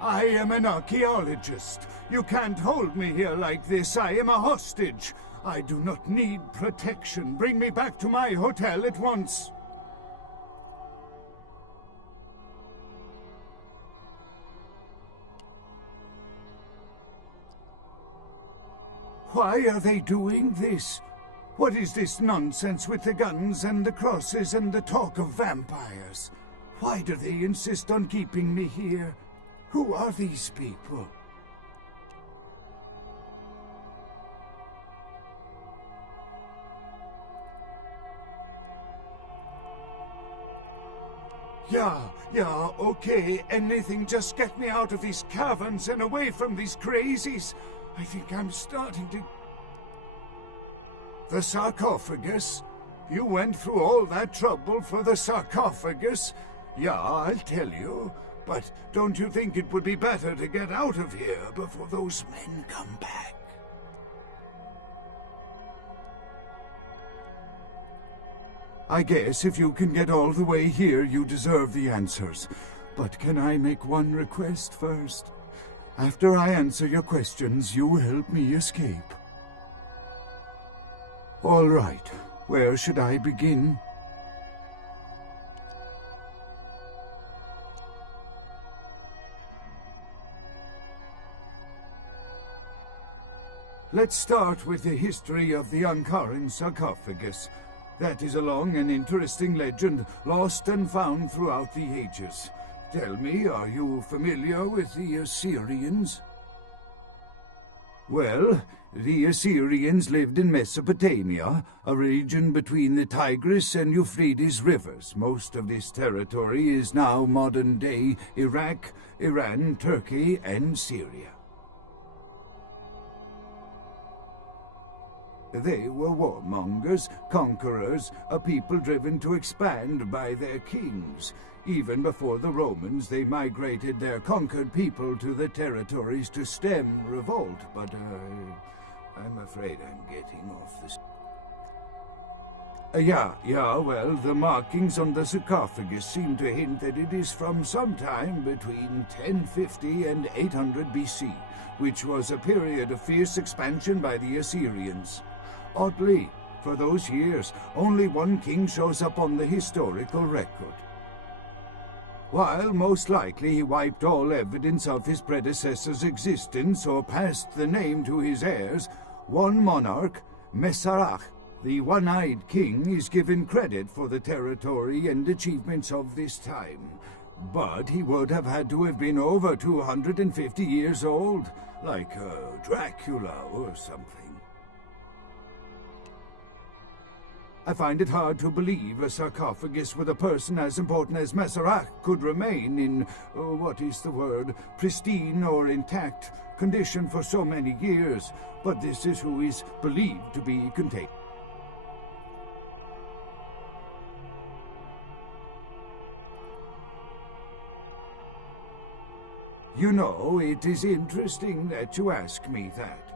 I am an archaeologist. You can't hold me here like this. I am a hostage. I do not need protection. Bring me back to my hotel at once. Why are they doing this? What is this nonsense with the guns and the crosses and the talk of vampires? Why do they insist on keeping me here? Who are these people? Yeah, okay, anything, just get me out of these caverns and away from these crazies. I think I'm starting to... The sarcophagus? You went through all that trouble for the sarcophagus? Yeah, I'll tell you. But don't you think it would be better to get out of here before those men come back? I guess if you can get all the way here, you deserve the answers. But can I make one request first? After I answer your questions, you help me escape. All right. Where should I begin? Let's start with the history of the Ankaran sarcophagus. That is a long and interesting legend, lost and found throughout the ages. Tell me, are you familiar with the Assyrians? Well, the Assyrians lived in Mesopotamia, a region between the Tigris and Euphrates rivers. Most of this territory is now modern-day Iraq, Iran, Turkey, and Syria. They were warmongers, conquerors, a people driven to expand by their kings. Even before the Romans, they migrated their conquered people to the territories to stem revolt, but I'm afraid I'm getting off this. Well, the markings on the sarcophagus seem to hint that it is from sometime between 1050 and 800 BC, which was a period of fierce expansion by the Assyrians. Oddly, for those years, only one king shows up on the historical record. While most likely he wiped all evidence of his predecessor's existence or passed the name to his heirs, one monarch, Mesarach, the one-eyed king, is given credit for the territory and achievements of this time. But he would have had to have been over 250 years old, like Dracula or something. I find it hard to believe a sarcophagus with a person as important as Mesarach could remain in, pristine or intact condition for so many years, but this is who is believed to be contained. You know, it is interesting that you ask me that.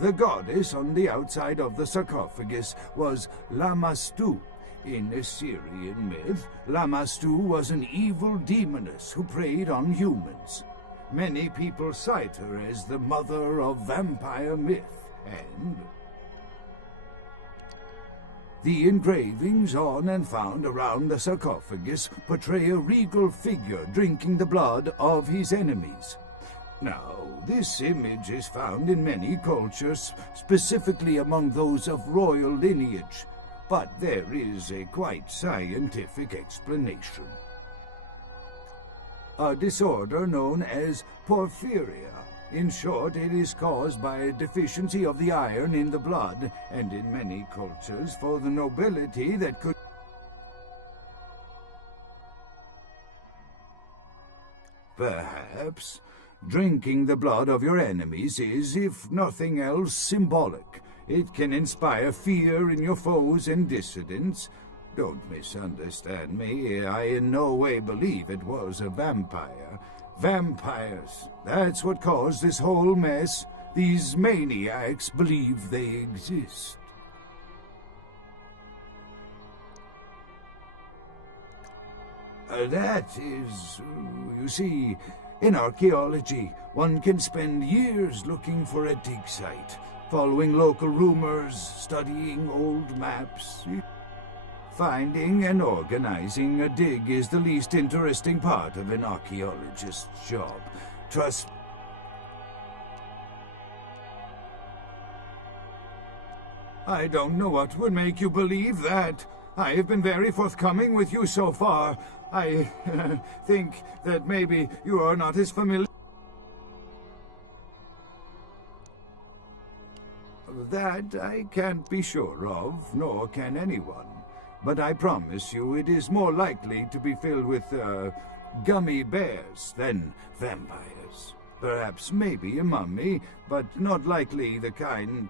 The goddess on the outside of the sarcophagus was Lamastu. In Assyrian myth, Lamastu was an evil demoness who preyed on humans. Many people cite her as the mother of vampire myth, and the engravings on and found around the sarcophagus portray a regal figure drinking the blood of his enemies. Now, this image is found in many cultures, specifically among those of royal lineage, but there is a quite scientific explanation. A disorder known as porphyria. In short, it is caused by a deficiency of the iron in the blood, and in many cultures, for the nobility that could... Perhaps drinking the blood of your enemies is, if nothing else, symbolic. It can inspire fear in your foes and dissidents. Don't misunderstand me. I in no way believe it was a vampire. Vampires, that's what caused this whole mess. These maniacs believe they exist. That is, you see, in archaeology, one can spend years looking for a dig site, following local rumors, studying old maps. Finding and organizing a dig is the least interesting part of an archaeologist's job. Trust. I don't know what would make you believe that. I have been very forthcoming with you so far. I think that maybe you are not as familiar. That I can't be sure of, nor can anyone. But I promise you it is more likely to be filled with, gummy bears than vampires. Perhaps maybe a mummy, but not likely the kind...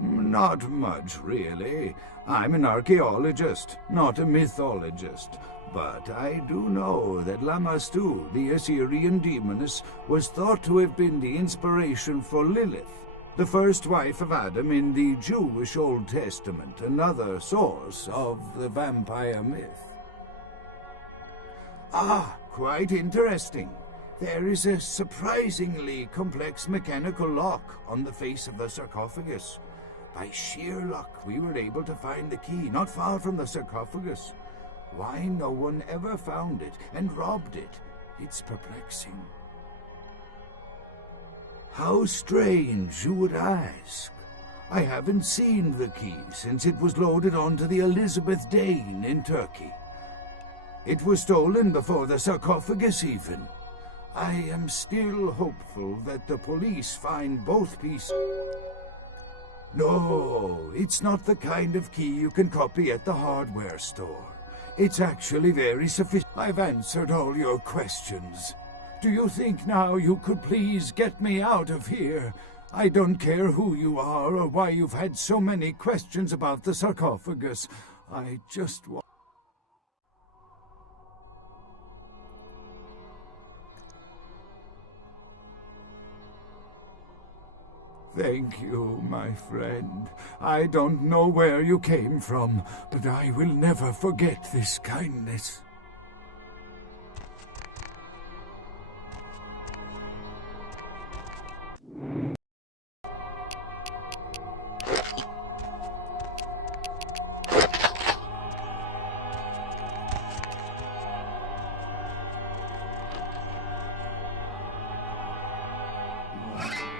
Not much, really. I'm an archaeologist, not a mythologist. But I do know that Lamastu, the Assyrian demoness, was thought to have been the inspiration for Lilith, the first wife of Adam in the Jewish Old Testament, another source of the vampire myth. Ah, quite interesting. There is a surprisingly complex mechanical lock on the face of the sarcophagus. By sheer luck, we were able to find the key not far from the sarcophagus. Why no one ever found it and robbed it, it's perplexing. How strange, you would ask. I haven't seen the key since it was loaded onto the Elizabeth Dane in Turkey. It was stolen before the sarcophagus even. I am still hopeful that the police find both pieces. No, it's not the kind of key you can copy at the hardware store. It's actually very sophisticated. I've answered all your questions. Do you think now you could please get me out of here? I don't care who you are or why you've had so many questions about the sarcophagus. I just want... Thank you, my friend. I don't know where you came from, but I will never forget this kindness.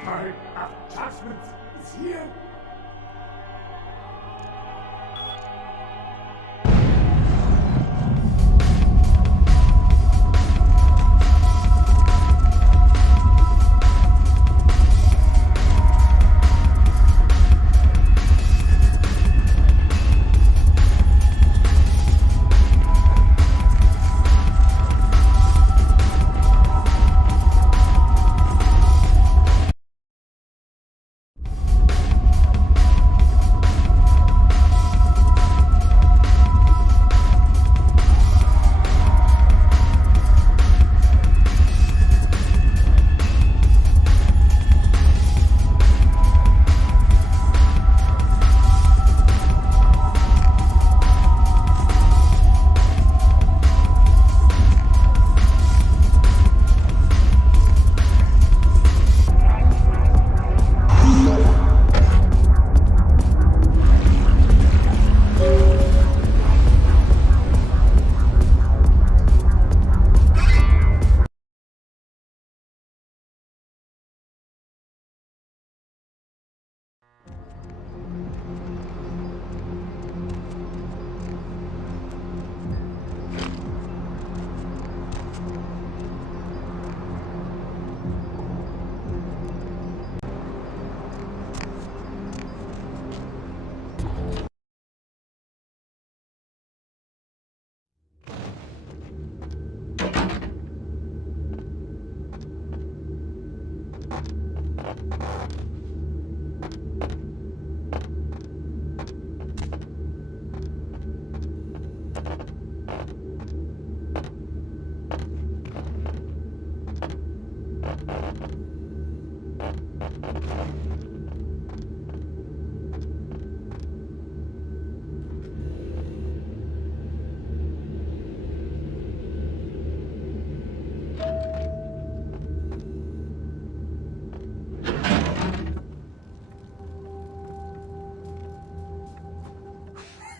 Time of judgment is here.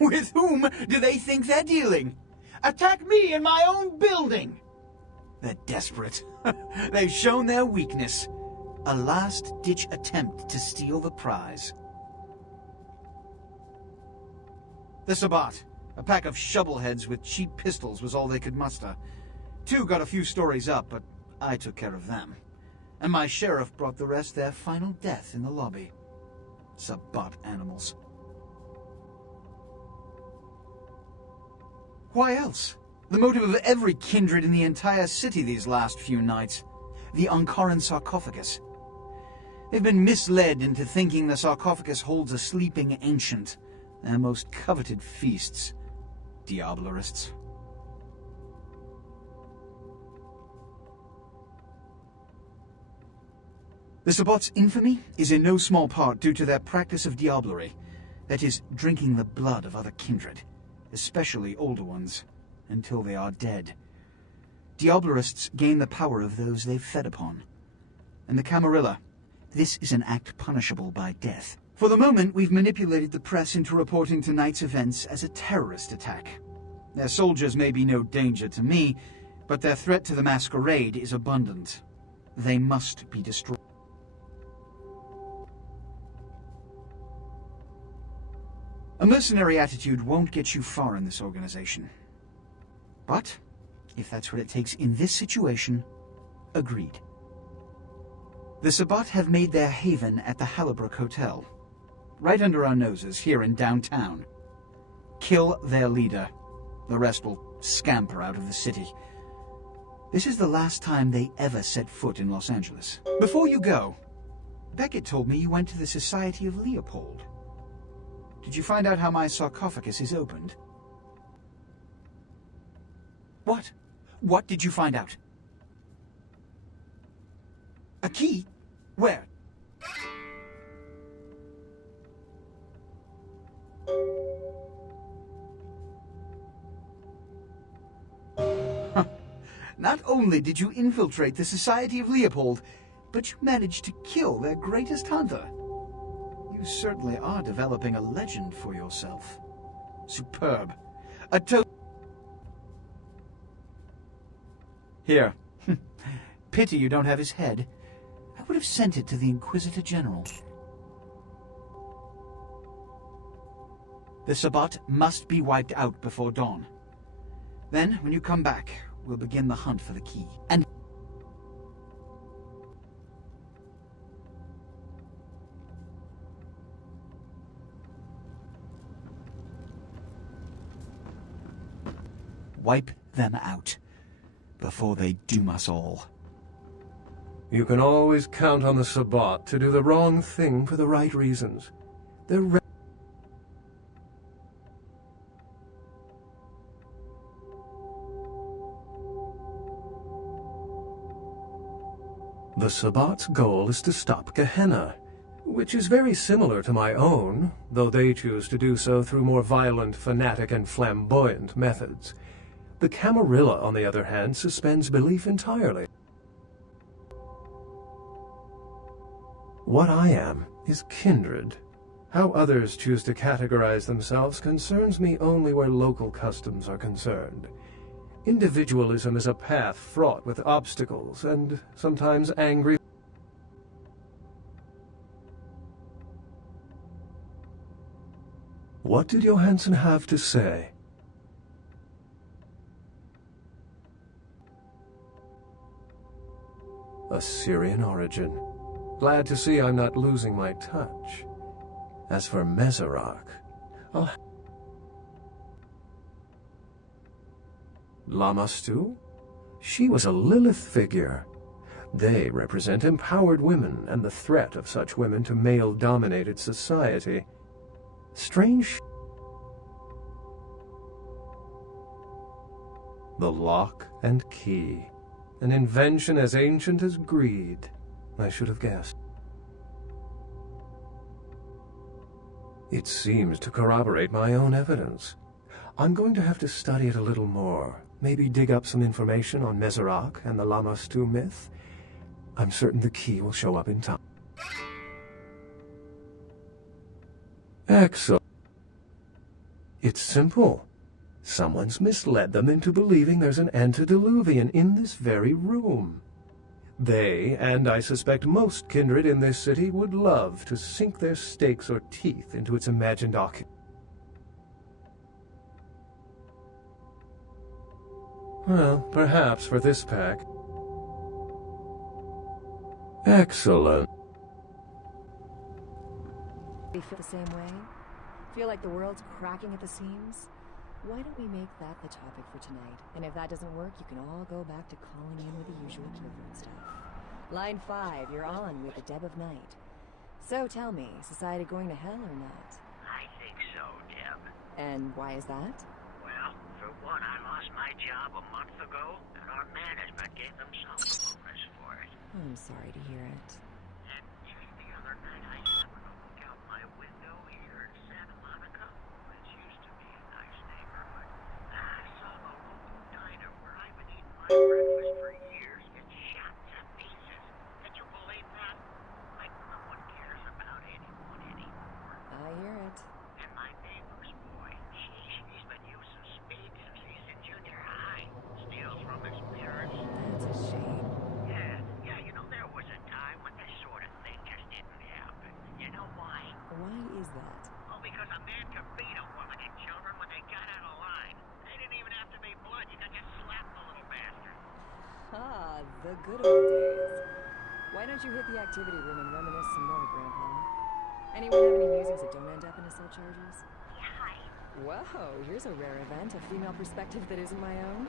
With whom do they think they're dealing? Attack me in my own building! They're desperate. They've shown their weakness. A last-ditch attempt to steal the prize. The Sabbat. A pack of shovelheads with cheap pistols was all they could muster. Two got a few stories up, but I took care of them. And my sheriff brought the rest their final death in the lobby. Sabbat animals. Why else? The motive of every kindred in the entire city these last few nights. The Ankaran sarcophagus. They've been misled into thinking the sarcophagus holds a sleeping ancient. Their most coveted feasts. Diablerists. The Sabbat's infamy is in no small part due to their practice of diablerie, that is, drinking the blood of other kindred, especially older ones, until they are dead. Diablerists gain the power of those they've fed upon. And the Camarilla, this is an act punishable by death. For the moment, we've manipulated the press into reporting tonight's events as a terrorist attack. Their soldiers may be no danger to me, but their threat to the Masquerade is abundant. They must be destroyed. A mercenary attitude won't get you far in this organization. But, if that's what it takes in this situation, agreed. The Sabbat have made their haven at the Hallibrook Hotel, right under our noses here in downtown. Kill their leader. The rest will scamper out of the city. This is the last time they ever set foot in Los Angeles. Before you go, Beckett told me you went to the Society of Leopold. Did you find out how my sarcophagus is opened? What? What did you find out? A key? Where? Not only did you infiltrate the Society of Leopold, but you managed to kill their greatest hunter. You certainly are developing a legend for yourself. Superb. Here. Pity you don't have his head. I would have sent it to the Inquisitor General. The Sabbat must be wiped out before dawn. Then, when you come back, we'll begin the hunt for the key. And wipe them out before they doom us all. You can always count on the Sabbat to do the wrong thing for the right reasons. They're The Sabbat's goal is to stop Gehenna, which is very similar to my own, though they choose to do so through more violent, fanatic, and flamboyant methods. The Camarilla, on the other hand, suspends belief entirely. What I am is kindred. How others choose to categorize themselves concerns me only where local customs are concerned. Individualism is a path fraught with obstacles and sometimes angry. What did Johansson have to say? Assyrian origin. Glad to see I'm not losing my touch. As for Meserak, Lamastu? She was a Lilith figure. They represent empowered women and the threat of such women to male-dominated society. Strange. The lock and key. An invention as ancient as greed. I should have guessed. It seems to corroborate my own evidence. I'm going to have to study it a little more. Maybe dig up some information on Meserak and the Lamastu myth. I'm certain the key will show up in time. Excellent. It's simple. Someone's misled them into believing there's an antediluvian in this very room. They, and I suspect most kindred in this city, would love to sink their stakes or teeth into its imagined Well, perhaps for this pack. Excellent. You feel the same way? Feel like the world's cracking at the seams? Why don't we make that the topic for tonight? And if that doesn't work, you can all go back to calling in with the usual Clifford stuff. Line 5, you're on with the Deb of Night. So tell me, society going to hell or not? I think so, Deb. And why is that? Well, for one, I lost my job a month ago, and our management gave themselves a bonus for it. I'm sorry to hear it. And the other night I happened to look out my window here in Santa Monica, which used to be a nice neighborhood. I saw the local diner where I've been eating my breakfast for years get shot to pieces. Can you believe that? Like no one cares about anyone anymore. I hear it. And my neighbor's boy, he's been using speed since he's in junior high. Steals from his parents. That's a shame. Yeah, you know, there was a time when this sort of thing just didn't happen. You know why? Why is that? Oh, because a man could beat a woman and children when they got out of line. They didn't even have to be blood. You could just slap the little bastard. Ah, the good old days. Why don't you hit the activity room and reminisce some more, Grandpa? Anyone have any musings that don't end up in assault charges? Yeah, hi. Whoa, here's a rare event, a female perspective that isn't my own.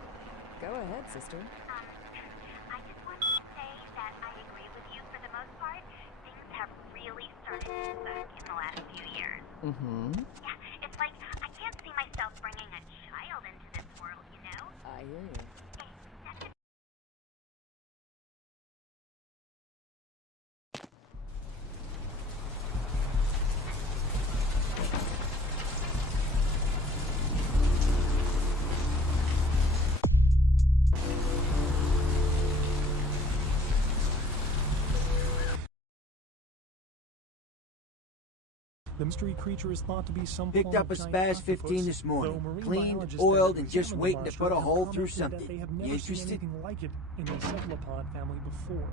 Go ahead, sister. I just wanted to say that I agree with you for the most part. Things have really started to suck in the last few years. Mm-hmm. Yeah, it's like I can't see myself bringing a child into this world, you know? I hear you. The mystery creature is thought to be some Picked up a Spaz 15 this morning. Cleaned, oiled, and just waiting to put a hole through something. They have You never seen interested? anything like it in the cephalopod family before.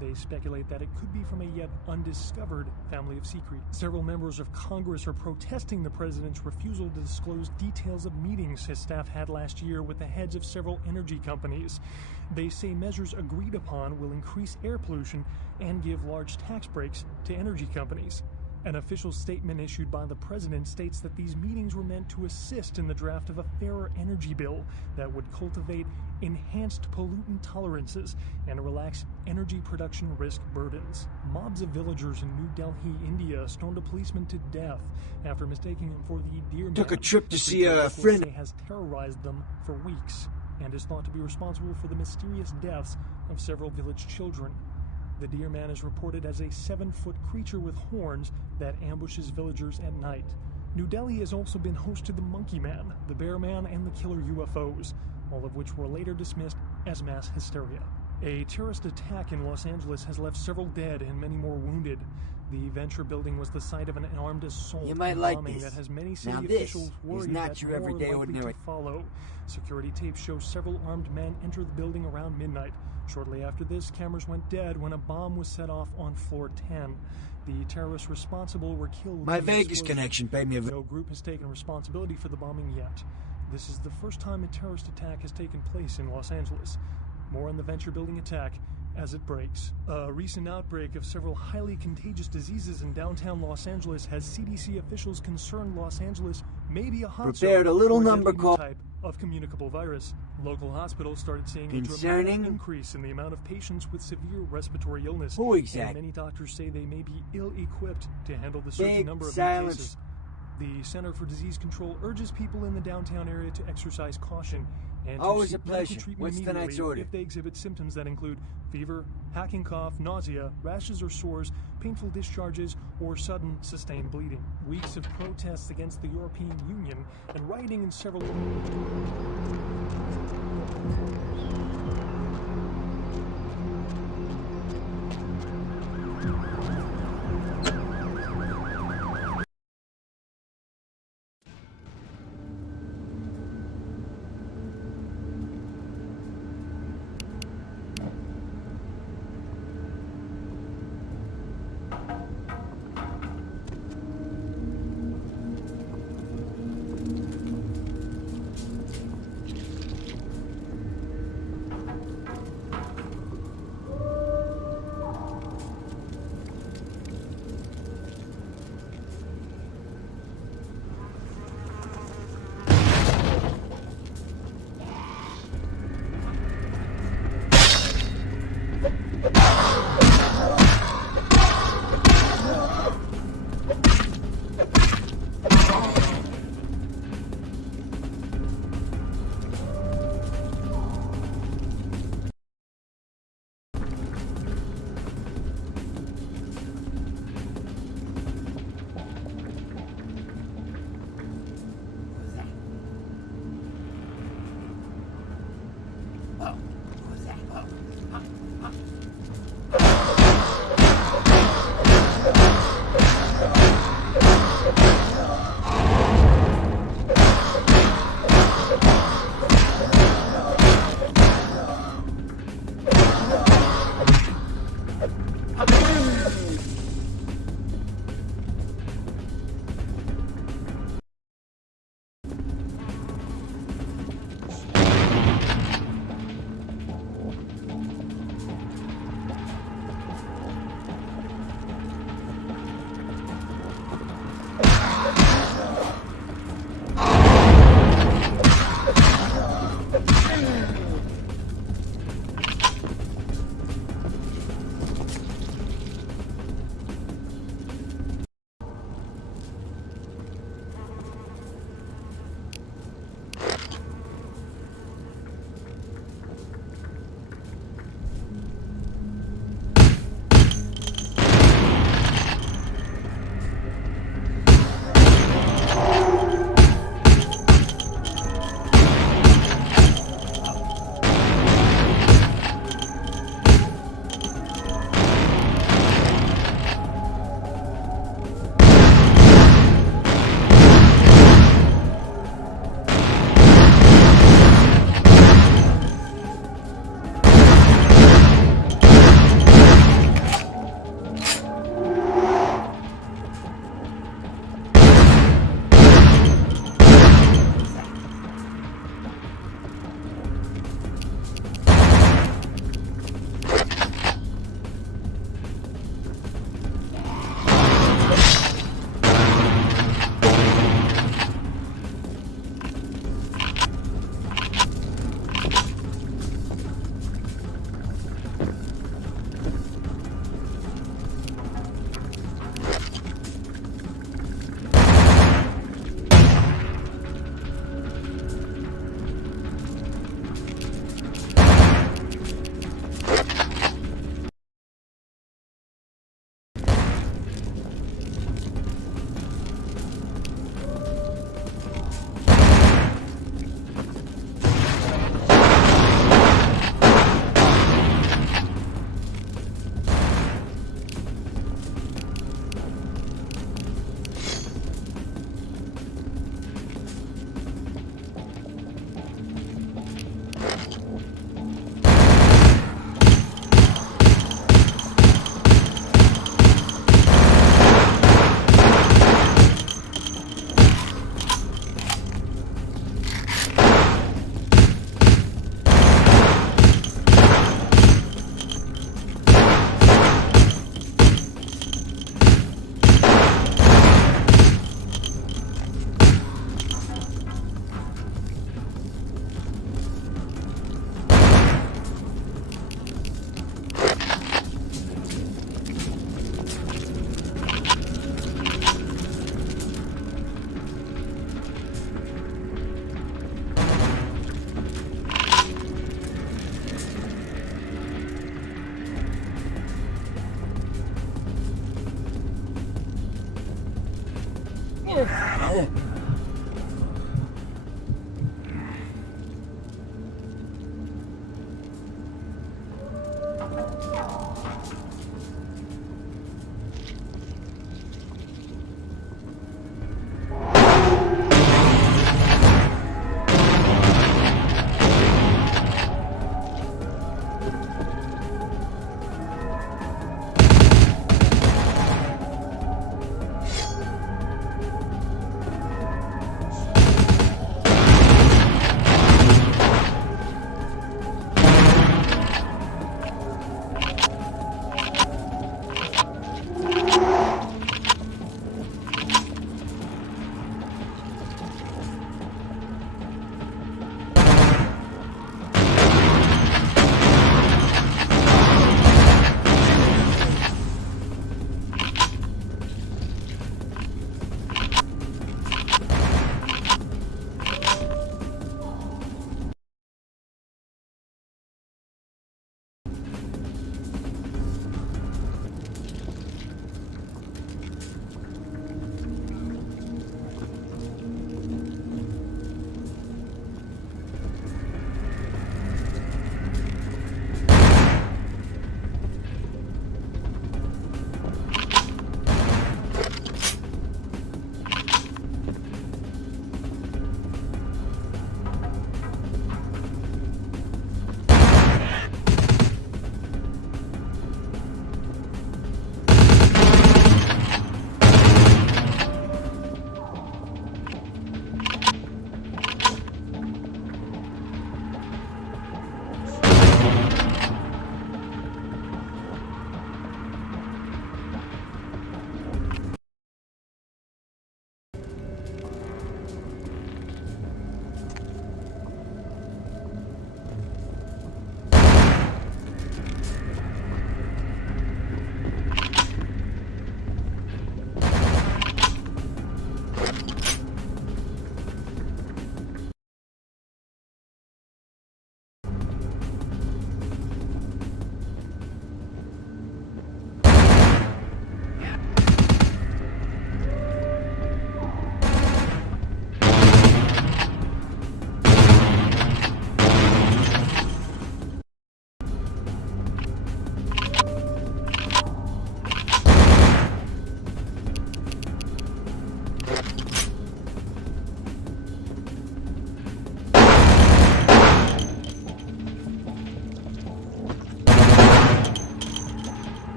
They speculate that it could be from a yet undiscovered family of sea creatures. Several members of Congress are protesting the president's refusal to disclose details of meetings his staff had last year with the heads of several energy companies. They say measures agreed upon will increase air pollution and give large tax breaks to energy companies. An official statement issued by the president states that these meetings were meant to assist in the draft of a fairer energy bill that would cultivate enhanced pollutant tolerances and relax energy production risk burdens. Mobs of villagers in New Delhi, India stormed a policeman to death after mistaking him for the deer man. Took a trip to The see a creature friend. has terrorized them for weeks and is thought to be responsible for the mysterious deaths of several village children. The deer man is reported as a 7-foot creature with horns that ambushes villagers at night. New Delhi has also been host to the Monkey Man, the Bear Man, and the Killer UFOs, all of which were later dismissed as mass hysteria. A terrorist attack in Los Angeles has left several dead and many more wounded. The Venture building was the site of an armed assault You might and like bombing this. that has many city Now this officials is worried not that your more everyday likely ordinary. to follow. Security tapes show several armed men enter the building around midnight. Shortly after this, cameras went dead when a bomb was set off on floor 10. The terrorists responsible were killed. My in the Vegas explosion. connection paid me a... No group has taken responsibility for the bombing yet. This is the first time a terrorist attack has taken place in Los Angeles. More on the Venture building attack as it breaks. A recent outbreak of several highly contagious diseases in downtown Los Angeles has CDC officials concerned Los Angeles may be a hot Prepared zone a little for number deadly new called- type of communicable virus. Local hospitals started seeing a dramatic Concerning? increase in the amount of patients with severe respiratory illness. Who And exact- many doctors say they may be ill-equipped to handle the surging Big number of new silence. cases. The Center for Disease Control urges people in the downtown area to exercise caution and to Always seek a medical pleasure. treatment What's immediately tonight's order? if they exhibit symptoms that include fever, hacking cough, nausea, rashes or sores, painful discharges, or sudden sustained bleeding. Weeks of protests against the European Union and rioting in several...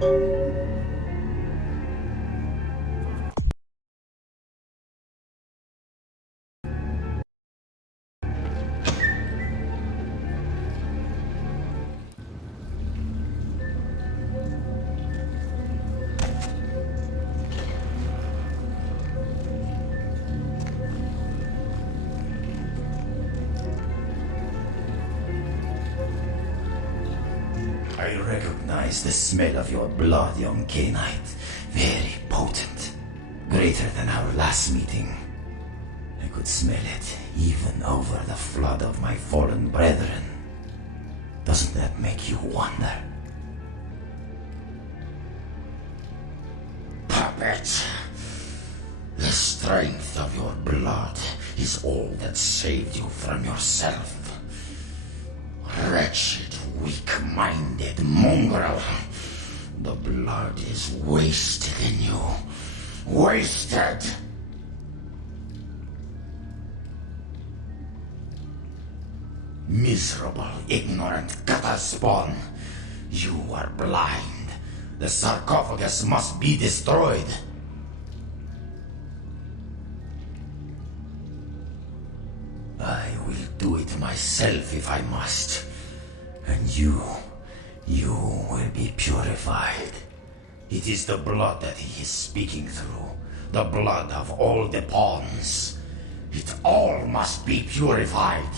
I recognize the smell of your blood, young K-Knight. Very potent. Greater than our last meeting. I could smell it even over the flood of my fallen brethren. Doesn't that make you wonder? Puppet! The strength of your blood is all that saved you from yourself. Wretched, weak-minded mongrel. The blood is wasted in you. Wasted! Miserable, ignorant gutter spawn. You are blind. The sarcophagus must be destroyed. I will do it myself if I must. And you will be purified. It is the blood that he is speaking through. The blood of all the pawns. It all must be purified.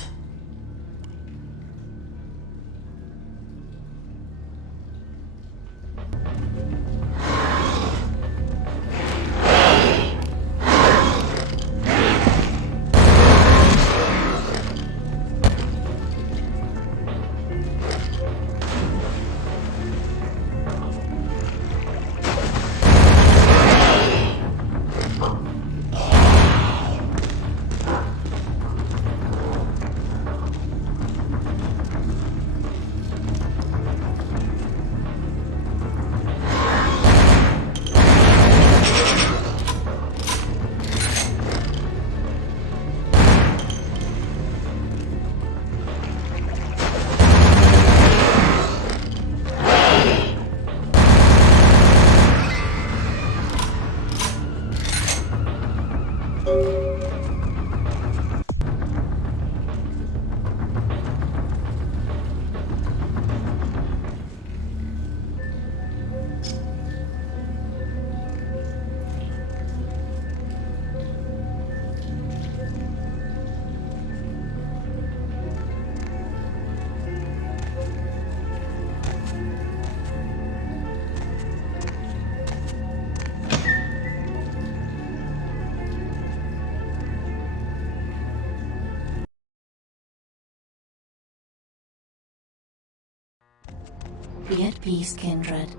Be at peace, kindred.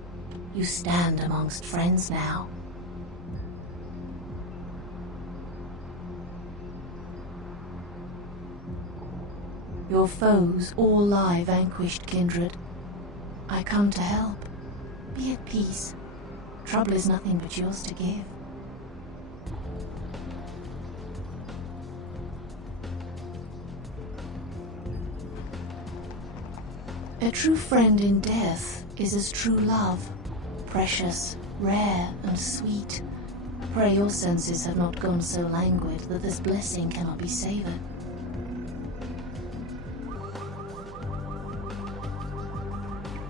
You stand amongst friends now. Your foes all lie vanquished, kindred. I come to help. Be at peace. Trouble is nothing but yours to give. A true friend in death is as true love, precious, rare, and sweet. Pray your senses have not gone so languid that this blessing cannot be savored.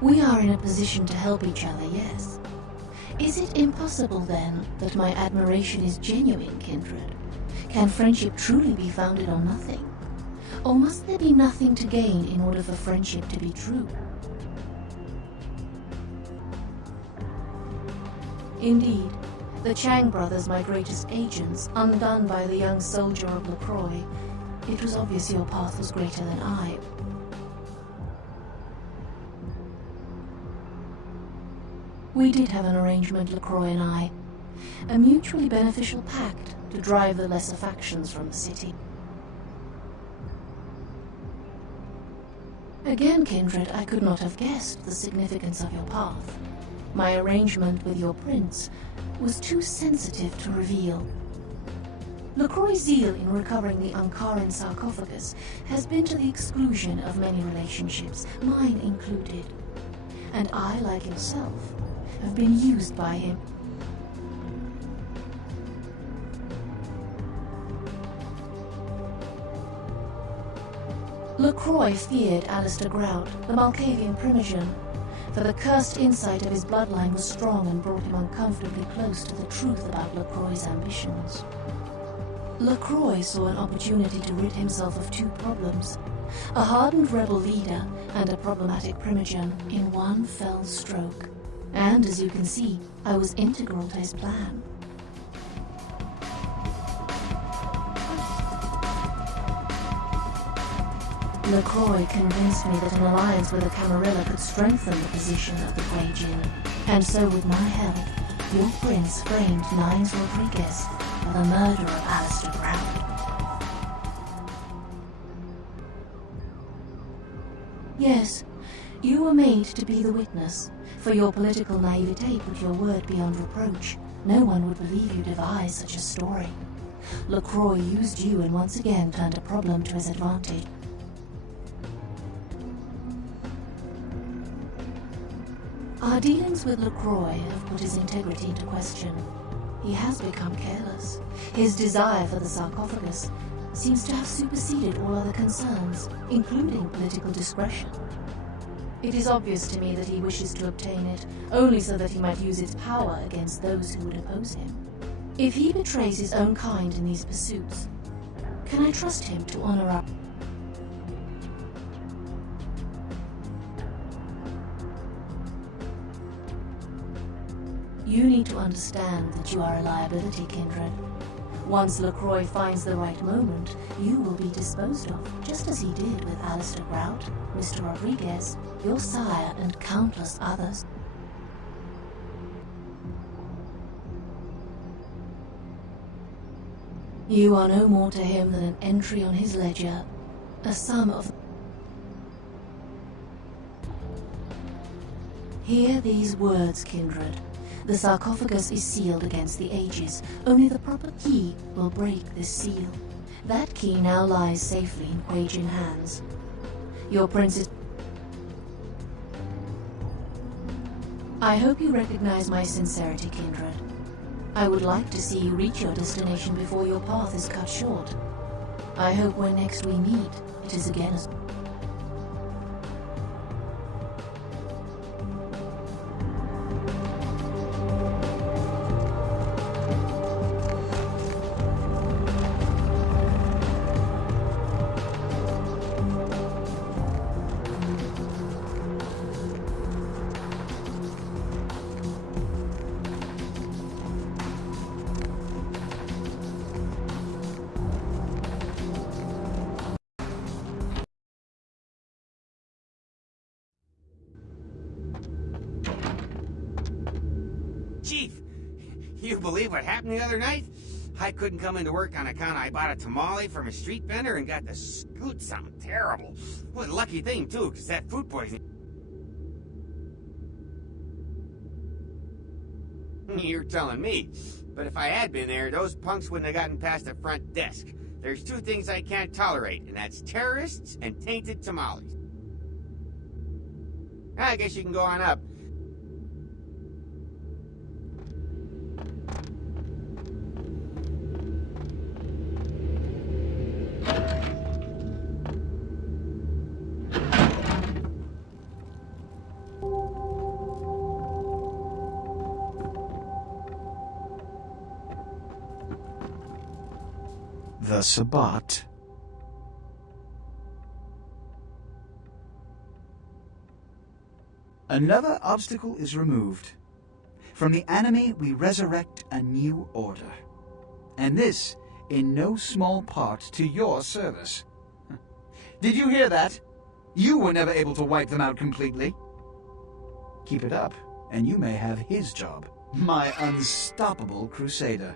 We are in a position to help each other, yes. Is it impossible, then, that my admiration is genuine, kindred? Can friendship truly be founded on nothing? Or must there be nothing to gain in order for friendship to be true? Indeed, the Chang brothers, my greatest agents, undone by the young soldier of LaCroix, it was obvious your path was greater than I. We did have an arrangement, LaCroix and I, a mutually beneficial pact to drive the lesser factions from the city. Again, kindred, I could not have guessed the significance of your path. My arrangement with your prince was too sensitive to reveal. LaCroix's zeal in recovering the Ankaran sarcophagus has been to the exclusion of many relationships, mine included. And I, like yourself, have been used by him. LaCroix feared Alistair Grout, the Malkavian Primogen, for the cursed insight of his bloodline was strong and brought him uncomfortably close to the truth about LaCroix's ambitions. LaCroix saw an opportunity to rid himself of two problems, a hardened rebel leader and a problematic Primogen, in one fell stroke. And as you can see, I was integral to his plan. LaCroix convinced me that an alliance with a Camarilla could strengthen the position of the Quajian, and so with my help, your prince framed Nines Rodriguez for the murder of Alistair Grout. Yes, you were made to be the witness. For your political naivete put your word beyond reproach. No one would believe you devised such a story. LaCroix used you and once again turned a problem to his advantage. Our dealings with LaCroix have put his integrity into question. He has become careless. His desire for the sarcophagus seems to have superseded all other concerns, including political discretion. It is obvious to me that he wishes to obtain it only so that he might use its power against those who would oppose him. If he betrays his own kind in these pursuits, can I trust him to honor our... You need to understand that you are a liability, Kindred. Once LaCroix finds the right moment, you will be disposed of, just as he did with Alistair Grout, Mr. Rodriguez, your sire, and countless others. You are no more to him than an entry on his ledger, a sum of... Hear these words, Kindred. The sarcophagus is sealed against the ages. Only the proper key will break this seal. That key now lies safely in Quajian hands. Your prince is... I hope you recognize my sincerity, Kindred. I would like to see you reach your destination before your path is cut short. I hope when next we meet, it is again as... Chief, you believe what happened the other night? I couldn't come into work on account I bought a tamale from a street vendor and got to scoot something terrible. What a lucky thing, too, because that food poisoning... You're telling me. But if I had been there, those punks wouldn't have gotten past the front desk. There's two things I can't tolerate, and that's terrorists and tainted tamales. I guess you can go on up. The Sabbat. Another obstacle is removed. From the enemy, we resurrect a new order. And this, in no small part, to your service. Did you hear that? You were never able to wipe them out completely. Keep it up, and you may have his job. My unstoppable crusader.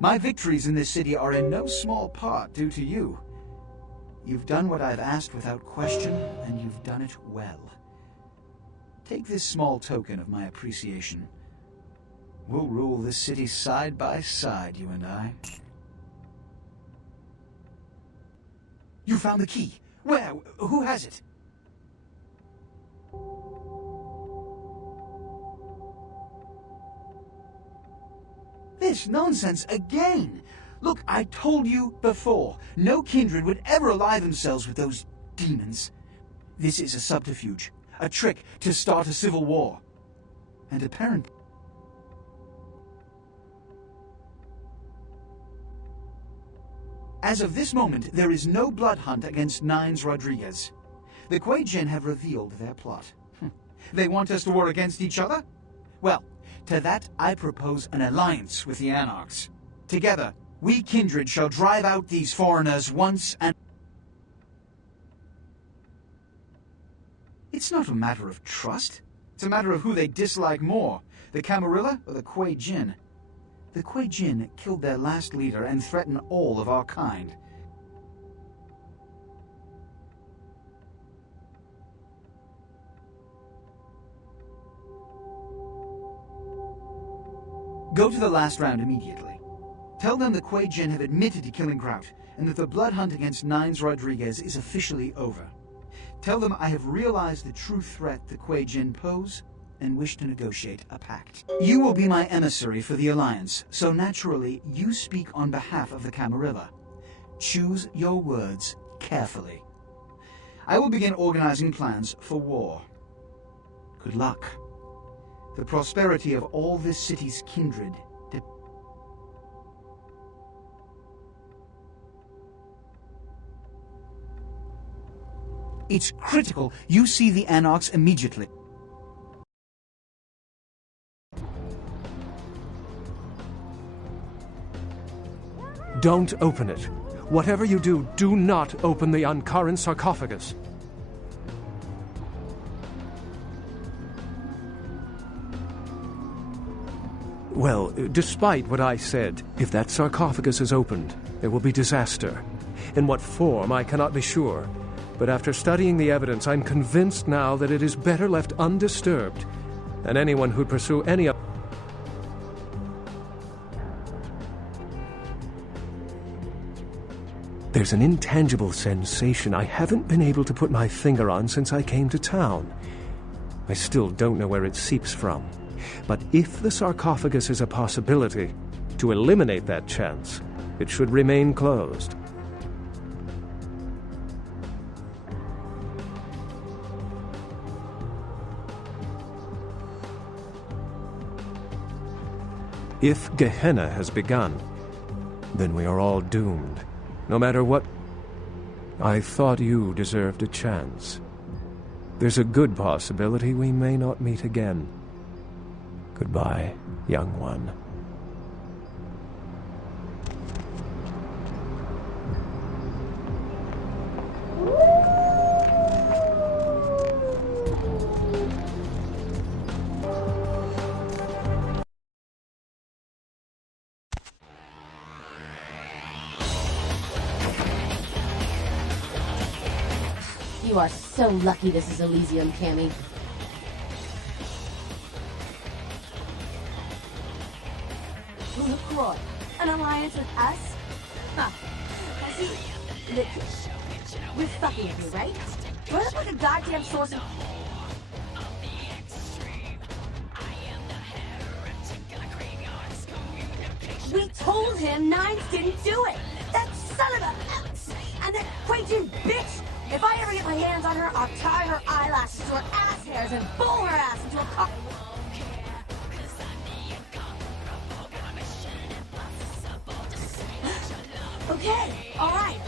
My victories in this city are in no small part due to you. You've done what I've asked without question, and you've done it well. Take this small token of my appreciation. We'll rule this city side by side, you and I. You found the key. Where? Who has it? this nonsense again? Look, I told you before, no kindred would ever ally themselves with those demons. This is a subterfuge, a trick to start a civil war. And apparently... As of this moment, there is no blood hunt against Nines Rodriguez. The Kuei Jin have revealed their plot. They want us to war against each other? Well, to that I propose an alliance with the Anarchs. Together, we kindred shall drive out these foreigners once and... It's not a matter of trust. It's a matter of who they dislike more, the Camarilla or the Kuei Jin. The Kuei Jin killed their last leader and threaten all of our kind. Go to the last round immediately. Tell them the Kuei Jin have admitted to killing Grout, and that the blood hunt against Nines Rodriguez is officially over. Tell them I have realized the true threat the Kuei Jin pose, and wish to negotiate a pact. You will be my emissary for the Alliance, so naturally you speak on behalf of the Camarilla. Choose your words carefully. I will begin organizing plans for war. Good luck. The prosperity of all this city's kindred It's critical you see the Anarchs immediately. Don't open it. Whatever you do, do not open the Ankaran sarcophagus. Well, despite what I said, if that sarcophagus is opened, there will be disaster. In what form, I cannot be sure. But after studying the evidence, I'm convinced now that it is better left undisturbed. And anyone who'd pursue any of... There's an intangible sensation I haven't been able to put my finger on since I came to town. I still don't know where it seeps from. But if the sarcophagus is a possibility, to eliminate that chance, it should remain closed. If Gehenna has begun, then we are all doomed. No matter what... I thought you deserved a chance. There's a good possibility we may not meet again. Goodbye, young one. You are so lucky this is Elysium, Cammy. LaCroix, an alliance with us? Huh. I see. We're fucking with you, right? Run up like a goddamn source of... We told him Nines didn't do it! That son of a... And that Kuei Jin bitch! If I ever get my hands on her, I'll tie her eyelashes to her ass hairs and bowl her ass into a cock... Okay, alright.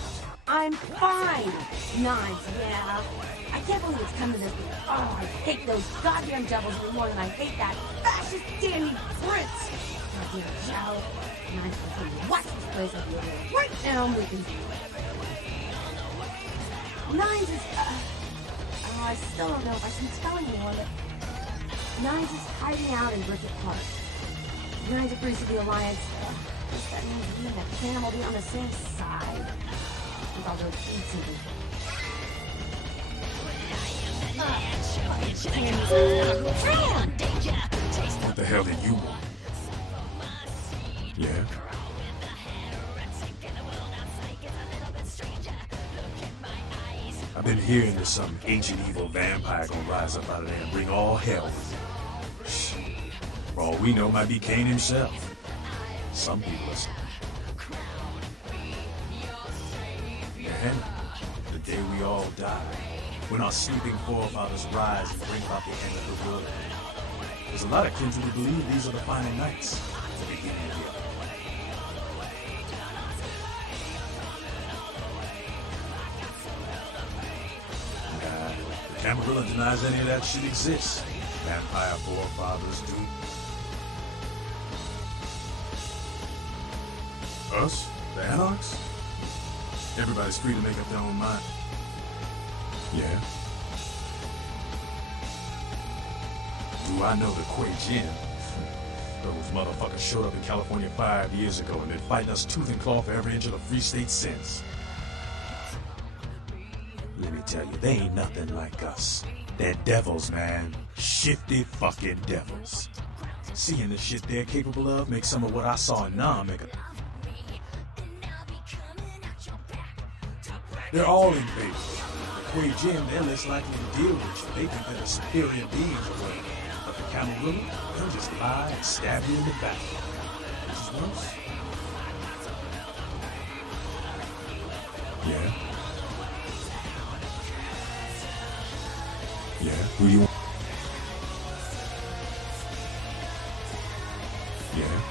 I'm fine. Nines, yeah. I can't believe it's come to this. Oh, I hate those goddamn devils even more than I hate that fascist Danny Prince. Goddamn Joe. Nines can watch this place up here right now. I'm looking. Nines is, oh, I still don't know if I should tell anyone, but Nines is hiding out in Bricket Park. Nines agrees to the alliance. That means we and that Cam will be on the same side. With all those easy. What the hell did you want? Yeah? I've been hearing there's some ancient evil vampire gonna rise up out of there and bring all hell with him. For all we know, might be Kane himself. Some people are... And the day we all die, when our sleeping forefathers rise and bring about the end of the world. There's a lot of kids who believe these are the final nights, the beginning of the other. The Camarilla denies any of that shit exists. Vampire forefathers do. Us? The Anarchs? Everybody's free to make up their own mind. Yeah? Do I know the Kuei Jin? Those motherfuckers showed up in California 5 years ago and been fighting us tooth and claw for every inch of the free state since. Let me tell you, they ain't nothing like us. They're devils, man. Shifty fucking devils. Seeing the shit they're capable of makes some of what I saw in Nam make a... They're all in favor. The Kuei Jin, they're less likely to deal with you. They think they're the superior beings or whatever. But the Camarilla, they'll just lie and stab you in the back. Which is worse. Yeah? Yeah? Who do you want? Yeah?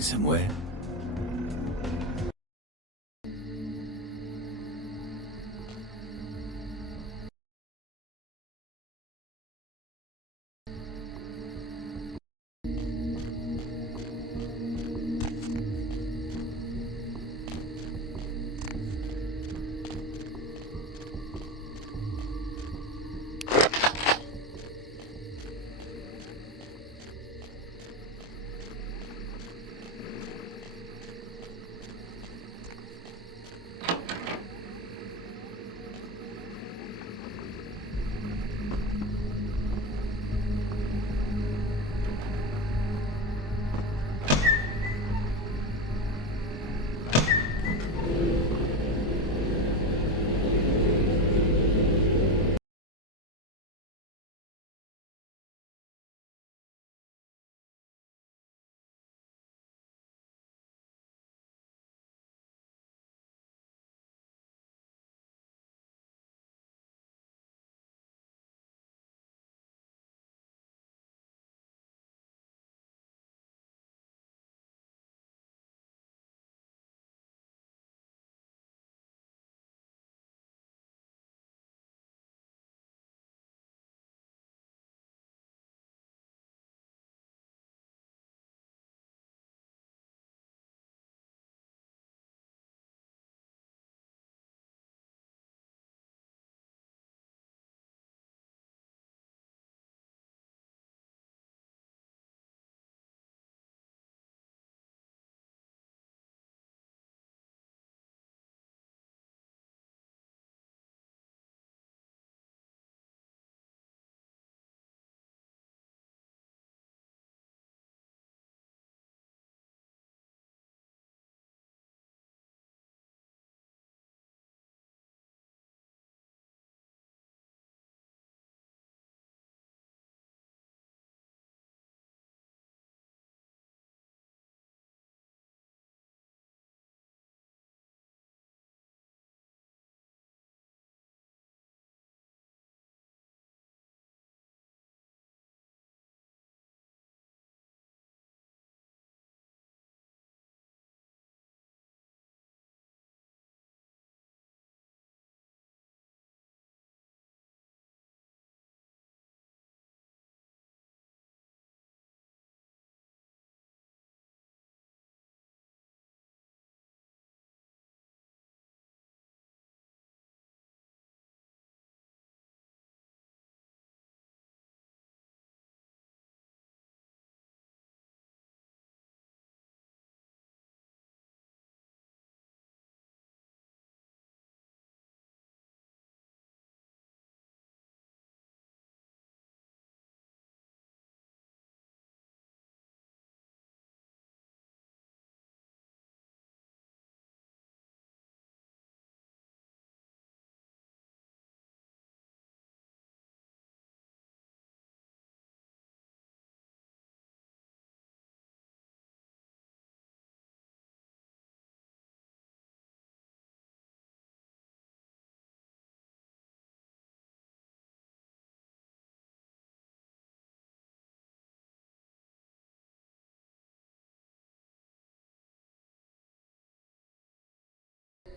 Somewhere.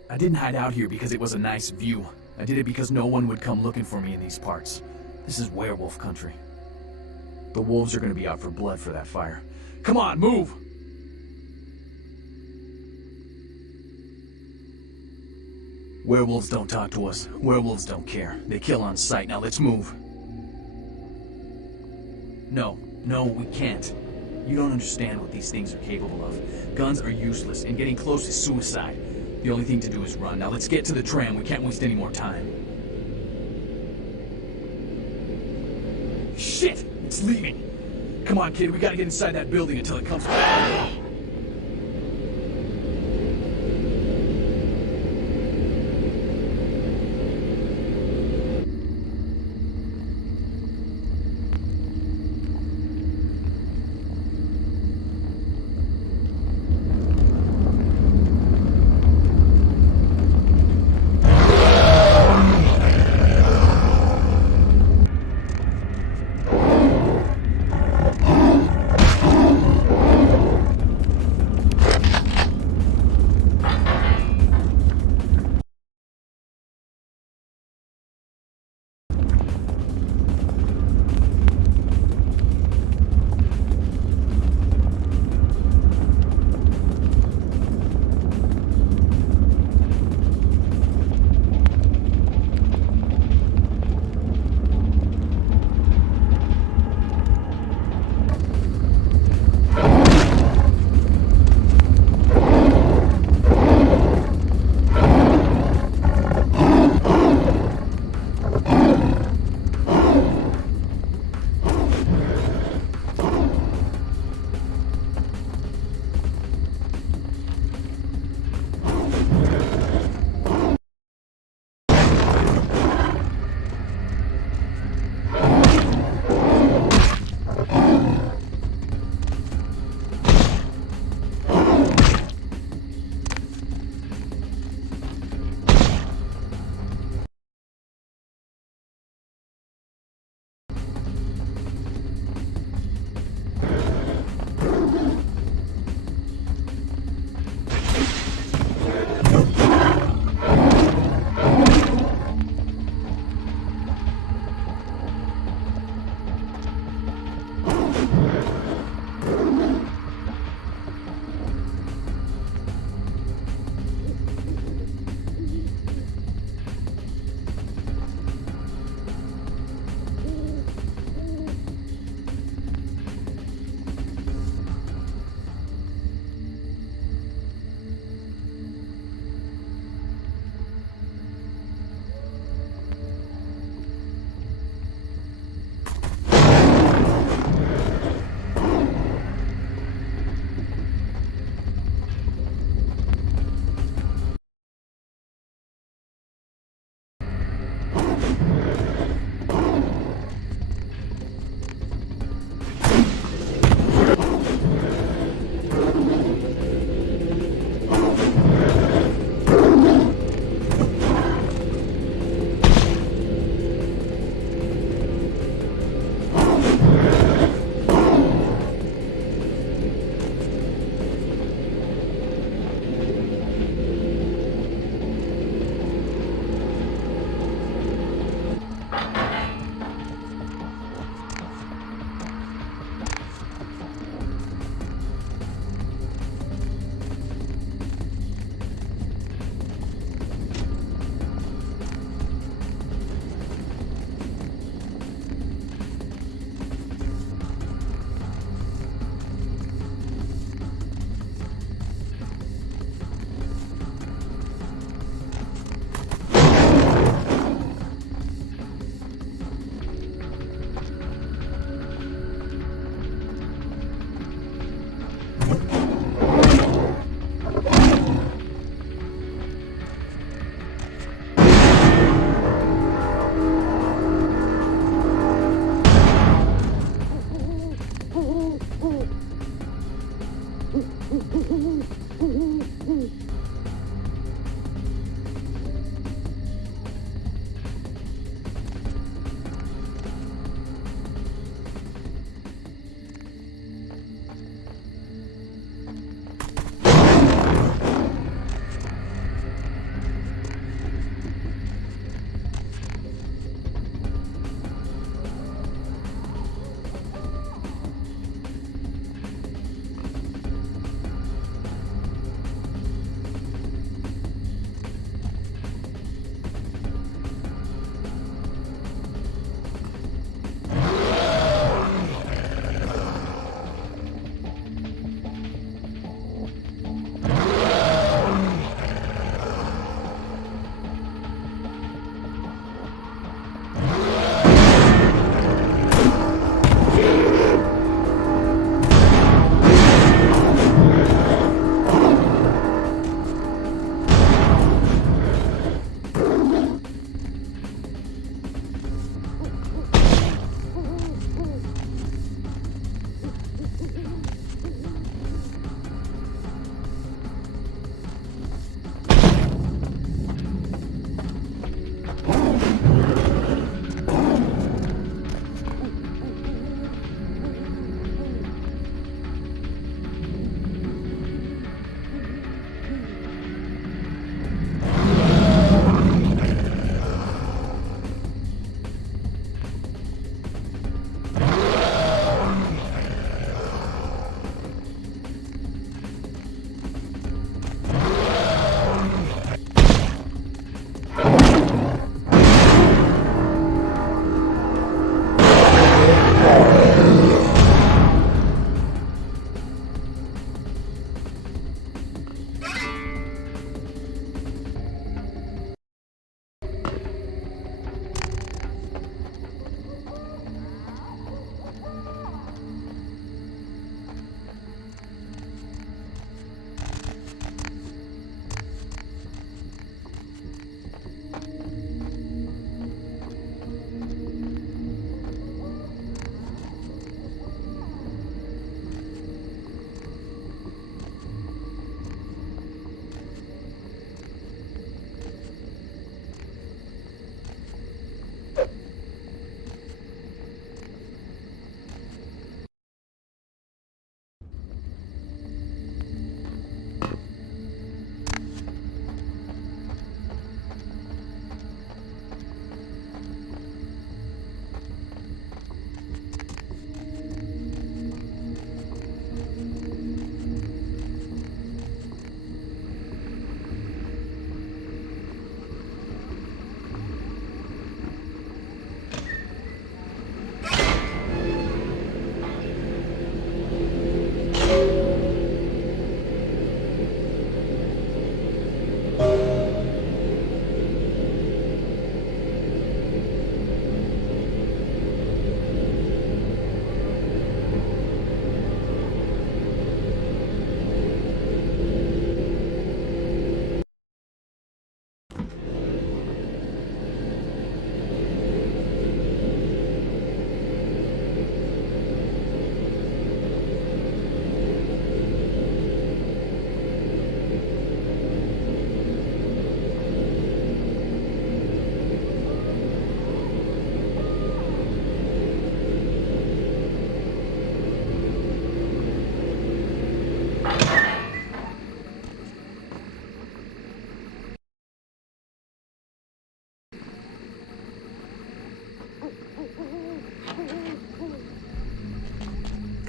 I didn't hide out here because it was a nice view. I did it because no one would come looking for me in these parts. This is werewolf country. The wolves are gonna be out for blood for that fire. Come on, move! Werewolves don't talk to us. Werewolves don't care. They kill on sight. Now let's move. No, we can't. You don't understand what these things are capable of. Guns are useless, and getting close is suicide. The only thing to do is run. Now let's get to the tram. We can't waste any more time. Shit! It's leaving! Come on, kid. We gotta get inside that building until it comes back.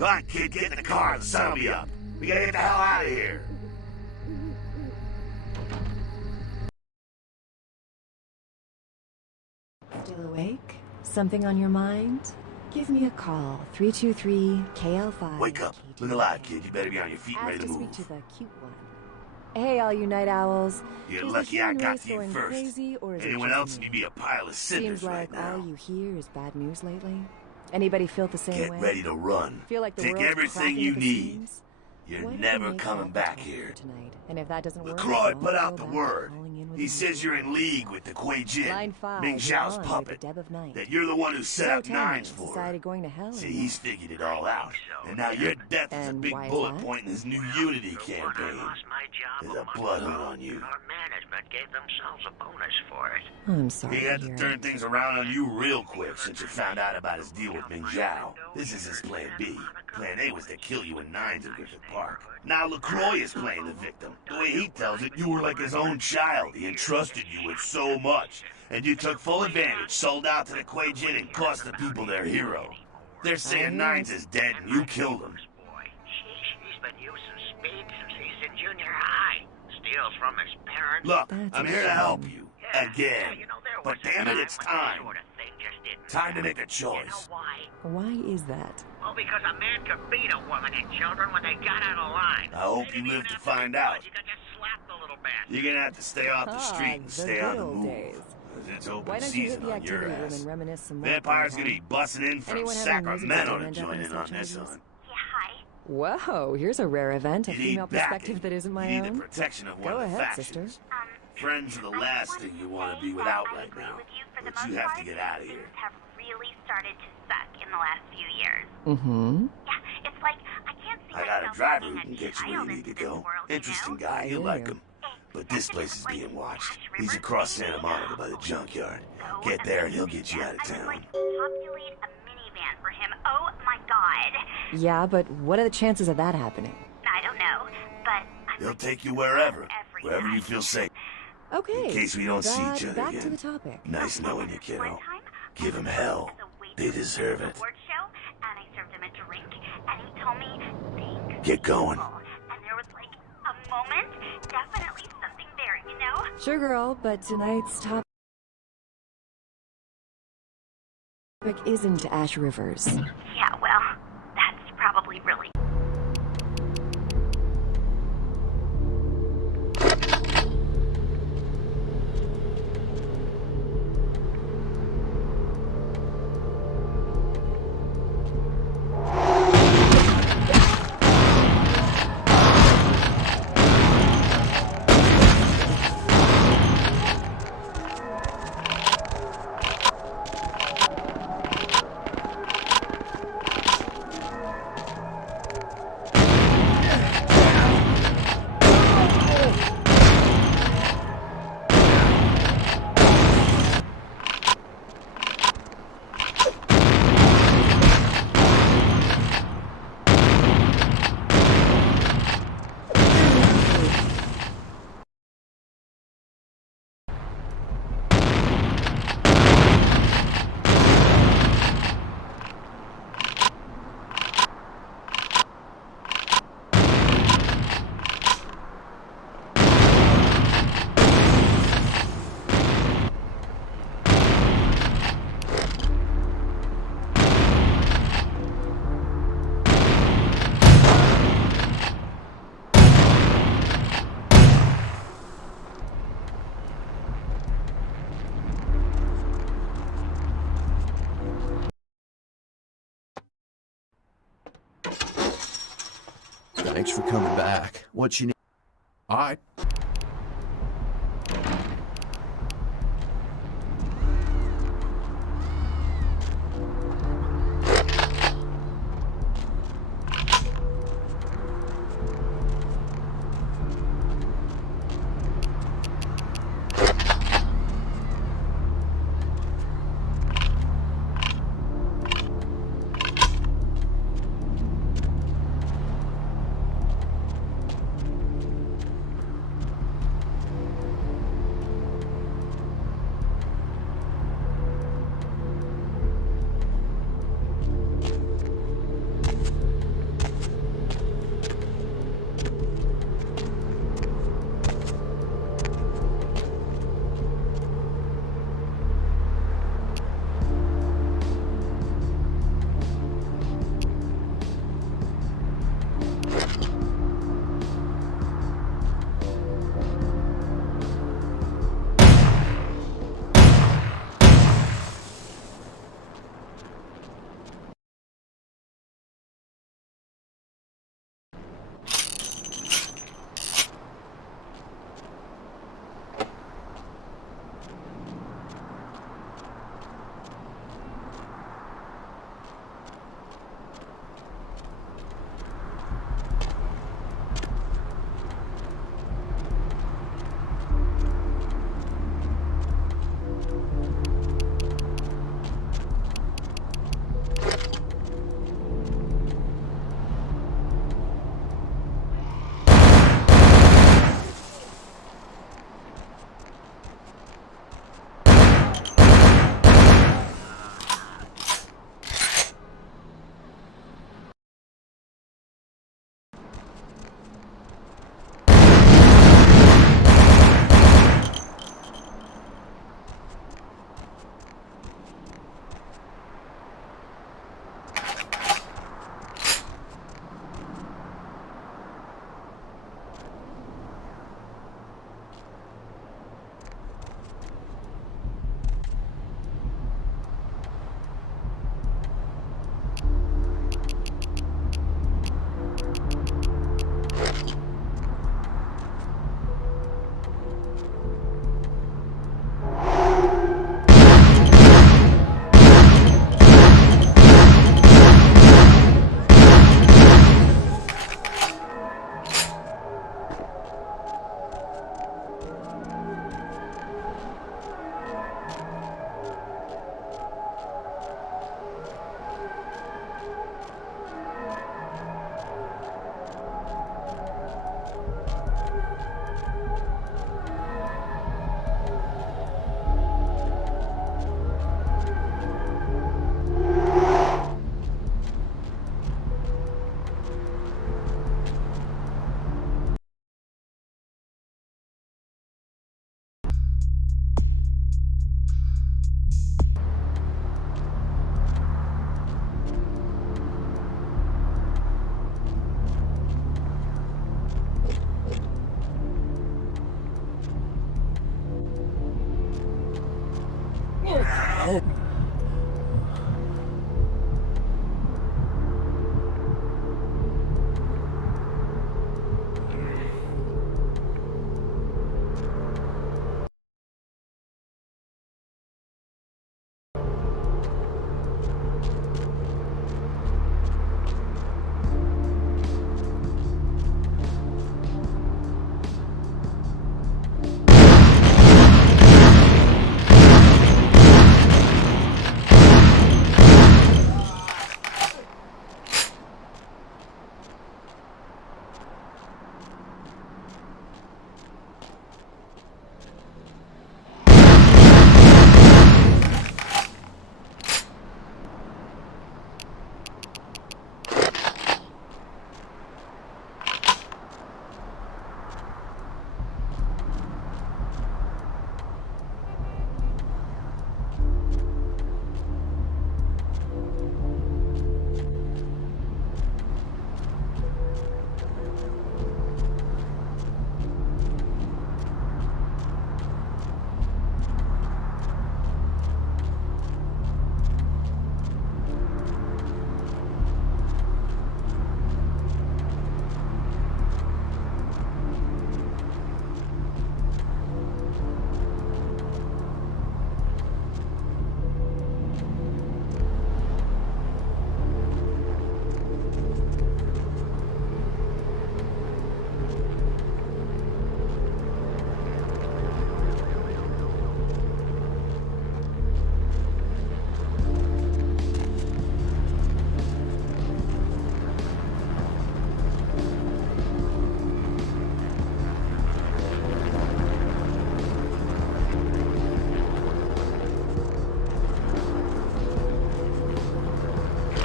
Come on, kid, get in the car. The sun will be up. We gotta get the hell out of here. Still awake? Something on your mind? Give me a call. 323-KL5. Wake up. Look alive, kid. You better be on your feet and ready to Speak move. to the cute one. Hey, all you night owls. You're Is lucky the I human got race to you going first. crazy, or is it Anyone just else, me? you'd be a pile of cinders Seems like right now. all you hear is bad news lately. Anybody feel the same Get way? ready to run. Feel like the Take world's everything cracking you at the need. seams? You're Why don't never we make coming that back the here. topic tonight? And if that doesn't work, LaCroix we'll put all out go the back to word. calling in with He the says you're in league with the Kuei Jin, Line 5, Ming Zhao's you're on puppet. with the Deb of Night. That you're the one who set So up tell me, nines for society her. going to hell? See, or he's figured it all out. And now your death is a And big why is bullet that? point in his new Unity campaign. There's a bloodhound on you. Our management gave themselves a bonus for it. I'm sorry He had to to hear turn it. things around on you real quick since you found out about his deal with Ming Zhao. This is his plan B. Plan A was to kill you in nines at Griffith Park. Now LaCroix is playing the victim. The way he tells it, you were like his own child. He entrusted you with so much. And you took full advantage, sold out to the Kuei Jin, and cost the people their hero. They're saying Nines is dead and you killed him. He's been using speed since he's in junior high. Steals from his parents. Look, I'm here to help you. Again. But damn it, it's time. Time to make a choice. Why is that? Well, because a man could beat a woman and children when they got out of line. I hope you live to find out. You could just slap the little bastard. You're gonna have to stay off the street and the stay good on the old move. days. 'Cause it's Why open don't you hit season the on your activity room ass. and reminisce some more? Vampires gonna be busting in from Anyone having music Sacramento to agenda join in on on this charges? one. Whoa, here's a rare event, a You need female backing. perspective that isn't my You need own. the protection of one Go of the ahead, factions. sister. Friends are the last thing you want to be without right now. But you have to get out of here. Have really started to suck in the last few years. Mm-hmm. Yeah, it's like I can't see I got a myself driver being who can a get you where child you need to into this go. world, Interesting you know? guy, you'll like him. But this place is being watched. He's across Santa Monica by the junkyard. Get there and he'll get you out of town. Populate a minivan for him. Oh my god. Yeah, but what are the chances of that happening? I don't know, but He'll take you wherever you feel safe. Okay. In case we don't see each other back again. to the topic. Nice knowing you, kiddo. Give him hell. They deserve it. award show, and I served him a drink, and he told me thanks. Get going. And there was like a moment, definitely something there, you know? Sure, girl, but tonight's topic isn't Ash Rivers. Yeah, well, that's probably really. Thanks for coming back. What you need? I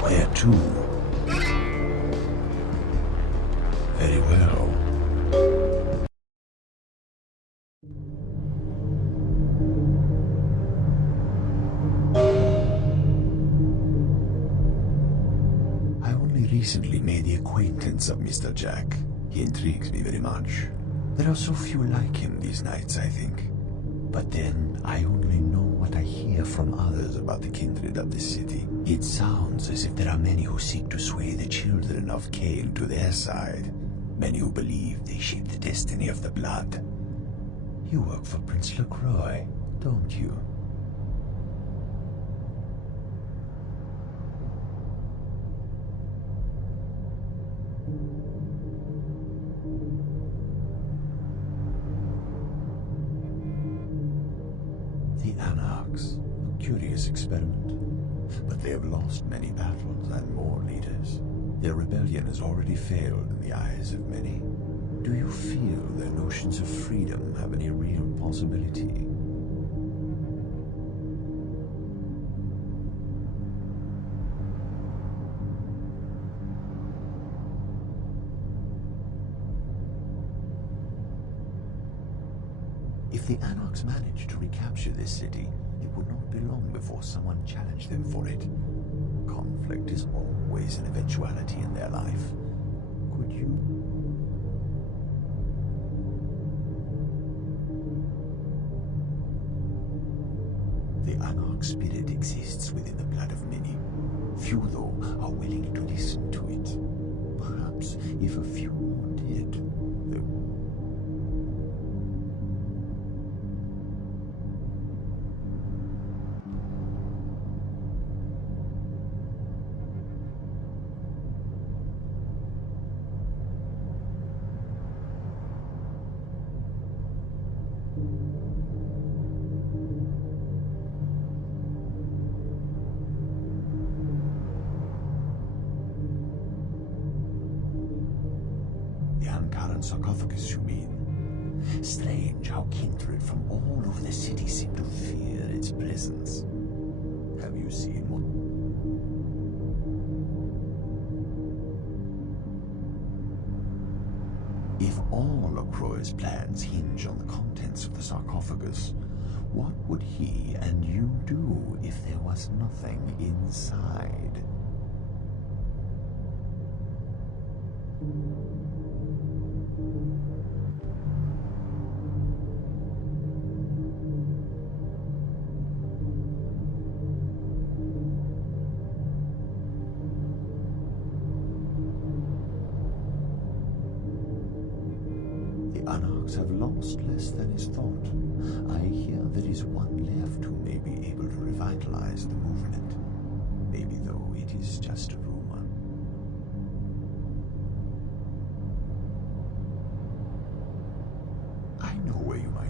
Where to? Very well. I only recently made the acquaintance of Mr. Jack. He intrigues me very much. There are so few like him these nights, I think. But then, I only know what I hear from others about the kindred of this city. It sounds as if there are many who seek to sway the children of Cain to their side. Many who believe they shape the destiny of the blood. You work for Prince LaCroix, don't you? The Anarchs. A curious experiment. But they have lost many battles and more leaders. Their rebellion has already failed in the eyes of many. Do you feel their notions of freedom have any real possibility? If the Anarchs manage to recapture this city, it would not be long before someone challenged them for it. Conflict is always an eventuality in their life. Could you... The Anarch spirit exists within the blood of many. Few, though, are willing to listen to it. Perhaps if a few more did, sarcophagus, you mean? Strange how kindred from all over the city seem to fear its presence. Have you seen one? If all LaCroix's plans hinge on the contents of the sarcophagus, what would he and you do if there was nothing inside? Anarchs have lost less than is thought. I hear there is one left who may be able to revitalize the movement. Maybe, though, it is just a rumor. I know where you might.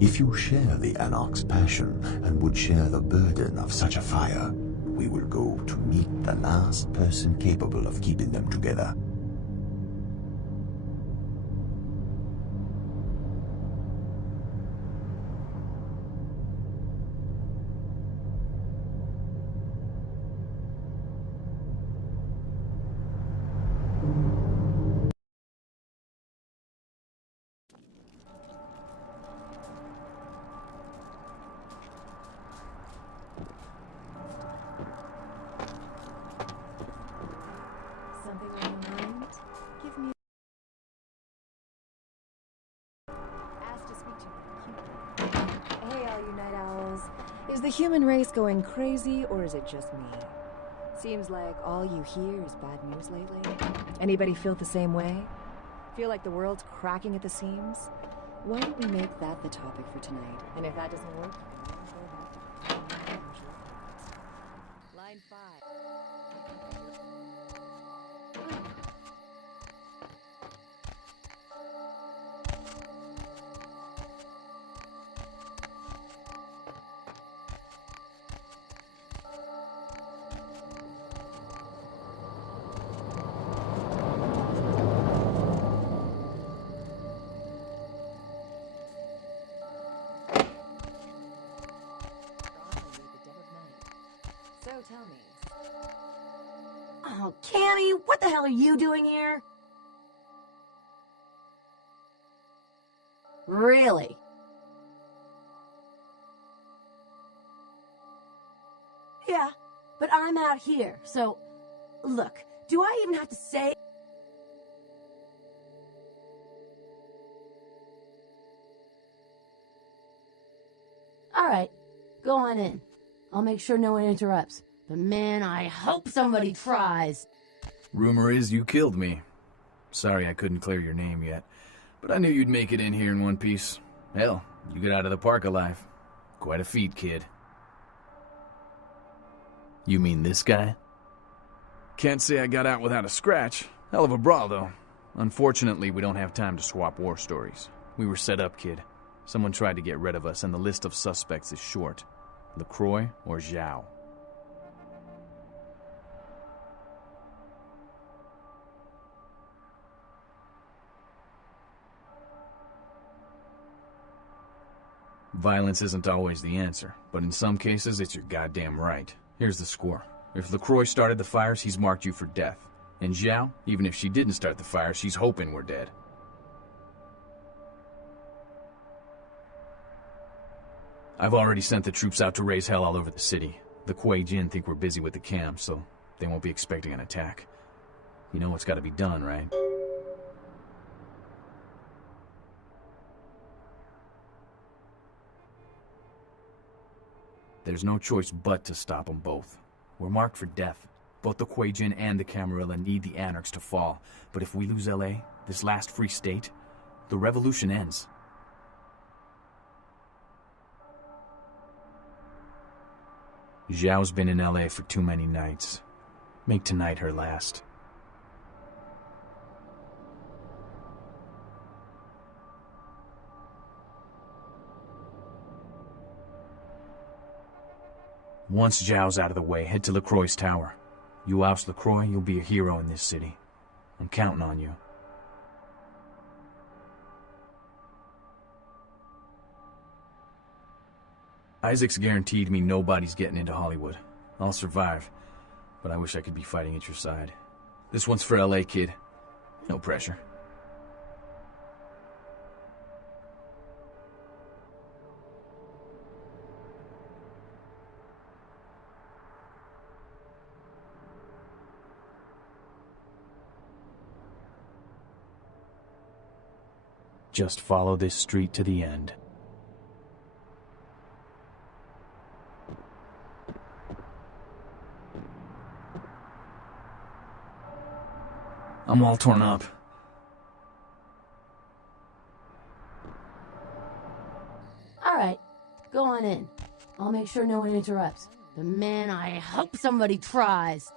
If you share the Anarch's passion and would share the burden of such a fire, we will go to meet the last person capable of keeping them together. Something on your mind? Give me. Asked to speak to you. Hey, all you night owls. Is the human race going crazy, or is it just me? Seems like all you hear is bad news lately. Anybody feel the same way? Feel like the world's cracking at the seams? Why don't we make that the topic for tonight? And if that doesn't work, you can always go back to the usual favorites. Line 5. So tell me. Oh, Cammy, what the hell are you doing here? Really? Yeah, but I'm out here, so... Look, do I even have to say... Alright, go on in. I'll make sure no one interrupts. But man, I hope somebody tries. Rumor is you killed me. Sorry I couldn't clear your name yet, but I knew you'd make it in here in one piece. Hell, you get out of the park alive. Quite a feat, kid. You mean this guy? Can't say I got out without a scratch. Hell of a brawl, though. Unfortunately, we don't have time to swap war stories. We were set up, kid. Someone tried to get rid of us, and the list of suspects is short. LaCroix or Zhao. Violence isn't always the answer, but in some cases it's your goddamn right. Here's the score. If LaCroix started the fires, he's marked you for death. And Zhao, even if she didn't start the fire, she's hoping we're dead. I've already sent the troops out to raise hell all over the city. The Kuei Jin think we're busy with the camp, so they won't be expecting an attack. You know what's got to be done, right? There's no choice but to stop them both. We're marked for death. Both the Kuei Jin and the Camarilla need the Anarchs to fall. But if we lose LA, this last free state, the revolution ends. Zhao's been in LA for too many nights. Make tonight her last. Once Zhao's out of the way, head to LaCroix's tower. You oust LaCroix, you'll be a hero in this city. I'm counting on you. Isaac's guaranteed me nobody's getting into Hollywood. I'll survive, but I wish I could be fighting at your side. This one's for LA, kid. No pressure. Just follow this street to the end. I'm all torn up. Alright, go on in. I'll make sure no one interrupts. But man, I hope somebody tries.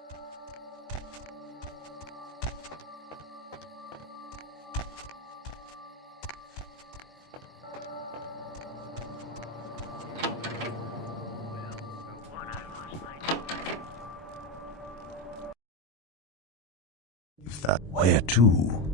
Where to?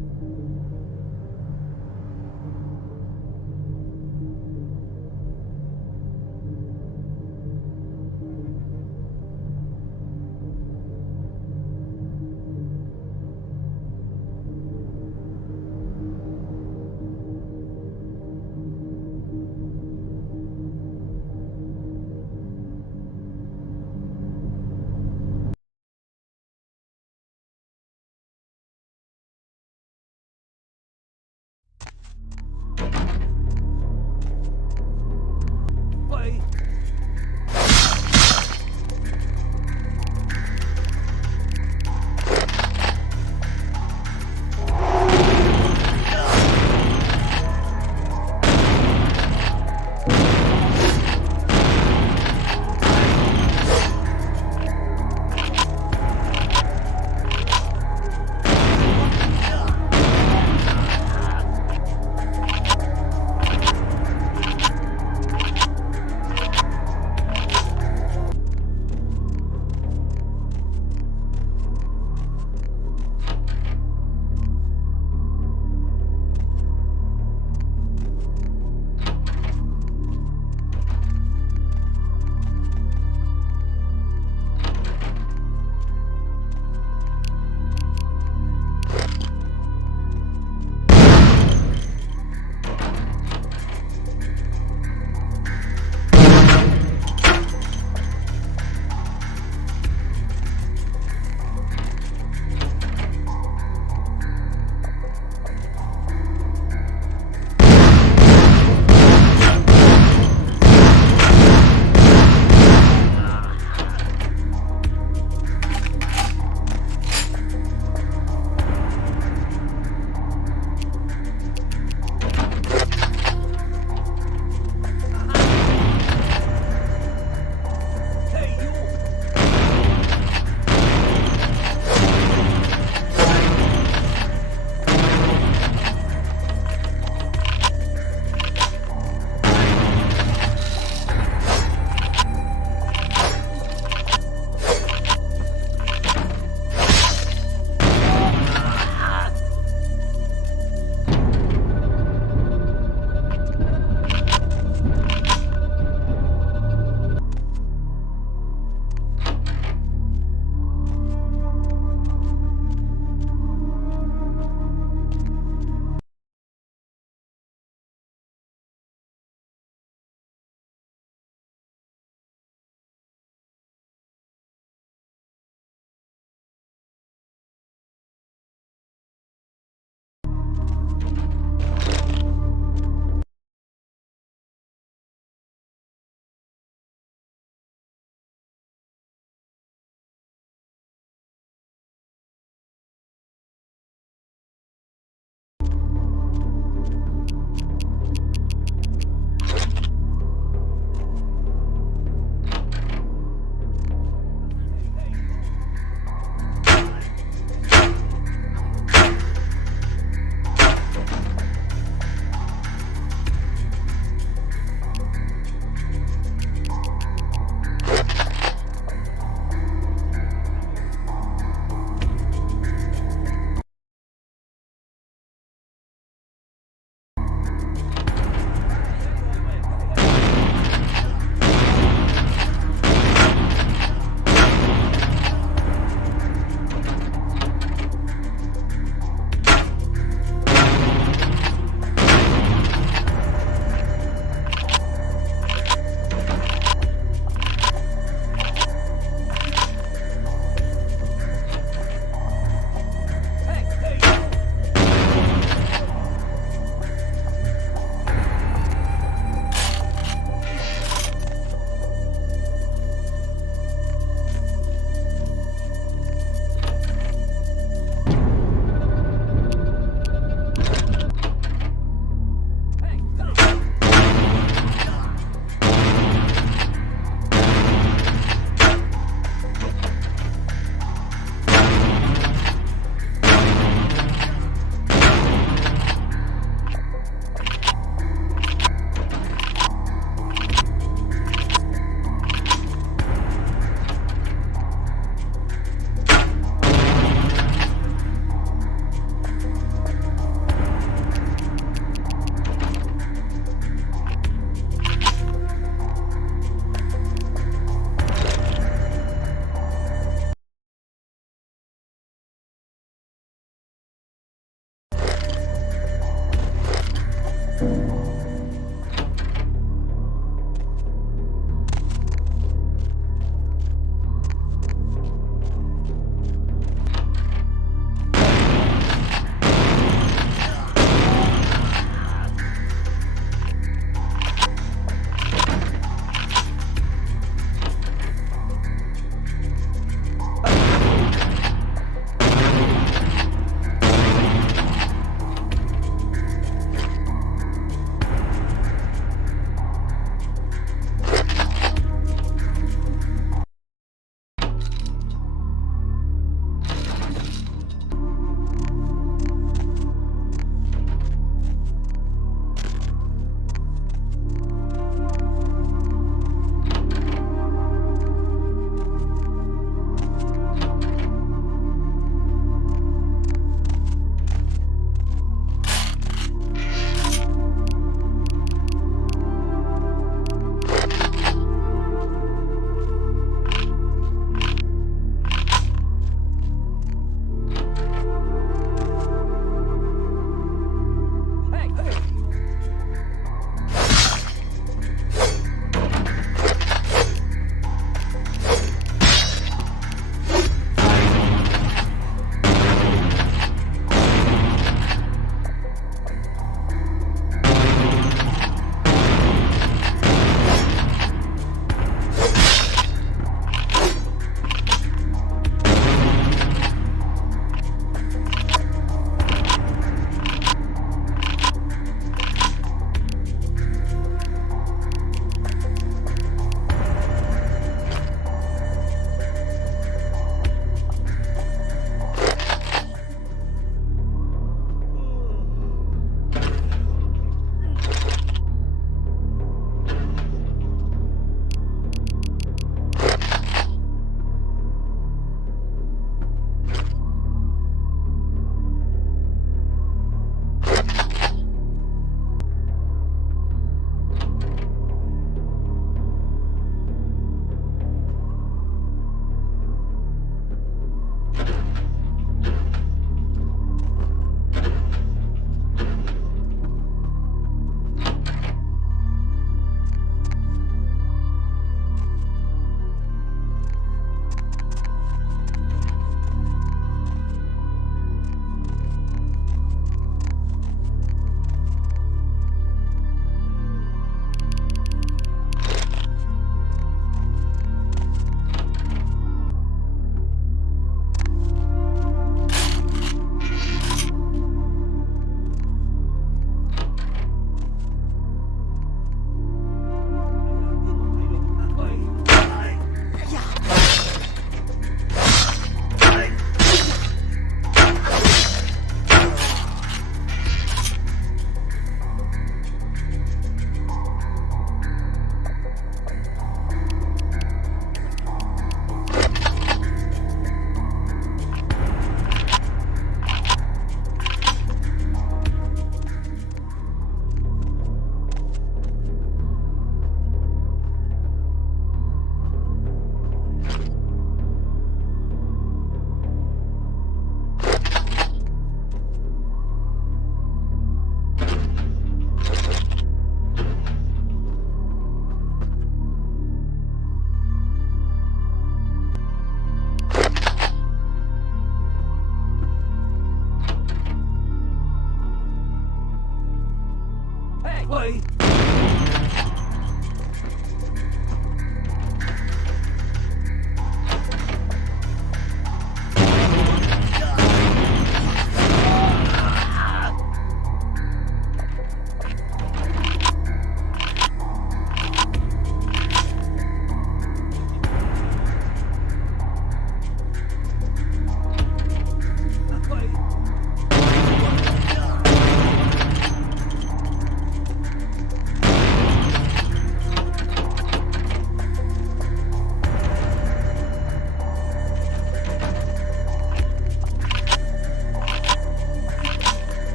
way!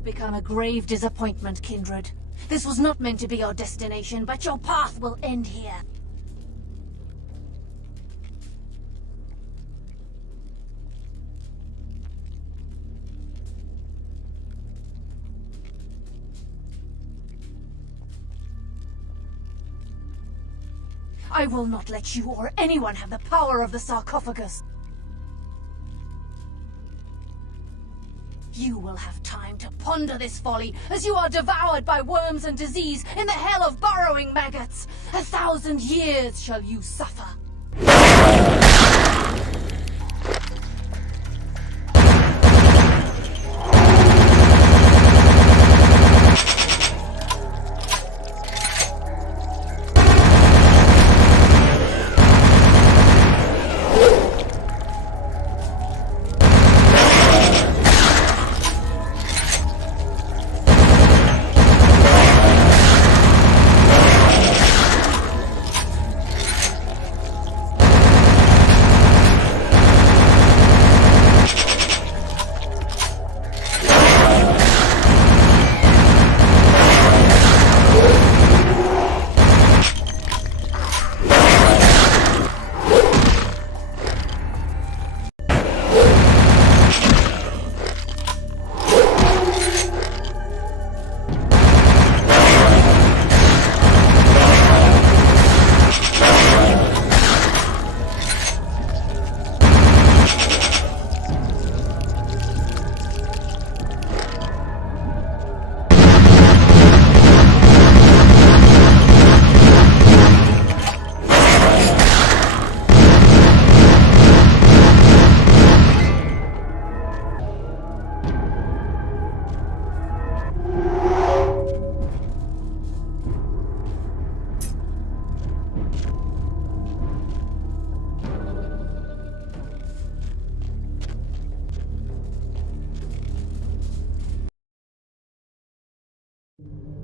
You've become a grave disappointment, Kindred. This was not meant to be your destination, but your path will end here. I will not let you or anyone have the power of the sarcophagus. You will have time to ponder this folly as you are devoured by worms and disease in the hell of burrowing maggots. 1,000 years shall you suffer.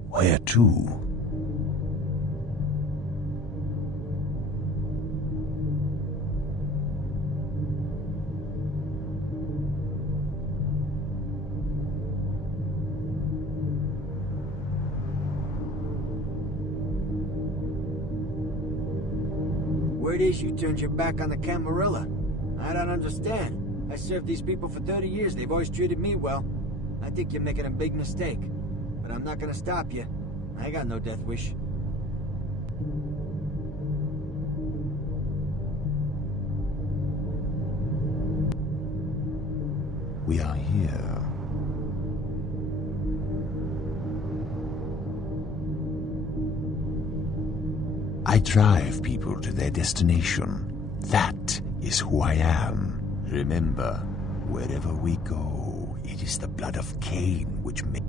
Where to? Word is you turned your back on the Camarilla. I don't understand. I served these people for 30 years. They've always treated me well. I think you're making a big mistake. But I'm not gonna stop you. I got no death wish. We are here. I drive people to their destination. That is who I am. Remember, wherever we go, it is the blood of Cain which makes...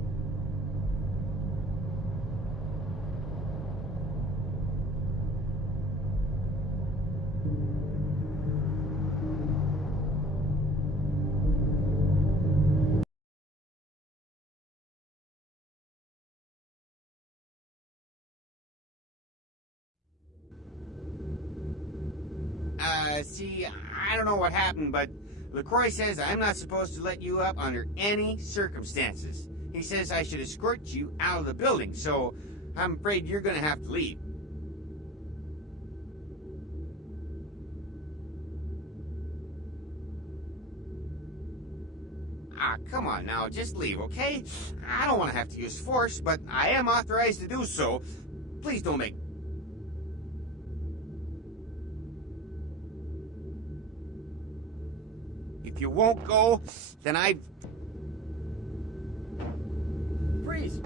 See, I don't know what happened, but LaCroix says I'm not supposed to let you up under any circumstances. He says I should escort you out of the building, so I'm afraid you're gonna have to leave. Ah, come on now, just leave, okay? I don't want to have to use force, but I am authorized to do so. Please don't make... If you won't go, then Freeze!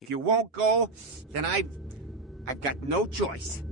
If you won't go, then I've got no choice.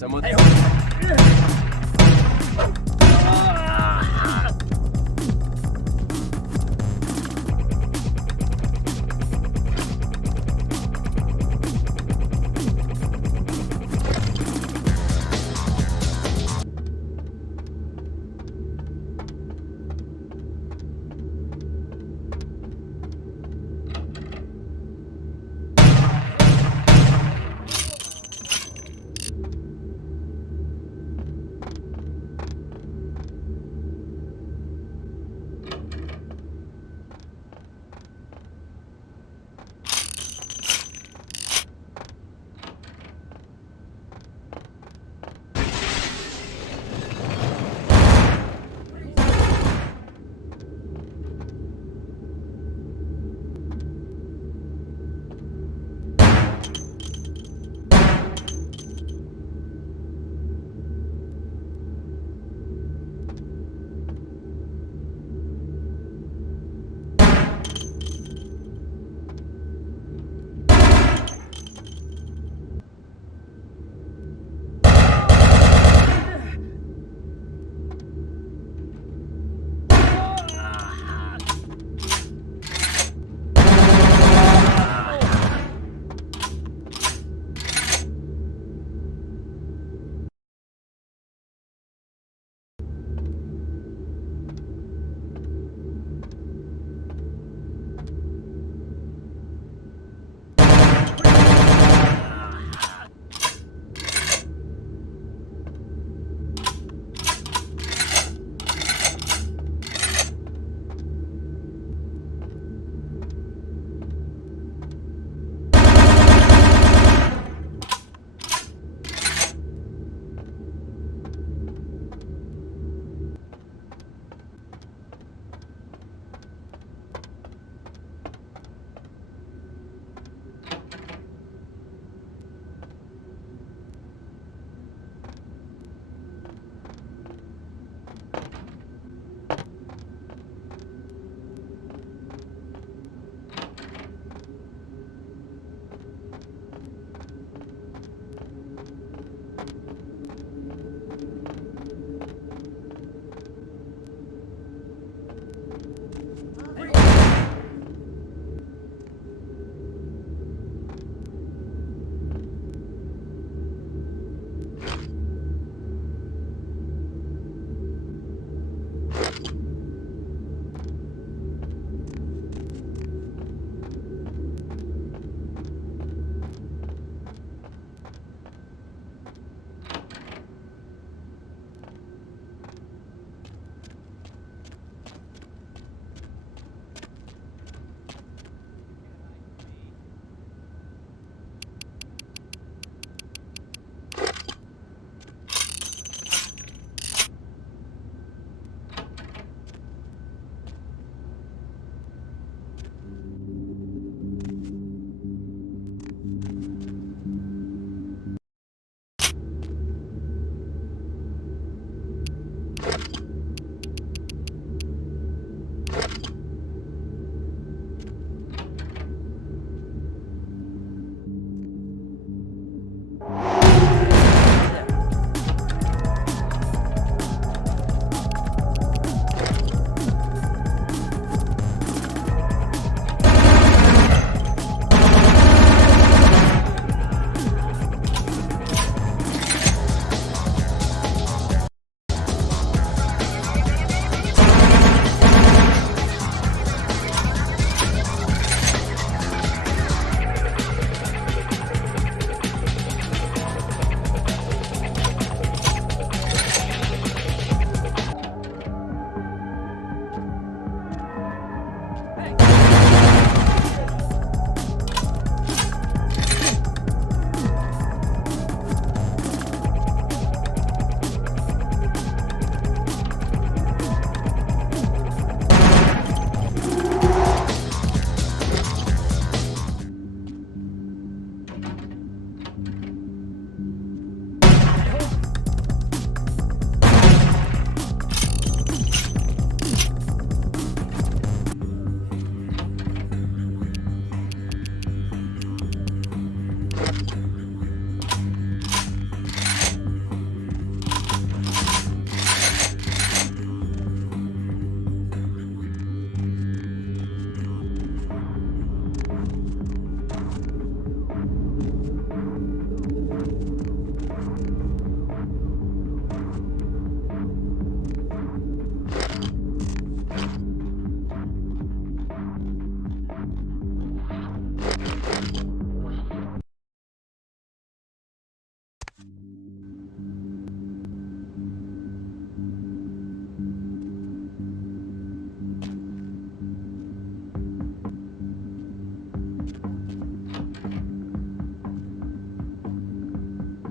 Someone.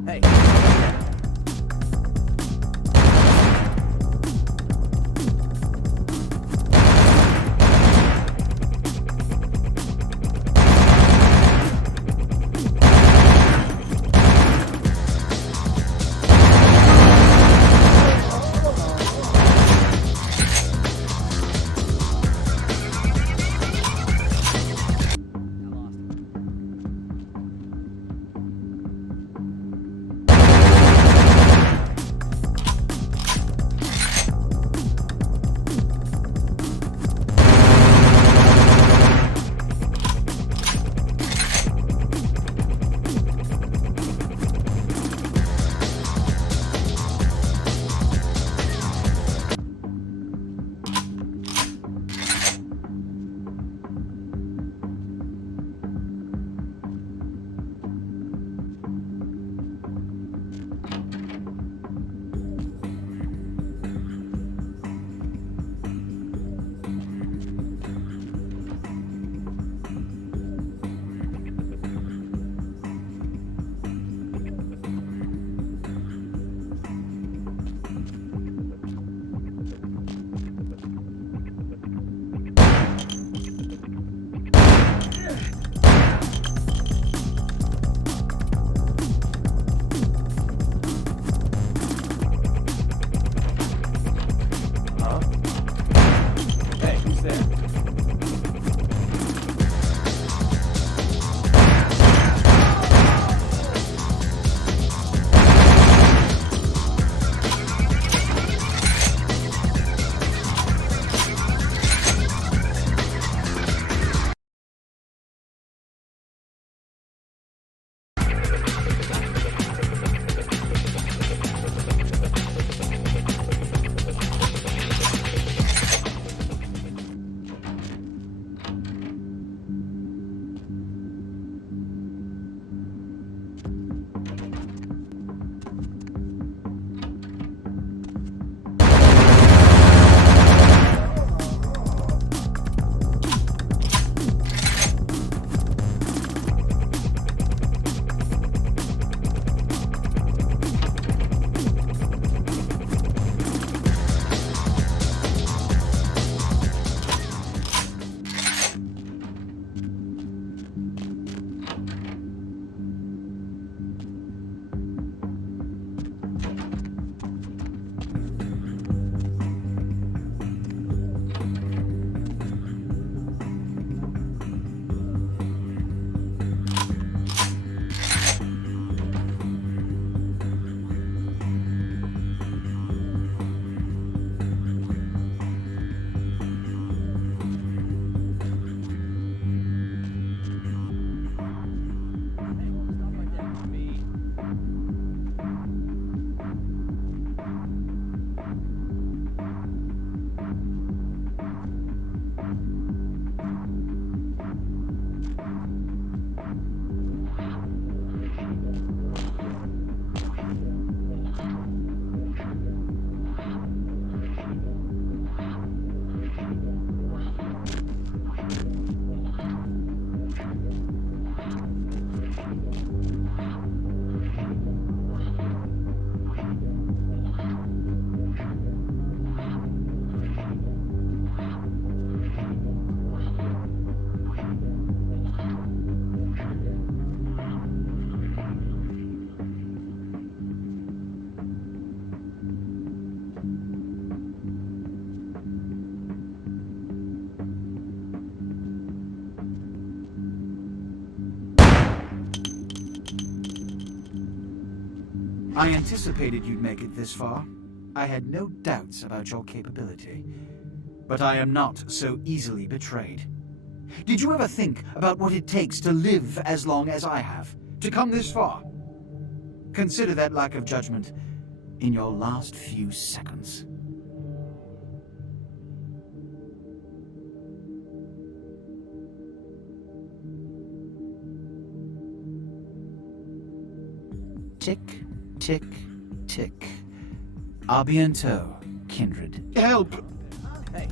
Hey. I anticipated you'd make it this far. I had no doubts about your capability. But I am not so easily betrayed. Did you ever think about what it takes to live as long as I have? To come this far? Consider that lack of judgment in your last few seconds. Tick, tick, tick. A bientôt, kindred. Help! Hey.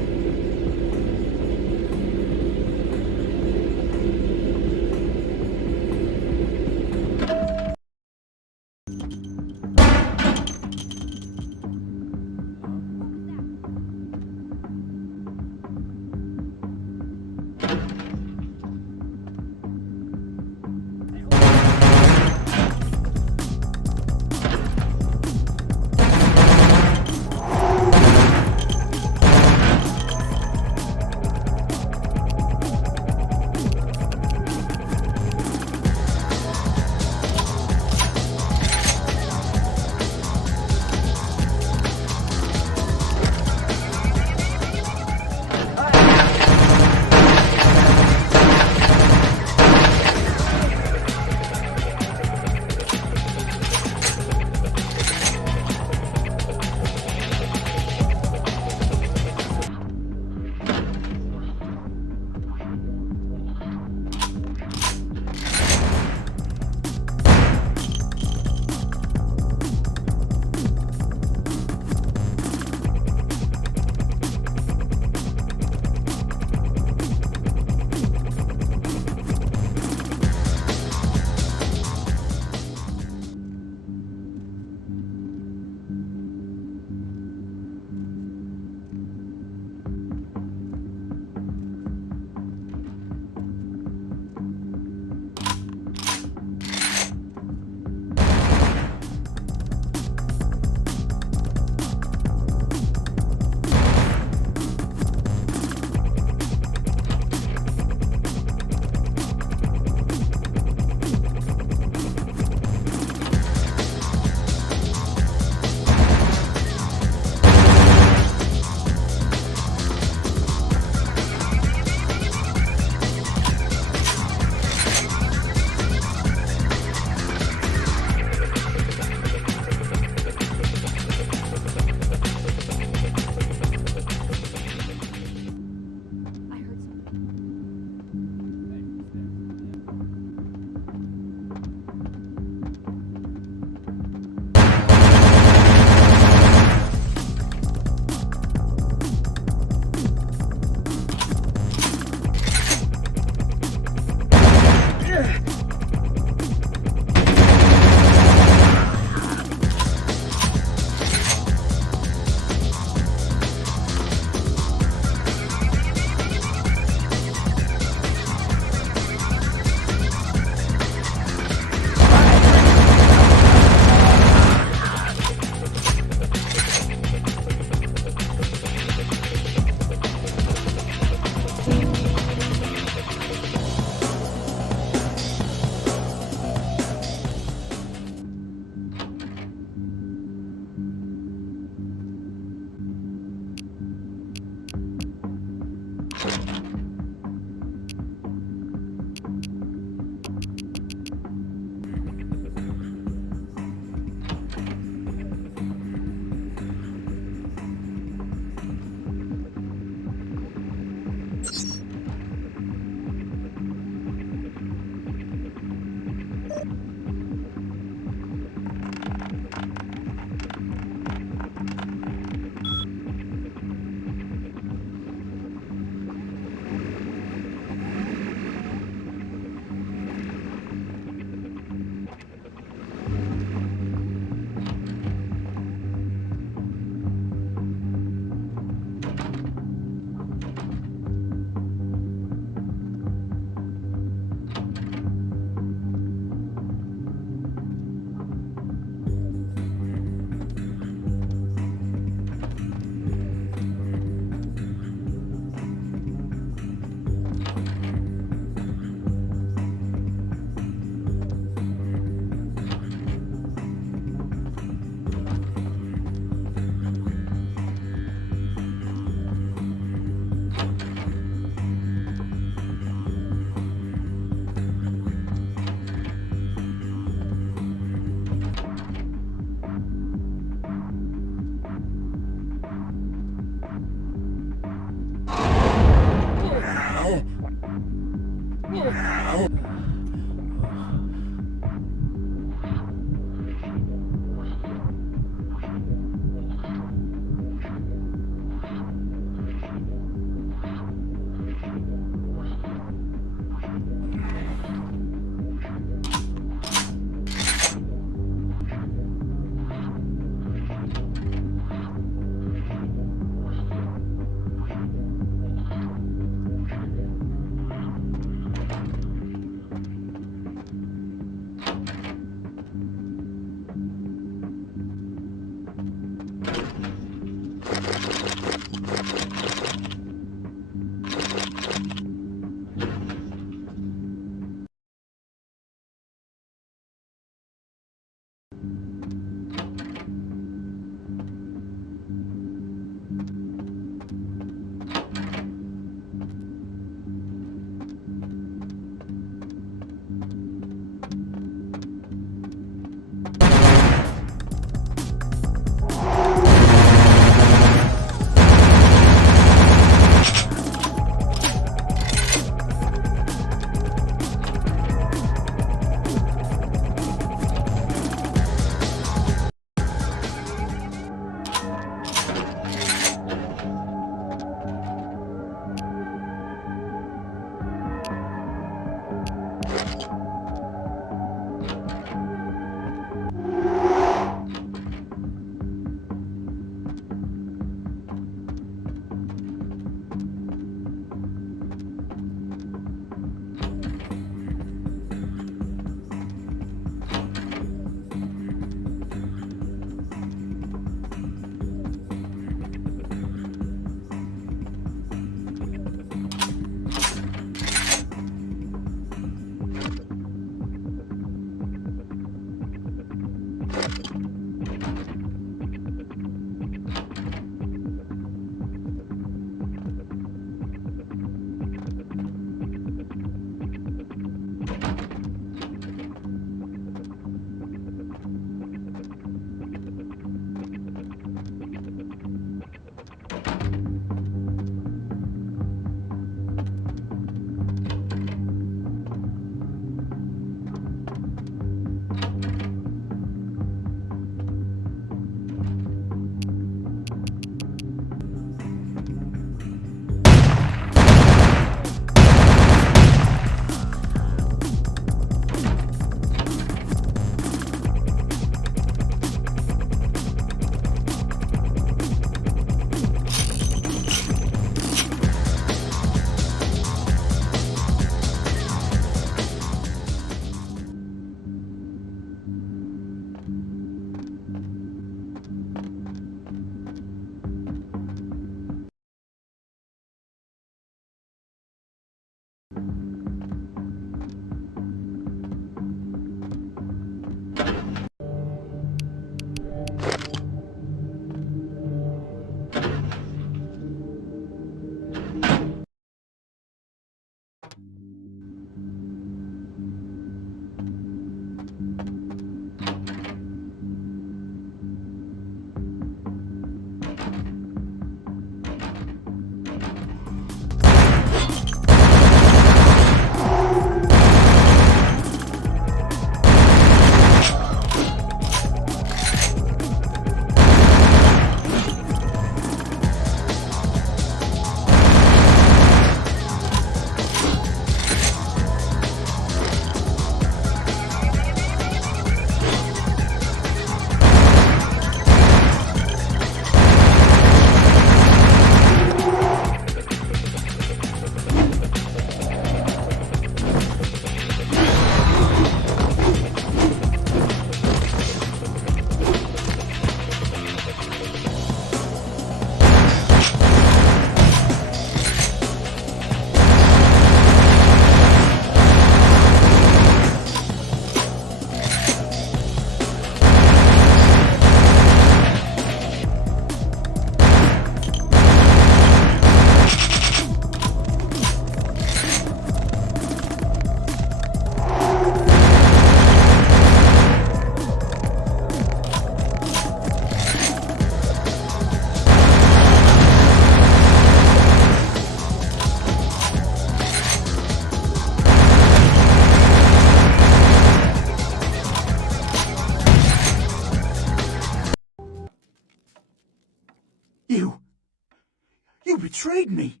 betrayed me.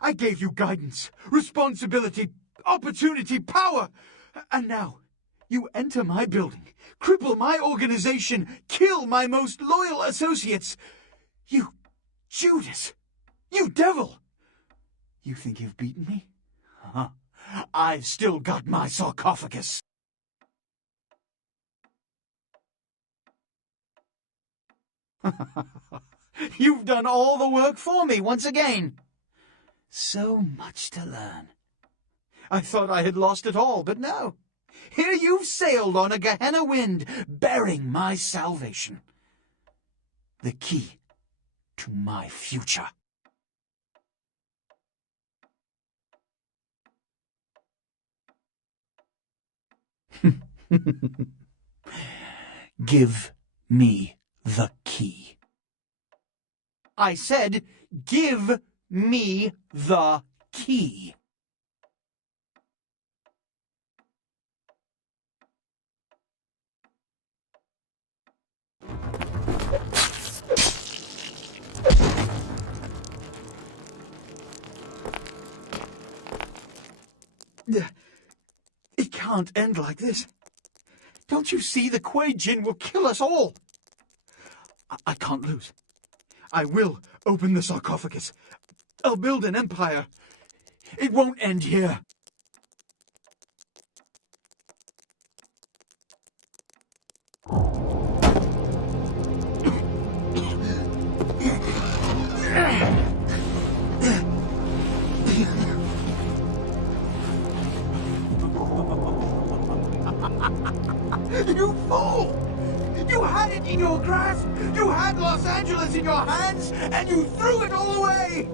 I gave you guidance, responsibility, opportunity, power. And now, you enter my building, cripple my organization, kill my most loyal associates. You Judas! You devil! You think you've beaten me? Huh? I've still got my sarcophagus. You've done all the work for me once again. So much to learn. I thought I had lost it all, but no. Here you've sailed on a Gehenna wind, bearing my salvation. The key to my future. Give me the key. I said, give me the key. It can't end like this. Don't you see the Kuei Jin will kill us all? I can't lose. I will open the sarcophagus. I'll build an empire. It won't end here. You fool! You had it in your grasp! You had Los Angeles in your hands, and you threw it all away!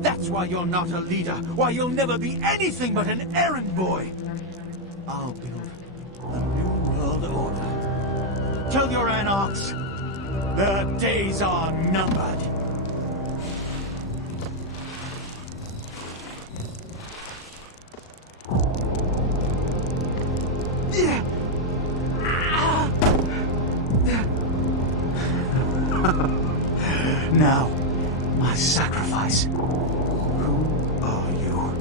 That's why you're not a leader, why you'll never be anything but an errand boy! I'll build a new world order. Tell your anarchs, their days are numbered. Now, my sacrifice. Who are you?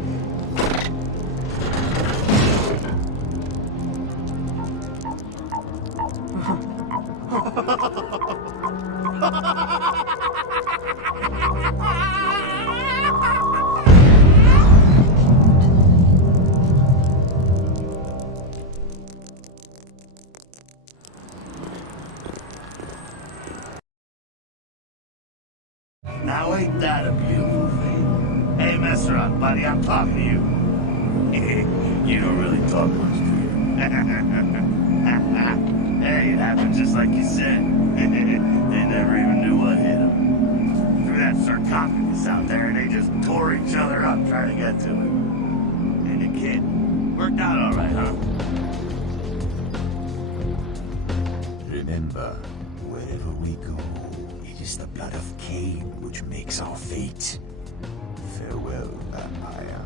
Now ain't that a beautiful thing? Hey, mess around, buddy, I'm talking to you. You don't really talk much, do you? Hey, it happened just like you said. They never even knew what hit them. Threw that sarcophagus out there and they just tore each other up trying to get to it. And the kid worked out all right, huh? Remember, wherever we go, it is the blood of Cain which makes our fate. Farewell, vampire.